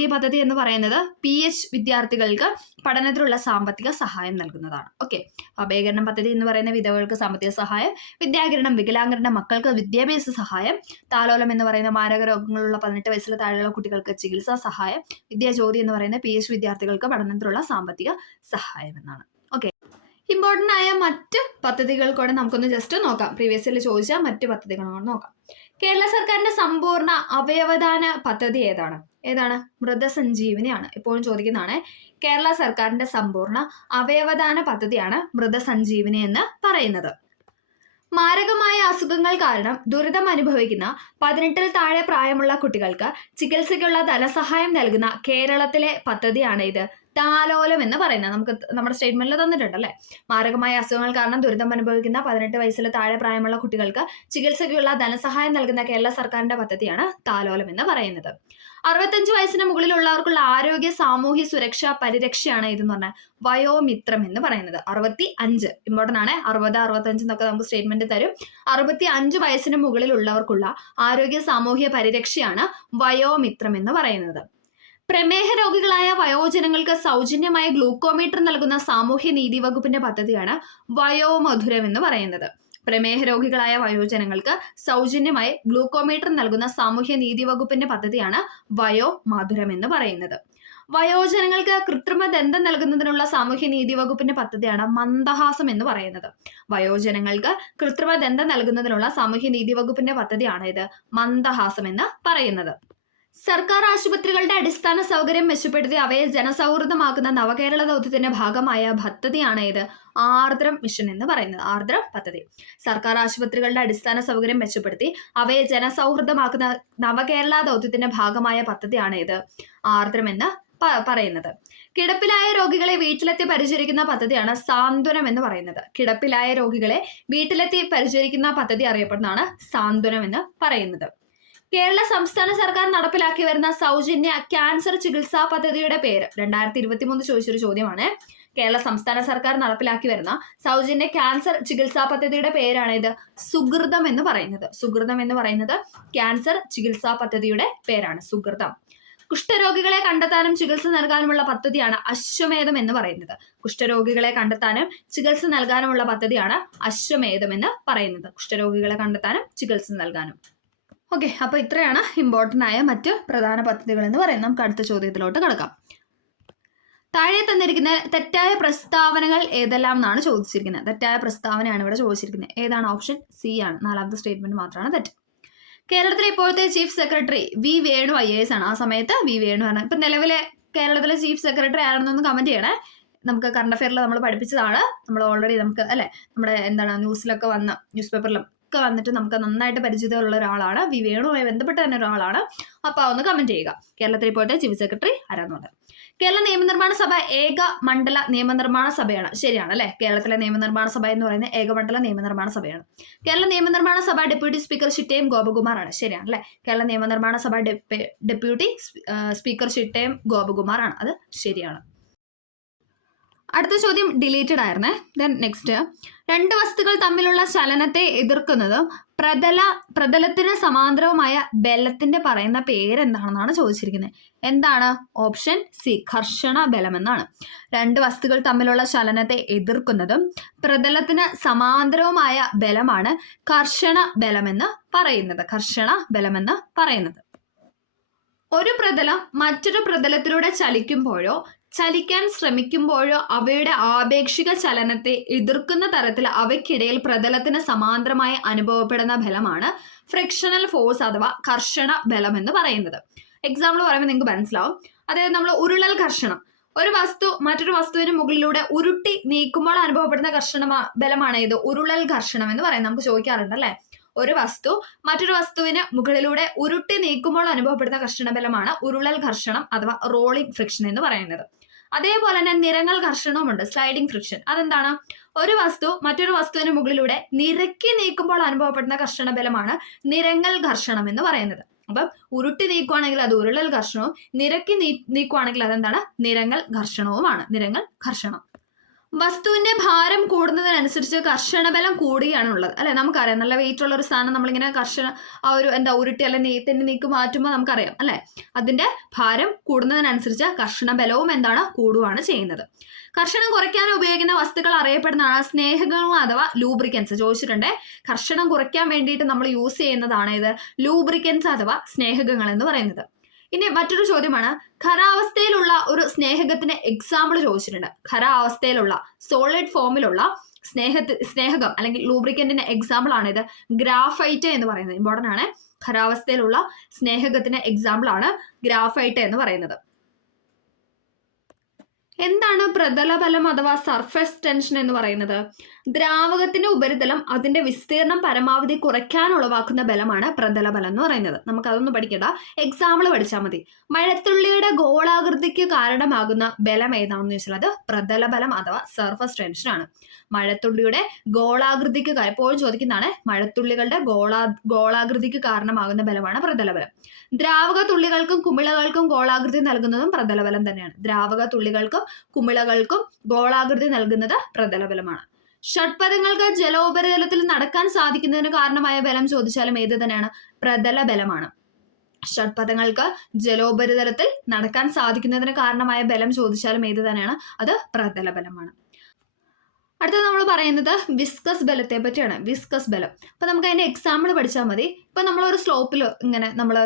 പദ്ധതി എന്ന് പറയുന്നത് PH വിദ്യാർത്ഥികൾക്ക് പഠനത്തിലുള്ള സാമ്പത്തിക സഹായം നൽകുന്നതാണ്. ഓക്കെ, അഭയകരണം പദ്ധതി എന്ന് പറയുന്ന വിധവകൾക്ക് സാമ്പത്തിക സഹായം, വിദ്യാകിരണം വികലാംഗരുടെ മക്കൾക്ക് വിദ്യാഭ്യാസ സഹായം, താലോലം എന്ന് പറയുന്ന മാരക രോഗങ്ങളുള്ള 18 വയസ്സിൽ താഴെയുള്ള കുട്ടികൾക്ക് ചികിത്സാ സഹായം, വിദ്യാജ്യോതി എന്ന് പറയുന്ന PH വിദ്യാർത്ഥികൾക്ക് പഠനത്തിലുള്ള സാമ്പത്തിക സഹായം എന്നാണ്. ഓക്കെ, ഇമ്പോർട്ടൻ്റ് ആയ മറ്റ് പദ്ധതികൾ കൂടെ നമുക്കൊന്ന് ജസ്റ്റ് നോക്കാം. പ്രീവിയസിൽ ചോദിച്ച മറ്റ് പദ്ധതികളാണ് നോക്കാം. കേരള സർക്കാരിന്റെ സമ്പൂർണ്ണ അവയവദാന പദ്ധതി ഏതാണ്? മൃതസഞ്ജീവനിയാണ്. എപ്പോഴും ചോദിക്കുന്നതാണ്. കേരള സർക്കാരിന്റെ സമ്പൂർണ്ണ അവയവദാന പദ്ധതിയാണ് മൃതസഞ്ജീവനി എന്ന് പറയുന്നത്. മാരകമായ അസുഖങ്ങൾ കാരണം ദുരിതം അനുഭവിക്കുന്ന 18-ൽ താഴെ പ്രായമുള്ള കുട്ടികൾക്ക് ചികിത്സയ്ക്കുള്ള ധനസഹായം നൽകുന്ന കേരളത്തിലെ പദ്ധതിയാണ് ഇത് താലോലം എന്ന് പറയുന്നത്. നമുക്ക് നമ്മുടെ സ്റ്റേറ്റ്മെന്റിൽ തന്നിട്ടുണ്ട് അല്ലേ. മാരകമായ അസുഖങ്ങൾ കാരണം ദുരിതം അനുഭവിക്കുന്ന 18 വയസ്സിൽ താഴെ പ്രായമുള്ള കുട്ടികൾക്ക് ചികിത്സയ്ക്കുള്ള ധനസഹായം നൽകുന്ന കേരള സർക്കാരിന്റെ പദ്ധതിയാണ് താലോലം എന്ന് പറയുന്നത്. 65 വയസ്സിന് മുകളിലുള്ളവർക്കുള്ള ആരോഗ്യ സാമൂഹ്യ സുരക്ഷാ പരിരക്ഷയാണ് ഇതെന്ന് പറഞ്ഞാൽ വയോമിത്രം എന്ന് പറയുന്നത്. 65 ഇമ്പോർട്ടൻ്റ് ആണ്. 60, 65 എന്നൊക്കെ നമുക്ക് സ്റ്റേറ്റ്മെന്റ് തരും. 65 വയസ്സിന് മുകളിലുള്ളവർക്കുള്ള ആരോഗ്യ സാമൂഹ്യ പരിരക്ഷയാണ് വയോമിത്രം എന്ന് പറയുന്നത്. പ്രമേഹ രോഗികളായ വയോജനങ്ങൾക്ക് സൗജന്യമായ ഗ്ലൂക്കോമീറ്റർ നൽകുന്ന സാമൂഹ്യ നീതി വകുപ്പിന്റെ പദ്ധതിയാണ് വയോമധുരം എന്ന് പറയുന്നത്. പ്രമേഹ രോഗികളായ വയോജനങ്ങൾക്ക് സൗജന്യമായി ഗ്ലൂക്കോമീറ്റർ നൽകുന്ന സാമൂഹ്യ നീതി വകുപ്പിന്റെ പദ്ധതിയാണ് വയോമധുരം എന്ന് പറയുന്നത്. വയോജനങ്ങൾക്ക് കൃത്രിമ ദന്തം നൽകുന്നതിനുള്ള സാമൂഹ്യ നീതി വകുപ്പിന്റെ പദ്ധതിയാണ് മന്ദഹാസം എന്ന് പറയുന്നത്. വയോജനങ്ങൾക്ക് കൃത്രിമ ദന്തം നൽകുന്നതിനുള്ള സാമൂഹ്യ നീതി വകുപ്പിന്റെ പദ്ധതിയാണ് ഇത് മന്ദഹാസം എന്ന് പറയുന്നത്. സർക്കാർ ആശുപത്രികളുടെ അടിസ്ഥാന സൗകര്യം മെച്ചപ്പെടുത്തി അവയെ ജനസൗഹൃദമാക്കുന്ന നവകേരള ദൗത്യത്തിന്റെ ഭാഗമായ പദ്ധതിയാണ് ഇത് ആർദ്രം മിഷൻ എന്ന് പറയുന്നത്. ആർദ്രം പദ്ധതി. സർക്കാർ ആശുപത്രികളുടെ അടിസ്ഥാന സൗകര്യം മെച്ചപ്പെടുത്തി അവയെ ജനസൗഹൃദമാക്കുന്ന നവകേരള ദൗത്യത്തിന്റെ ഭാഗമായ പദ്ധതിയാണ് ഇത് ആർദ്രം എന്ന് പറയുന്നത്. കിടപ്പിലായ രോഗികളെ വീട്ടിലെത്തി പരിചരിക്കുന്ന പദ്ധതിയാണ് സാന്ത്വനം എന്ന് പറയുന്നത്. കിടപ്പിലായ രോഗികളെ വീട്ടിലെത്തി പരിചരിക്കുന്ന പദ്ധതി അറിയപ്പെടുന്നതാണ് സാന്ത്വനം എന്ന് പറയുന്നത്. കേരള സംസ്ഥാന സർക്കാർ നടപ്പിലാക്കി വരുന്ന സൗജന്യ ക്യാൻസർ ചികിത്സാ പദ്ധതിയുടെ പേര് 2023 ചോദിച്ചൊരു ചോദ്യമാണ്. കേരള സംസ്ഥാന സർക്കാർ നടപ്പിലാക്കി വരുന്ന സൗജന്യ ക്യാൻസർ ചികിത്സാ പദ്ധതിയുടെ പേരാണ് ഇത് സുകൃതം എന്ന് പറയുന്നത്. സുകൃതം എന്ന് പറയുന്നത് ക്യാൻസർ ചികിത്സാ പദ്ധതിയുടെ പേരാണ് സുകൃതം. കുഷ്ഠരോഗികളെ കണ്ടെത്താനും ചികിത്സ നൽകാനുമുള്ള പദ്ധതിയാണ് അശ്വമേധം എന്ന് പറയുന്നത്. കുഷ്ഠരോഗികളെ കണ്ടെത്താനും ചികിത്സ നൽകാനുമുള്ള പദ്ധതിയാണ് അശ്വമേധം എന്ന് പറയുന്നത്. കുഷ്ഠരോഗികളെ കണ്ടെത്താനും ചികിത്സ നൽകാനും. ഓക്കെ, അപ്പോൾ ഇത്രയാണ് ഇമ്പോർട്ടൻ്റ് ആയ മറ്റ് പ്രധാന പദ്ധതികൾ എന്ന് പറയുന്നത്. നമുക്ക് അടുത്ത ചോദ്യത്തിലോട്ട് കിടക്കാം. താഴെ തന്നിരിക്കുന്ന തെറ്റായ പ്രസ്താവനകൾ ഏതെല്ലാം എന്നാണ് ചോദിച്ചിരിക്കുന്നത്. തെറ്റായ പ്രസ്താവനയാണ് ഇവിടെ ചോദിച്ചിരിക്കുന്നത്. ഏതാണ്? ഓപ്ഷൻ സി ആണ്. 4ാമത്തെ സ്റ്റേറ്റ്മെന്റ് മാത്രമാണ് തെറ്റ്. കേരളത്തിലെ ഇപ്പോഴത്തെ chief secretary V Venu IAS ആണ്. ആ സമയത്ത് വി വേണു ആണ്. ഇപ്പം നിലവിലെ കേരളത്തിലെ ചീഫ് സെക്രട്ടറി ആരാണെന്നൊന്ന് കമന്റ് ചെയ്യണേ. നമുക്ക് കറണ്ട് അഫെയറിൽ നമ്മൾ പഠിപ്പിച്ചതാണ്. നമ്മൾ ഓൾറെഡി നമുക്ക് അല്ലെ നമ്മുടെ ന്യൂസിലൊക്കെ വന്ന ന്യൂസ് പേപ്പറിലും ഒക്കെ വന്നിട്ട് നമുക്ക് നന്നായിട്ട് പരിചിതമുള്ള ഒരാളാണ്. വി വേണുമായി ബന്ധപ്പെട്ട തന്നെ ഒരാളാണ്. അപ്പോൾ ഒന്ന് കമന്റ് ചെയ്യുക. കേരളത്തിൽ ഇപ്പോഴത്തെ ചീഫ് സെക്രട്ടറി ആരാന്നുള്ളത്. കേരള നിയമനിർമ്മാണ സഭ ഏക മണ്ഡല നിയമനിർമ്മാണ സഭയാണ്. ശരിയാണ് അല്ലെ. കേരളത്തിലെ നിയമനിർമ്മാണ സഭ എന്ന് പറയുന്നത് ഏകമണ്ഡല നിയമനിർമ്മാണ സഭയാണ്. കേരള നിയമനിർമ്മാണ സഭ ഡെപ്യൂട്ടി സ്പീക്കർ ചിറ്റയം ഗോപകുമാർ ആണ്. ശരിയാണ് അല്ലെ. കേരള നിയമനിർമ്മാണ സഭ ഡെപ്യൂട്ടി സ്പീക്കർ ചിറ്റയം ഗോപകുമാർ ആണ്. അത് ശരിയാണ്. അടുത്ത ചോദ്യം ഡിലീറ്റഡ് ആയിരുന്നേ. ദെൻ നെക്സ്റ്റ്, 2 വസ്തുക്കൾ തമ്മിലുള്ള ചലനത്തെ എതിർക്കുന്നതും പ്രതലത്തിന് സമാന്തരവുമായ ബലത്തിന്റെ പറയുന്ന പേരെന്താണെന്നാണ് ചോദിച്ചിരിക്കുന്നത്. എന്താണ്? ഓപ്ഷൻ സി ഘർഷണ ബലം എന്നാണ്. 2 വസ്തുക്കൾ തമ്മിലുള്ള ചലനത്തെ എതിർക്കുന്നതും പ്രതലത്തിന് സമാന്തരവുമായ ബലമാണ് കർഷണ ബലമെന്ന് പറയുന്നത്. കർഷണ ബലമെന്ന് പറയുന്നത്. ഒരു പ്രതലം മറ്റൊരു പ്രതലത്തിലൂടെ ചലിക്കുമ്പോഴോ ചലിക്കാൻ ശ്രമിക്കുമ്പോഴോ അവയുടെ ആപേക്ഷിക ചലനത്തെ എതിർക്കുന്ന തരത്തിൽ അവയ്ക്കിടയിൽ പ്രതലത്തിന് സമാന്തരമായി അനുഭവപ്പെടുന്ന ബലമാണ് ഫ്രിക്ഷണൽ ഫോഴ്സ് അഥവാ കർഷണ ബലം എന്ന് പറയുന്നത്. എക്സാമ്പിൾ പറയുമ്പോൾ നിങ്ങൾക്ക് മനസ്സിലാവും. അതായത് നമ്മൾ ഉരുളൽ ഘർഷണം, ഒരു വസ്തു മറ്റൊരു വസ്തുവിന് മുകളിലൂടെ ഉരുട്ടി നീക്കുമ്പോൾ അനുഭവപ്പെടുന്ന കർഷണ ബലമാണ് ഇത് ഉരുളൽ ഘർഷണം എന്ന് പറയുന്നത്. നമുക്ക് ചോദിക്കാറുണ്ട് അല്ലെ. ഒരു വസ്തു മറ്റൊരു വസ്തുവിന് മുകളിലൂടെ ഉരുട്ടി നീക്കുമ്പോൾ അനുഭവപ്പെടുന്ന ഘർഷണ ബലമാണ് ഉരുളൽ ഘർഷണം അഥവാ റോളിംഗ് ഫ്രിക്ഷൻ എന്ന് പറയുന്നത്. അതേപോലെ തന്നെ നിരങ്ങൾ ഘർഷണവുമുണ്ട്, സ്ലൈഡിംഗ് ഫ്രിക്ഷൻ. അതെന്താണ്? ഒരു വസ്തു മറ്റൊരു വസ്തുവിന് മുകളിലൂടെ നിരക്കി നീക്കുമ്പോൾ അനുഭവപ്പെടുന്ന ഘർഷണ ബലമാണ് നിരങ്ങൽ ഘർഷണം എന്ന് പറയുന്നത്. അപ്പം ഉരുട്ടി നീക്കുവാണെങ്കിൽ അത് ഉരുളൽ ഘർഷണവും, നിരക്കി നീക്കുവാണെങ്കിൽ അതെന്താണ്? നിരങ്ങൽ ഘർഷണവുമാണ്. നിരങ്ങൽ ഘർഷണം. വസ്തുവിന്റെ ഭാരം കൂടുന്നതിനനുസരിച്ച് കർഷണബലം കൂടുകയാണുള്ളത്, അല്ലെ? നമുക്കറിയാം, നല്ല വെയിറ്റ് ഉള്ള ഒരു സാധനം നമ്മളിങ്ങനെ ഉരുട്ടി അല്ലെ തെന്നി നീക്കി മാറ്റുമ്പോൾ നമുക്കറിയാം, അല്ലെ? അതിന്റെ ഭാരം കൂടുന്നതിനനുസരിച്ച് കർഷണബലവും എന്താണ്? കൂടുകയാണ് ചെയ്യുന്നത്. കർഷണം കുറയ്ക്കാൻ ഉപയോഗിക്കുന്ന വസ്തുക്കൾ അറിയപ്പെടുന്നതാണ് സ്നേഹകങ്ങൾ അഥവാ ലൂബ്രിക്കൻസ്. ചോദിച്ചിട്ടുണ്ട്, കർഷണം കുറയ്ക്കാൻ വേണ്ടിയിട്ട് നമ്മൾ യൂസ് ചെയ്യുന്നതാണ് ഇത് ലൂബ്രിക്കൻസ് അഥവാ സ്നേഹകങ്ങൾ എന്ന് പറയുന്നത്. ഇനി മറ്റൊരു ചോദ്യമാണ്, ഖരാവസ്ഥയിലുള്ള ഒരു സ്നേഹകത്തിന് എക്സാമ്പിൾ ചോദിച്ചിട്ടുണ്ട്. ഖരാവസ്ഥയിലുള്ള സോളിഡ് ഫോമിലുള്ള സ്നേഹകം അല്ലെങ്കിൽ ലൂബ്രിക്കന്റിന്റെ എക്സാമ്പിൾ ആണ് ഇത് ഗ്രാഫൈറ്റ് എന്ന് പറയുന്നത്. ഇമ്പോർട്ടന്റ് ആണ്. ഖരാവസ്ഥയിലുള്ള സ്നേഹകത്തിന് എക്സാമ്പിൾ ആണ് ഗ്രാഫൈറ്റ് എന്ന് പറയുന്നത്. എന്താണ് പ്രതലബലം അഥവാ സർഫസ് ടെൻഷൻ എന്ന് പറയുന്നത്? ദ്രാവകത്തിന്റെ ഉപരിതലം അതിന്റെ വിസ്തീർണം പരമാവധി കുറയ്ക്കാൻ ഉളവാക്കുന്ന ബലമാണ് പ്രതലബലം എന്ന് പറയുന്നത്. നമുക്ക് അതൊന്നും പഠിക്കണ്ട, എക്സാമ്പിൾ പഠിച്ചാൽ മതി. മഴത്തുള്ളിയുടെ ഗോളാകൃതിക്ക് കാരണമാകുന്ന ബലം ഏതാണെന്ന് ചോദിച്ചാൽ അത് പ്രതലബലം അഥവാ സർഫസ് ടെൻഷൻ ആണ്. മഴത്തുള്ളിയുടെ ഗോളാകൃതിക്ക് എപ്പോഴും ചോദിക്കുന്നതാണ്. മഴത്തുള്ളികളുടെ ഗോളാകൃതിക്ക് കാരണമാകുന്ന ബലമാണ് പ്രതലബലം. ദ്രാവക തുള്ളികൾക്കും കുമിളകൾക്കും ഗോളാകൃതി നൽകുന്നതും പ്രതലബലം തന്നെയാണ്. ദ്രാവക തുള്ളികൾക്കും കുമിളകൾക്കും ഗോളാകൃതി നൽകുന്നത് പ്രതലബലമാണ്. ഷഡ്പദങ്ങൾക്ക് ജലോപരിതലത്തിൽ നടക്കാൻ സാധിക്കുന്നതിന് കാരണമായ ബലം ചോദിച്ചാലും ഏത് തന്നെയാണ്? പ്രതലബലമാണ്. ഷഡ്പദങ്ങൾക്ക് ജലോപരിതലത്തിൽ നടക്കാൻ സാധിക്കുന്നതിന് കാരണമായ ബലം ചോദിച്ചാലും ഏത് തന്നെയാണ്? അത് പ്രതലബലമാണ്. അടുത്തത് നമ്മൾ പറയുന്നത് വിസ്കസ് ബലത്തെ പറ്റിയാണ്. വിസ്കസ് ബലം. അപ്പൊ നമുക്ക് അതിന്റെ എക്സാമ്പിൾ പഠിച്ചാൽ മതി. ഇപ്പൊ നമ്മളൊരു സ്ലോപ്പിൽ ഇങ്ങനെ നമ്മൾ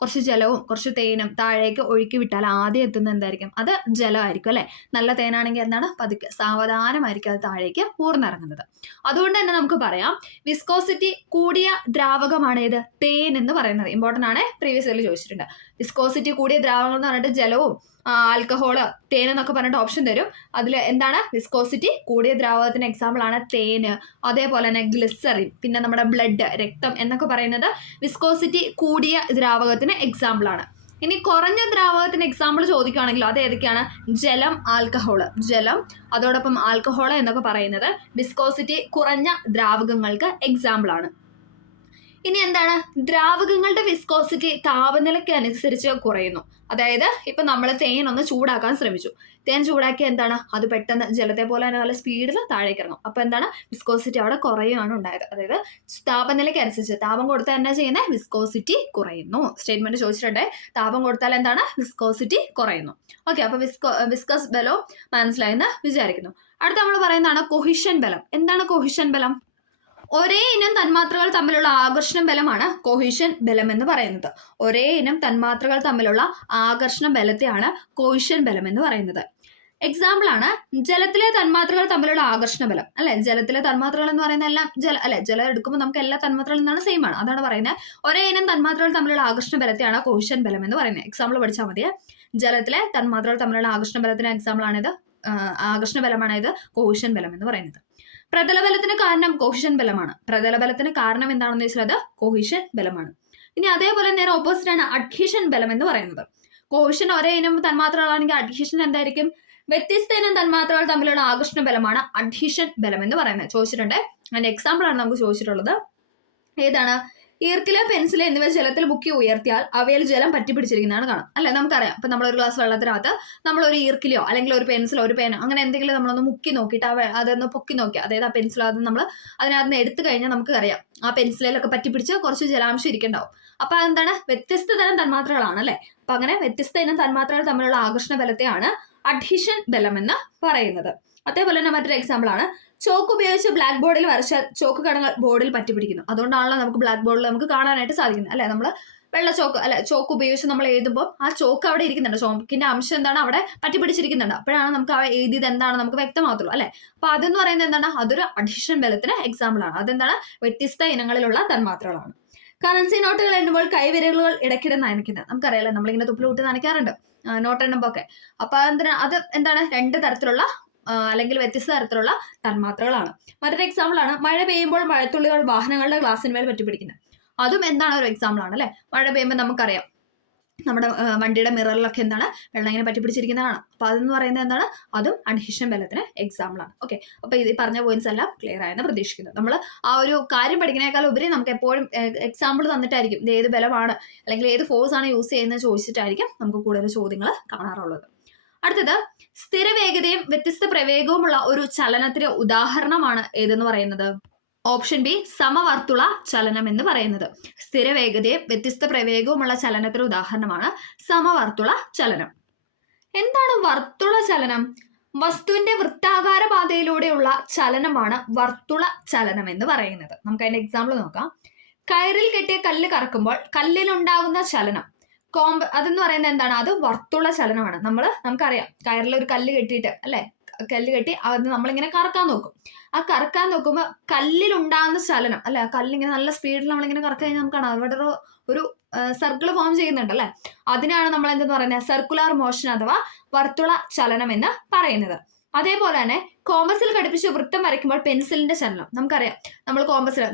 കുറച്ച് ജലവും കുറച്ച് തേനും താഴേക്ക് ഒഴുക്കി വിട്ടാൽ ആദ്യം എത്തുന്നത് എന്തായിരിക്കും? അത് ജലമായിരിക്കും, അല്ലെ? നല്ല തേനാണെങ്കിൽ എന്താണ്? പതുക്കെ സാവധാനമായിരിക്കും അത് താഴേക്ക് ഊർന്നിറങ്ങുന്നത്. അതുകൊണ്ട് തന്നെ നമുക്ക് പറയാം വിസ്കോസിറ്റി കൂടിയ ദ്രാവകമാണ് ഇത് തേൻ എന്ന് പറയുന്നത്. ഇമ്പോർട്ടന്റ് ആണ്, പ്രീവിയസ് ഇയറിൽ ചോദിച്ചിട്ടുണ്ട്. വിസ്കോസിറ്റി കൂടിയ ദ്രാവകങ്ങൾ എന്ന് പറഞ്ഞിട്ട് ജലവും ആൽക്കഹോള് തേൻ എന്നൊക്കെ പറഞ്ഞിട്ട് ഓപ്ഷൻ തരും. അതിൽ എന്താണ്? വിസ്കോസിറ്റി കൂടിയ ദ്രാവകത്തിന് എക്സാമ്പിൾ ആണ് തേന്, അതേപോലെ തന്നെ ഗ്ലിസറിൻ, പിന്നെ നമ്മുടെ ബ്ലഡ്, രക്തം എന്നൊക്കെ പറയുന്നത് വിസ്കോസിറ്റി കൂടിയ ദ്രാവകത്തിന് എക്സാമ്പിൾ ആണ്. ഇനി കുറഞ്ഞ ദ്രാവകത്തിന് എക്സാമ്പിൾ ചോദിക്കുകയാണെങ്കിൽ അത് ഏതൊക്കെയാണ്? ജലം, ആൽക്കഹോള്. ജലം അതോടൊപ്പം ആൽക്കഹോള് എന്നൊക്കെ പറയുന്നത് വിസ്കോസിറ്റി കുറഞ്ഞ ദ്രാവകങ്ങൾക്ക് എക്സാമ്പിൾ ആണ്. ഇനി എന്താണ്? ദ്രാവകങ്ങളുടെ വിസ്കോസിറ്റി താപനിലയ്ക്ക് അനുസരിച്ച് കുറയുന്നു. അതായത് ഇപ്പൊ നമ്മൾ തേൻ ഒന്ന് ചൂടാക്കാൻ ശ്രമിച്ചു. തേൻ ചൂടാക്കി എന്താണ്? അത് പെട്ടെന്ന് ജലത്തെ പോലെ തന്നെ നല്ല സ്പീഡിൽ താഴേക്ക് ഇറങ്ങും. അപ്പൊ എന്താണ്? വിസ്കോസിറ്റി അവിടെ കുറയുകയാണ് ഉണ്ടായത്. അതായത് താപനിലയ്ക്ക് അനുസരിച്ച് താപം കൊടുത്താൽ എന്നാ ചെയ്യുന്നത്? വിസ്കോസിറ്റി കുറയുന്നു. സ്റ്റേറ്റ്മെന്റ് ചോദിച്ചിട്ടുണ്ട്, താപം കൊടുത്താൽ എന്താണ്? വിസ്കോസിറ്റി കുറയുന്നു. ഓക്കെ, അപ്പൊ വിസ്കസ് ബലം മനസ്സിലായെന്ന് വിചാരിക്കുന്നു. അടുത്ത നമ്മൾ പറയുന്നതാണ് കൊഹിഷൻ ബലം. എന്താണ് കൊഹിഷൻ ബലം? ഒരേ ഇനം തന്മാത്രകൾ തമ്മിലുള്ള ആകർഷണ ബലമാണ് കൊഹിഷൻ ബലം എന്ന് പറയുന്നത്. ഒരേ ഇനം തന്മാത്രകൾ തമ്മിലുള്ള ആകർഷണ ബലത്തെയാണ് കൊഹിഷൻ ബലം എന്ന് പറയുന്നത്. എക്സാമ്പിൾ ആണ് ജലത്തിലെ തന്മാത്രകൾ തമ്മിലുള്ള ആകർഷണ ബലം, അല്ലെ? ജലത്തിലെ തന്മാത്രകൾ എന്ന് പറയുന്ന എല്ലാം ജലം എടുക്കുമ്പോൾ നമുക്ക് എല്ലാ തന്മാത്രകളിൽ നിന്നാണ് സെയിം ആണ്. അതാണ് പറയുന്നത് ഒരേ ഇനം തന്മാത്രകൾ തമ്മിലുള്ള ആകർഷണ ബലത്തെയാണ് കൊഹിഷൻ ബലം എന്ന് പറയുന്നത്. എക്സാമ്പിൾ പഠിച്ചാൽ മതി. ജലത്തിലെ തന്മാത്രകൾ തമ്മിലുള്ള ആകർഷണ ബലത്തിന് എക്സാമ്പിൾ ആണിത്. ആകർഷണ ബലമാണ് ഇത് കൊഹിഷൻ ബലം എന്ന് പറയുന്നത്. പ്രതലബലത്തിന് കാരണം കൊഹിഷൻ ബലമാണ്. പ്രതലബലത്തിന് കാരണം എന്താണെന്ന് ചോദിച്ചാൽ അത് കൊഹിഷൻ ബലമാണ്. ഇനി അതേപോലെ നേരെ ഓപ്പോസിറ്റ് ആണ് അഡ്ഹീഷൻ ബലം എന്ന് പറയുന്നത്. കൊഹിഷൻ ഒരേ ഇനം തന്മാത്രകളാണെങ്കിൽ അഡ്ഹീഷൻ എന്തായിരിക്കും? വ്യത്യസ്ത ഇനം തന്മാത്രകൾ തമ്മിലുള്ള ആകർഷണ ബലമാണ് അഡ്ഹീഷൻ ബലം എന്ന് പറയുന്നത്. ചോദിച്ചിട്ടുണ്ട്. അതിന്റെ എക്സാമ്പിൾ ആണ് നമുക്ക് ചോദിച്ചിട്ടുള്ളത്. ഏതാണ്? ഈർക്കില്, പെൻസില് എന്നിവ ജലത്തിൽ മുക്കി ഉയർത്തിയാൽ അവയിൽ ജലം പറ്റിപ്പിടിച്ചിരിക്കുന്നതാണ് കാണാം, അല്ലെ? നമുക്കറിയാം. ഇപ്പൊ നമ്മളൊരു ഗ്ലാസ് വെള്ളത്തിനകത്ത് നമ്മളൊരു ഈർക്കിലോ അല്ലെങ്കിൽ ഒരു പെൻസിലോ ഒരു പേനോ അങ്ങനെ എന്തെങ്കിലും നമ്മളൊന്ന് മുക്കി നോക്കിയിട്ട് അതൊന്ന് പൊക്കി നോക്കി, അതായത് ആ പെൻസിൽ അത് നമ്മൾ അതിനകത്ത് എടുത്തു കഴിഞ്ഞാൽ നമുക്ക് അറിയാം ആ പെൻസിലൊക്കെ പറ്റിപ്പിടിച്ച് കുറച്ച് ജലാംശം ഇരിക്കണ്ടാവും. അപ്പൊ അതെന്താണ്? വ്യത്യസ്ത തരം തന്മാത്രകളാണ്, അല്ലെ? അപ്പൊ അങ്ങനെ വ്യത്യസ്ത ഇനം തന്മാത്രകൾ തമ്മിലുള്ള ആകർഷണ ബലത്തെയാണ് അഡ്ഹീഷൻ ബലം എന്ന് പറയുന്നത്. അതേപോലെ തന്നെ മറ്റൊരു എക്സാമ്പിൾ ആണ് ചോക്ക് ഉപയോഗിച്ച് ബ്ലാക്ക് ബോർഡിൽ വരച്ചാൽ ചോക്ക് കണങ്ങൾ ബോർഡിൽ പറ്റിപ്പിടിക്കുന്നു. അതുകൊണ്ടാണല്ലോ നമുക്ക് ബ്ലാക്ക് ബോർഡിൽ നമുക്ക് കാണാനായിട്ട് സാധിക്കുന്നത്, അല്ലെ? നമ്മൾ വെള്ള ചോക്ക് ചോക്ക് ഉപയോഗിച്ച് നമ്മൾ എഴുതുമ്പോൾ ആ ചോക്ക് അവിടെ ഇരിക്കുന്നുണ്ട്, ചോക്കിന്റെ അംശം എന്താണ്? അവിടെ പറ്റിപ്പിടിച്ചിരിക്കുന്നുണ്ട്. അപ്പോഴാണ് നമുക്ക് എഴുതിയത് എന്താണ് നമുക്ക് വ്യക്തമാകത്തുള്ളൂ, അല്ലെ? അപ്പൊ അതെന്ന് പറയുന്നത് എന്താണ്? അതൊരു അഡ്ഹീഷൻ ബലത്തിന് എക്സാമ്പിൾ ആണ്. അതെന്താണ്? വ്യത്യസ്ത ഇനങ്ങളിലുള്ള തന്മാത്രകളാണ്. കറൻസി നോട്ടുകൾ എണ്ണുമ്പോൾ കൈവിരലുകൾ ഇടയ്ക്കിടെ നനയ്ക്കുന്നത് നമുക്കറിയാലോ. നമ്മളിങ്ങനെ തുപ്പിലൂട്ടി നനയ്ക്കാറുണ്ട് നോട്ട് എണ്ണുമ്പോൾ ഒക്കെ. അപ്പൊ അത് എന്താണ്? രണ്ട് തരത്തിലുള്ള അല്ലെങ്കിൽ വ്യത്യസ്ത തരത്തിലുള്ള തന്മാത്രകളാണ്. മറ്റൊരു എക്സാമ്പിൾ ആണ് മഴ പെയ്യുമ്പോൾ മഴത്തുള്ളികൾ വാഹനങ്ങളുടെ ഗ്ലാസിന്മേൽ പറ്റിപ്പിടിക്കുന്നത്. അതും എന്താണ്? ഒരു എക്സാമ്പിൾ ആണ്, അല്ലെ? മഴ പെയ്യുമ്പോൾ നമുക്കറിയാം നമ്മുടെ വണ്ടിയുടെ മിററിലൊക്കെ എന്താണ് വെള്ളം ഇങ്ങനെ പറ്റിപ്പിടിച്ചിരിക്കുന്നതാണ്. അപ്പോൾ അതെന്ന് പറയുന്നത് എന്താണ്, അതും അഡ്ഹീഷൻ ബലത്തിന് എക്സാമ്പിളാണ്. ഓക്കെ, അപ്പോൾ ഇത് പറഞ്ഞ പോയിന്റ്സ് എല്ലാം ക്ലിയർ ആയെന്ന് പ്രതീക്ഷിക്കുന്നു. നമ്മൾ ആ ഒരു കാര്യം പഠിക്കുന്നതിനേക്കാൾ ഉപരി നമുക്ക് എപ്പോഴും എക്സാമ്പിൾ തന്നിട്ടായിരിക്കും ഇത് ഏത് ബലമാണ് അല്ലെങ്കിൽ ഏത് ഫോഴ്സ് ആണ് യൂസ് ചെയ്യുന്നത് ചോദിച്ചിട്ടായിരിക്കും നമുക്ക് കൂടുതൽ ചോദ്യങ്ങൾ കാണാറുള്ളത്. അടുത്തത്, സ്ഥിരവേഗതയും വ്യത്യസ്ത പ്രവേഗവുമുള്ള ഒരു ചലനത്തിന് ഉദാഹരണമാണ് ഏതെന്ന് പറയുന്നത്? ഓപ്ഷൻ ബി, സമവർത്തുള ചലനം എന്ന് പറയുന്നത്. സ്ഥിരവേഗതയും വ്യത്യസ്ത പ്രവേഗവുമുള്ള ചലനത്തിന് ഉദാഹരണമാണ് സമവർത്തുള ചലനം. എന്താണ് വർത്തുള ചലനം? വസ്തുവിന്റെ വൃത്താകാര പാതയിലൂടെയുള്ള ചലനമാണ് വർത്തുള ചലനം എന്ന് പറയുന്നത്. നമുക്ക് അതിന്റെ എക്സാമ്പിൾ നോക്കാം. കയറിൽ കെട്ടിയ കല്ല് കറക്കുമ്പോൾ കല്ലിലുണ്ടാകുന്ന ചലനം അതെന്ന് പറയുന്നത് എന്താണ്? അത് വർത്തുള ചലനമാണ്. നമുക്കറിയാം, കയറിൽ ഒരു കല്ല് കെട്ടിയിട്ട് അല്ലെ, കല്ല് കെട്ടി അത് നമ്മളിങ്ങനെ കറക്കാൻ നോക്കും. ആ കറക്കാൻ നോക്കുമ്പോൾ കല്ലിലുണ്ടാകുന്ന ചലനം അല്ലെ, കല്ലിങ്ങനെ നല്ല സ്പീഡിൽ നമ്മളിങ്ങനെ കറക്കി കഴിഞ്ഞാൽ നമുക്ക് കാണാം അവിടെ ഒരു സർക്കിൾ ഫോം ചെയ്യുന്നുണ്ട് അല്ലെ. അതിനാണ് നമ്മൾ എന്തെന്ന് പറയുന്നത്? സർക്കുലർ മോഷൻ അഥവാ വർത്തുള ചലനം എന്ന് പറയുന്നത്. അതേപോലെ തന്നെ കോമ്പസിൽ ഘടിപ്പിച്ച് വൃത്തം വരയ്ക്കുമ്പോൾ പെൻസിലിന്റെ ചലനം നമുക്കറിയാം.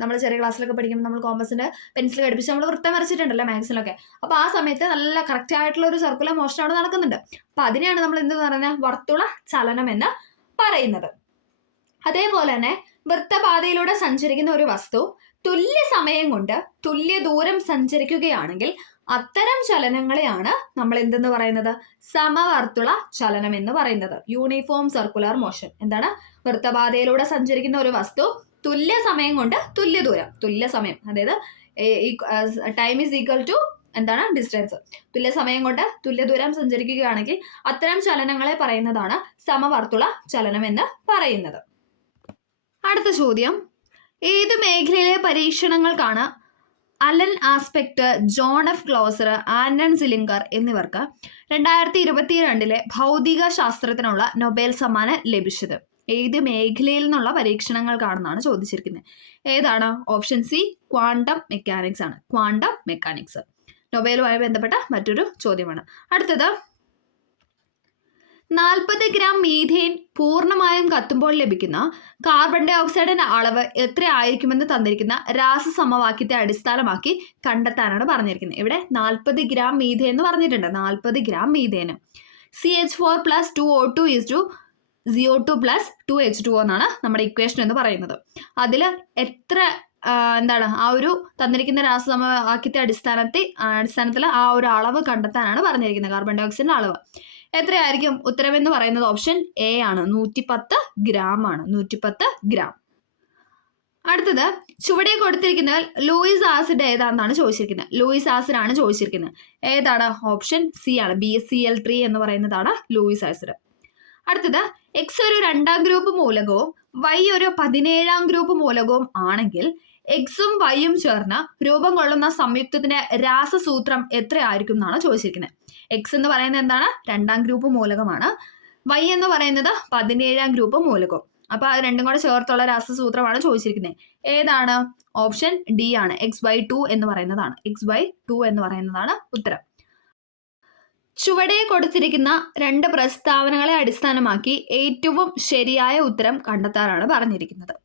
നമ്മൾ ചെറിയ ക്ലാസ്സിലൊക്കെ പഠിക്കുമ്പോൾ നമ്മൾ കോമ്പസിന്റെ പെൻസിൽ ഘടിപ്പിച്ച് നമ്മൾ വൃത്തം വരച്ചിട്ടുണ്ടല്ലോ മാത്സിലൊക്കെ. അപ്പൊ ആ സമയത്ത് നല്ല കറക്റ്റ് ആയിട്ടുള്ള ഒരു സർക്കുലർ മോഷൻ അവിടെ നടക്കുന്നുണ്ട്. അപ്പൊ അതിനെയാണ് നമ്മൾ എന്ത് പറയുന്നത്? വർത്തുള ചലനം എന്ന് പറയുന്നത്. അതേപോലെ തന്നെ വൃത്തപാതയിലൂടെ സഞ്ചരിക്കുന്ന ഒരു വസ്തു തുല്യ സമയം കൊണ്ട് തുല്യ ദൂരം സഞ്ചരിക്കുകയാണെങ്കിൽ അത്തരം ചലനങ്ങളെയാണ് നമ്മൾ എന്തെന്ന് പറയുന്നത്? സമവർത്തുള ചലനം എന്ന് പറയുന്നത്. Uniform circular motion. എന്താണ്? വൃത്തപാതയിലൂടെ സഞ്ചരിക്കുന്ന ഒരു വസ്തു തുല്യ സമയം കൊണ്ട് തുല്യ ദൂരം, തുല്യ സമയം, അതായത് ടൈം ഈസ് ഈക്വൽ ടു എന്താണ്? ഡിസ്റ്റൻസ്. തുല്യ സമയം കൊണ്ട് തുല്യ ദൂരം സഞ്ചരിക്കുകയാണെങ്കിൽ അത്തരം ചലനങ്ങളെ പറയുന്നതാണ് സമവർത്തുള ചലനം എന്ന് പറയുന്നത്. അടുത്ത ചോദ്യം, ഏത് മേഖലയിലെ പരീക്ഷണങ്ങൾക്കാണ് Allen aspect, John F closer, ആൻഡൺ സിലിങ്കർ എന്നിവർക്ക് 2022 ഭൗതിക ശാസ്ത്രത്തിനുള്ള നൊബേൽ സമ്മാനം ലഭിച്ചത്? ഏത് മേഖലയിൽ നിന്നുള്ള പരീക്ഷണങ്ങൾക്കാണെന്നാണ് ചോദിച്ചിരിക്കുന്നത്. ഏതാണ്? ഓപ്ഷൻ സി, ക്വാണ്ടം മെക്കാനിക്സ് ആണ്. ക്വാണ്ടം മെക്കാനിക്സ് നൊബേലുമായി ബന്ധപ്പെട്ട മറ്റൊരു ചോദ്യമാണ്. അടുത്തത്, 40 ഗ്രാം മീഥേൻ പൂർണ്ണമായും കത്തുമ്പോൾ ലഭിക്കുന്ന കാർബൺ ഡൈ ഓക്സൈഡിന്റെ അളവ് എത്ര ആയിരിക്കുമെന്ന് തന്നിരിക്കുന്ന രാസസമവാക്യത്തെ അടിസ്ഥാനമാക്കി കണ്ടെത്താനാണ് പറഞ്ഞിരിക്കുന്നത്. ഇവിടെ 40 ഗ്രാം മീഥേൻ എന്ന് പറഞ്ഞിട്ടുണ്ട്. 40 gram മീഥേന് CH4 + 2O2 CO2 + 2H2O എന്നാണ് നമ്മുടെ ഇക്വേഷൻ എന്ന് പറയുന്നത്. അതിൽ എത്ര ആ ഒരു തന്നിരിക്കുന്ന രാസസമവാക്യത്തെ അടിസ്ഥാനത്തിൽ ആ ഒരു അളവ് കണ്ടെത്താനാണ് പറഞ്ഞിരിക്കുന്നത്. കാർബൺ ഡൈ ഓക്സൈഡിന്റെ അളവ് എത്രയായിരിക്കും? ഉത്തരവെന്ന് പറയുന്നത് ഓപ്ഷൻ എ ആണ്. 110 ഗ്രാം ആണ്. 110 ഗ്രാം. അടുത്തത്, ചുവടെ കൊടുത്തിരിക്കുന്നതിൽ ലൂയിസ് ആസിഡ് ഏതാണെന്നാണ് ചോദിച്ചിരിക്കുന്നത്. ലൂയിസ് ആസിഡ് ആണ് ചോദിച്ചിരിക്കുന്നത്. ഏതാണ്? ഓപ്ഷൻ സി ആണ്. BCl3 എന്ന് പറയുന്നതാണ് ലൂയിസ് ആസിഡ്. അടുത്തത്, എക്സ് ഒരു 2ാം ഗ്രൂപ്പ് മൂലകവും വൈ ഒരു 17ാം ഗ്രൂപ്പ് മൂലകവും ആണെങ്കിൽ എക്സും വൈയും ചേർന്ന് രൂപം കൊള്ളുന്ന സംയുക്തത്തിന്റെ രാസസൂത്രം എത്രയായിരിക്കും എന്നാണ് ചോദിച്ചിരിക്കുന്നത്. എക്സ് എന്ന് പറയുന്നത് എന്താണ്? 2ാം ഗ്രൂപ്പ് മൂലകമാണ്. വൈ എന്ന് പറയുന്നത് 17ാം ഗ്രൂപ്പ് മൂലകവും. അപ്പൊ അത് രണ്ടും കൂടെ ചേർത്തുള്ള രാസസൂത്രമാണ് ചോദിച്ചിരിക്കുന്നത്. ഏതാണ്? ഓപ്ഷൻ ഡി ആണ്. X/2 എന്ന് പറയുന്നതാണ്. X/2 എന്ന് പറയുന്നതാണ് ഉത്തരം. ചുവടെ കൊടുത്തിരിക്കുന്ന 2 പ്രസ്താവനകളെ അടിസ്ഥാനമാക്കി ഏറ്റവും ശരിയായ ഉത്തരം കണ്ടെത്താനാണ് പറഞ്ഞിരിക്കുന്നത്.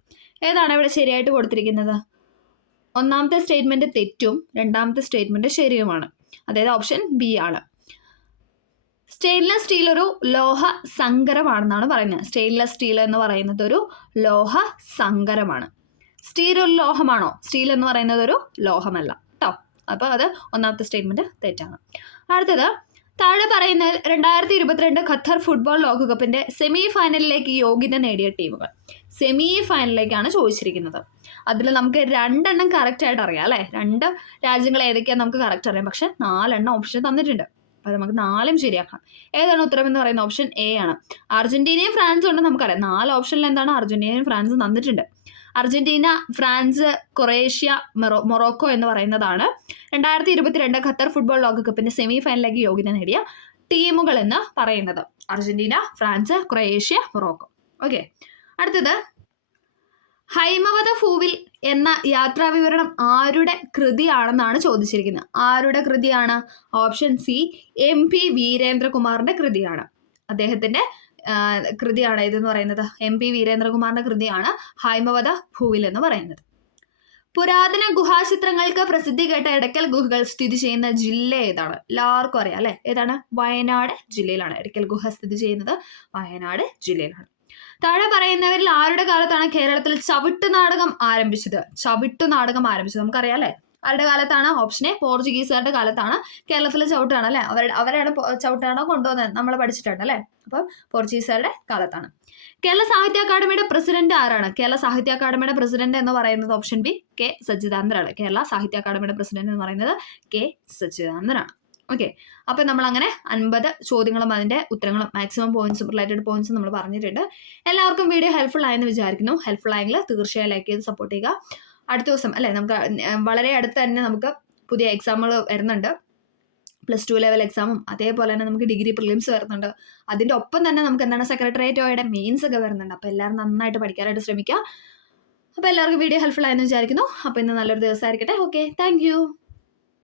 ഏതാണ് ഇവിടെ ശരിയായിട്ട് കൊടുത്തിരിക്കുന്നത്? ഒന്നാമത്തെ സ്റ്റേറ്റ്മെന്റ് തെറ്റും 2ാമത്തെ സ്റ്റേറ്റ്മെന്റ് ശരിയുമാണ്. അതായത് ഓപ്ഷൻ ബി ആണ്. സ്റ്റെയിൻലെസ് സ്റ്റീൽ ഒരു ലോഹ സങ്കരമാണെന്നാണ് പറയുന്നത്. സ്റ്റെയിൻലെസ് സ്റ്റീൽ എന്ന് പറയുന്നത് ഒരു ലോഹ സങ്കരമാണ്. സ്റ്റീൽ ഒരു ലോഹമാണോ? സ്റ്റീൽ എന്ന് പറയുന്നത് ഒരു ലോഹമല്ല കേട്ടോ. അപ്പോൾ അത് ഒന്നാമത്തെ സ്റ്റേറ്റ്മെന്റ് തെറ്റാണ്. അടുത്തത്, താഴെ പറയുന്നതിൽ 2022 ഖത്തർ ഫുട്ബോൾ ലോകകപ്പിന്റെ സെമി ഫൈനലിലേക്ക് യോഗ്യത നേടിയ ടീമുകൾ. സെമി ഫൈനലിലേക്കാണ് ചോദിച്ചിരിക്കുന്നത്. അതിൽ നമുക്ക് 2 എണ്ണം കറക്റ്റ് ആയിട്ട് അറിയാം അല്ലെ. 2 രാജ്യങ്ങൾ ഏതൊക്കെയാണെന്ന് നമുക്ക് കറക്റ്റ് അറിയാം. പക്ഷെ 4 എണ്ണം ഓപ്ഷൻ തന്നിട്ടുണ്ട്. അപ്പോൾ നമുക്ക് 4ഉം ശരിയാക്കാം. ഏതാണ് ഉത്തരം എന്ന് പറയുന്നത്? ഓപ്ഷൻ എ ആണ്. അർജന്റീനയും ഫ്രാൻസും ഉണ്ടെന്ന് നമുക്കറിയാം. 4 ഓപ്ഷനിൽ എന്താണ്? അർജന്റീനയും ഫ്രാൻസും തന്നിട്ടുണ്ട്. അർജന്റീന, ഫ്രാൻസ്, ക്രൊയേഷ്യ, മൊറോക്കോ എന്ന് പറയുന്നതാണ് 2022 ഖത്തർ ഫുട്ബോൾ ലോകകപ്പിന്റെ സെമി ഫൈനലിലേക്ക് യോഗ്യത നേടിയ ടീമുകൾ എന്ന് പറയുന്നത്. Argentina, France, Croatia, Morocco. Okay. അടുത്തത്, ഹൈമവത ഭൂവിൽ എന്ന യാത്രാവിവരണം ആരുടെ കൃതിയാണെന്നാണ് ചോദിച്ചിരിക്കുന്നത്. ആരുടെ കൃതിയാണ്? ഓപ്ഷൻ സി, MP വീരേന്ദ്രകുമാറിന്റെ കൃതിയാണ്. അദ്ദേഹത്തിന്റെ കൃതിയാണ് ഇതെന്ന് പറയുന്നത്. MP വീരേന്ദ്രകുമാറിന്റെ കൃതിയാണ് ഹൈമവത ഭൂവിൽ എന്ന് പറയുന്നത്. പുരാതന ഗുഹാചിത്രങ്ങൾക്ക് പ്രസിദ്ധി കേട്ട എടക്കൽ ഗുഹകൾ സ്ഥിതി ചെയ്യുന്ന ജില്ല ഏതാണ്? എല്ലാവർക്കും അറിയാം അല്ലെ? ഏതാണ്? വയനാട് ജില്ലയിലാണ് എടക്കൽ ഗുഹ സ്ഥിതി ചെയ്യുന്നത്. വയനാട് ജില്ലയിലാണ്. താഴെ പറയുന്നവരിൽ ആരുടെ കാലത്താണ് കേരളത്തിൽ ചവിട്ടുനാടകം ആരംഭിച്ചത്? ചവിട്ടുനാടകം ആരംഭിച്ചത് നമുക്കറിയാം അല്ലെ? ആരുടെ കാലത്താണ്? ഓപ്ഷൻ എ പോർച്ചുഗീസുകാരുടെ കാലത്താണ് കേരളത്തിൽ ചവിട്ടാണ് അല്ലെ? അവരാണ് ചവിട്ടാണോ കൊണ്ടുവന്നത് നമ്മൾ പഠിച്ചിട്ടുണ്ട് അല്ലെ? അപ്പം പോർച്ചുഗീസുകാരുടെ കാലത്താണ്. കേരള സാഹിത്യ അക്കാദമിയുടെ പ്രസിഡന്റ് ആരാണ്? കേരള സാഹിത്യ അക്കാദമിയുടെ പ്രസിഡന്റ് എന്ന് പറയുന്നത് ഓപ്ഷൻ ബി കെ സച്ചിദാനന്ദനാണ്. കേരള സാഹിത്യ അക്കാദമിയുടെ പ്രസിഡന്റ് എന്ന് പറയുന്നത് കെ സച്ചിദാനന്ദനാണ്. ഓക്കെ, അപ്പൊ നമ്മൾ അങ്ങനെ 50 ചോദ്യങ്ങളും അതിന്റെ ഉത്തരങ്ങളും മാക്സിമം പോയിന്റ്സും റിലേറ്റഡ് പോയിന്റ്സും നമ്മൾ പറഞ്ഞിട്ടുണ്ട്. എല്ലാവർക്കും വീഡിയോ ഹെൽപ്ഫുൾ ആയെന്ന് വിചാരിക്കുന്നു. ഹെൽപ്ഫുൾ ആയെങ്കിൽ തീർച്ചയായും ലൈക്ക് ചെയ്ത് സപ്പോർട്ട് ചെയ്യുക. അടുത്ത ദിവസം അല്ലെ, നമുക്ക് വളരെ അടുത്ത് തന്നെ നമുക്ക് പുതിയ എക്സാമുകൾ വരുന്നുണ്ട്. +2 ലെവൽ എക്സാമും അതേപോലെ തന്നെ നമുക്ക് ഡിഗ്രി പ്രിലിംസ് വരുന്നുണ്ട്. അതിന്റെ ഒപ്പം തന്നെ നമുക്ക് എന്താണ് സെക്രട്ടേറിയറ്റ് മെയിൻസ് ഒക്കെ വരുന്നുണ്ട്. അപ്പോൾ എല്ലാവരും നന്നായിട്ട് പഠിക്കാനായിട്ട് ശ്രമിക്കുക. അപ്പോൾ എല്ലാവർക്കും വീഡിയോ ഹെൽപ്ഫുൾ ആയെന്ന് വിചാരിക്കുന്നു. അപ്പോൾ ഇന്ന് നല്ലൊരു ദിവസമായിരിക്കട്ടെ. Okay, thank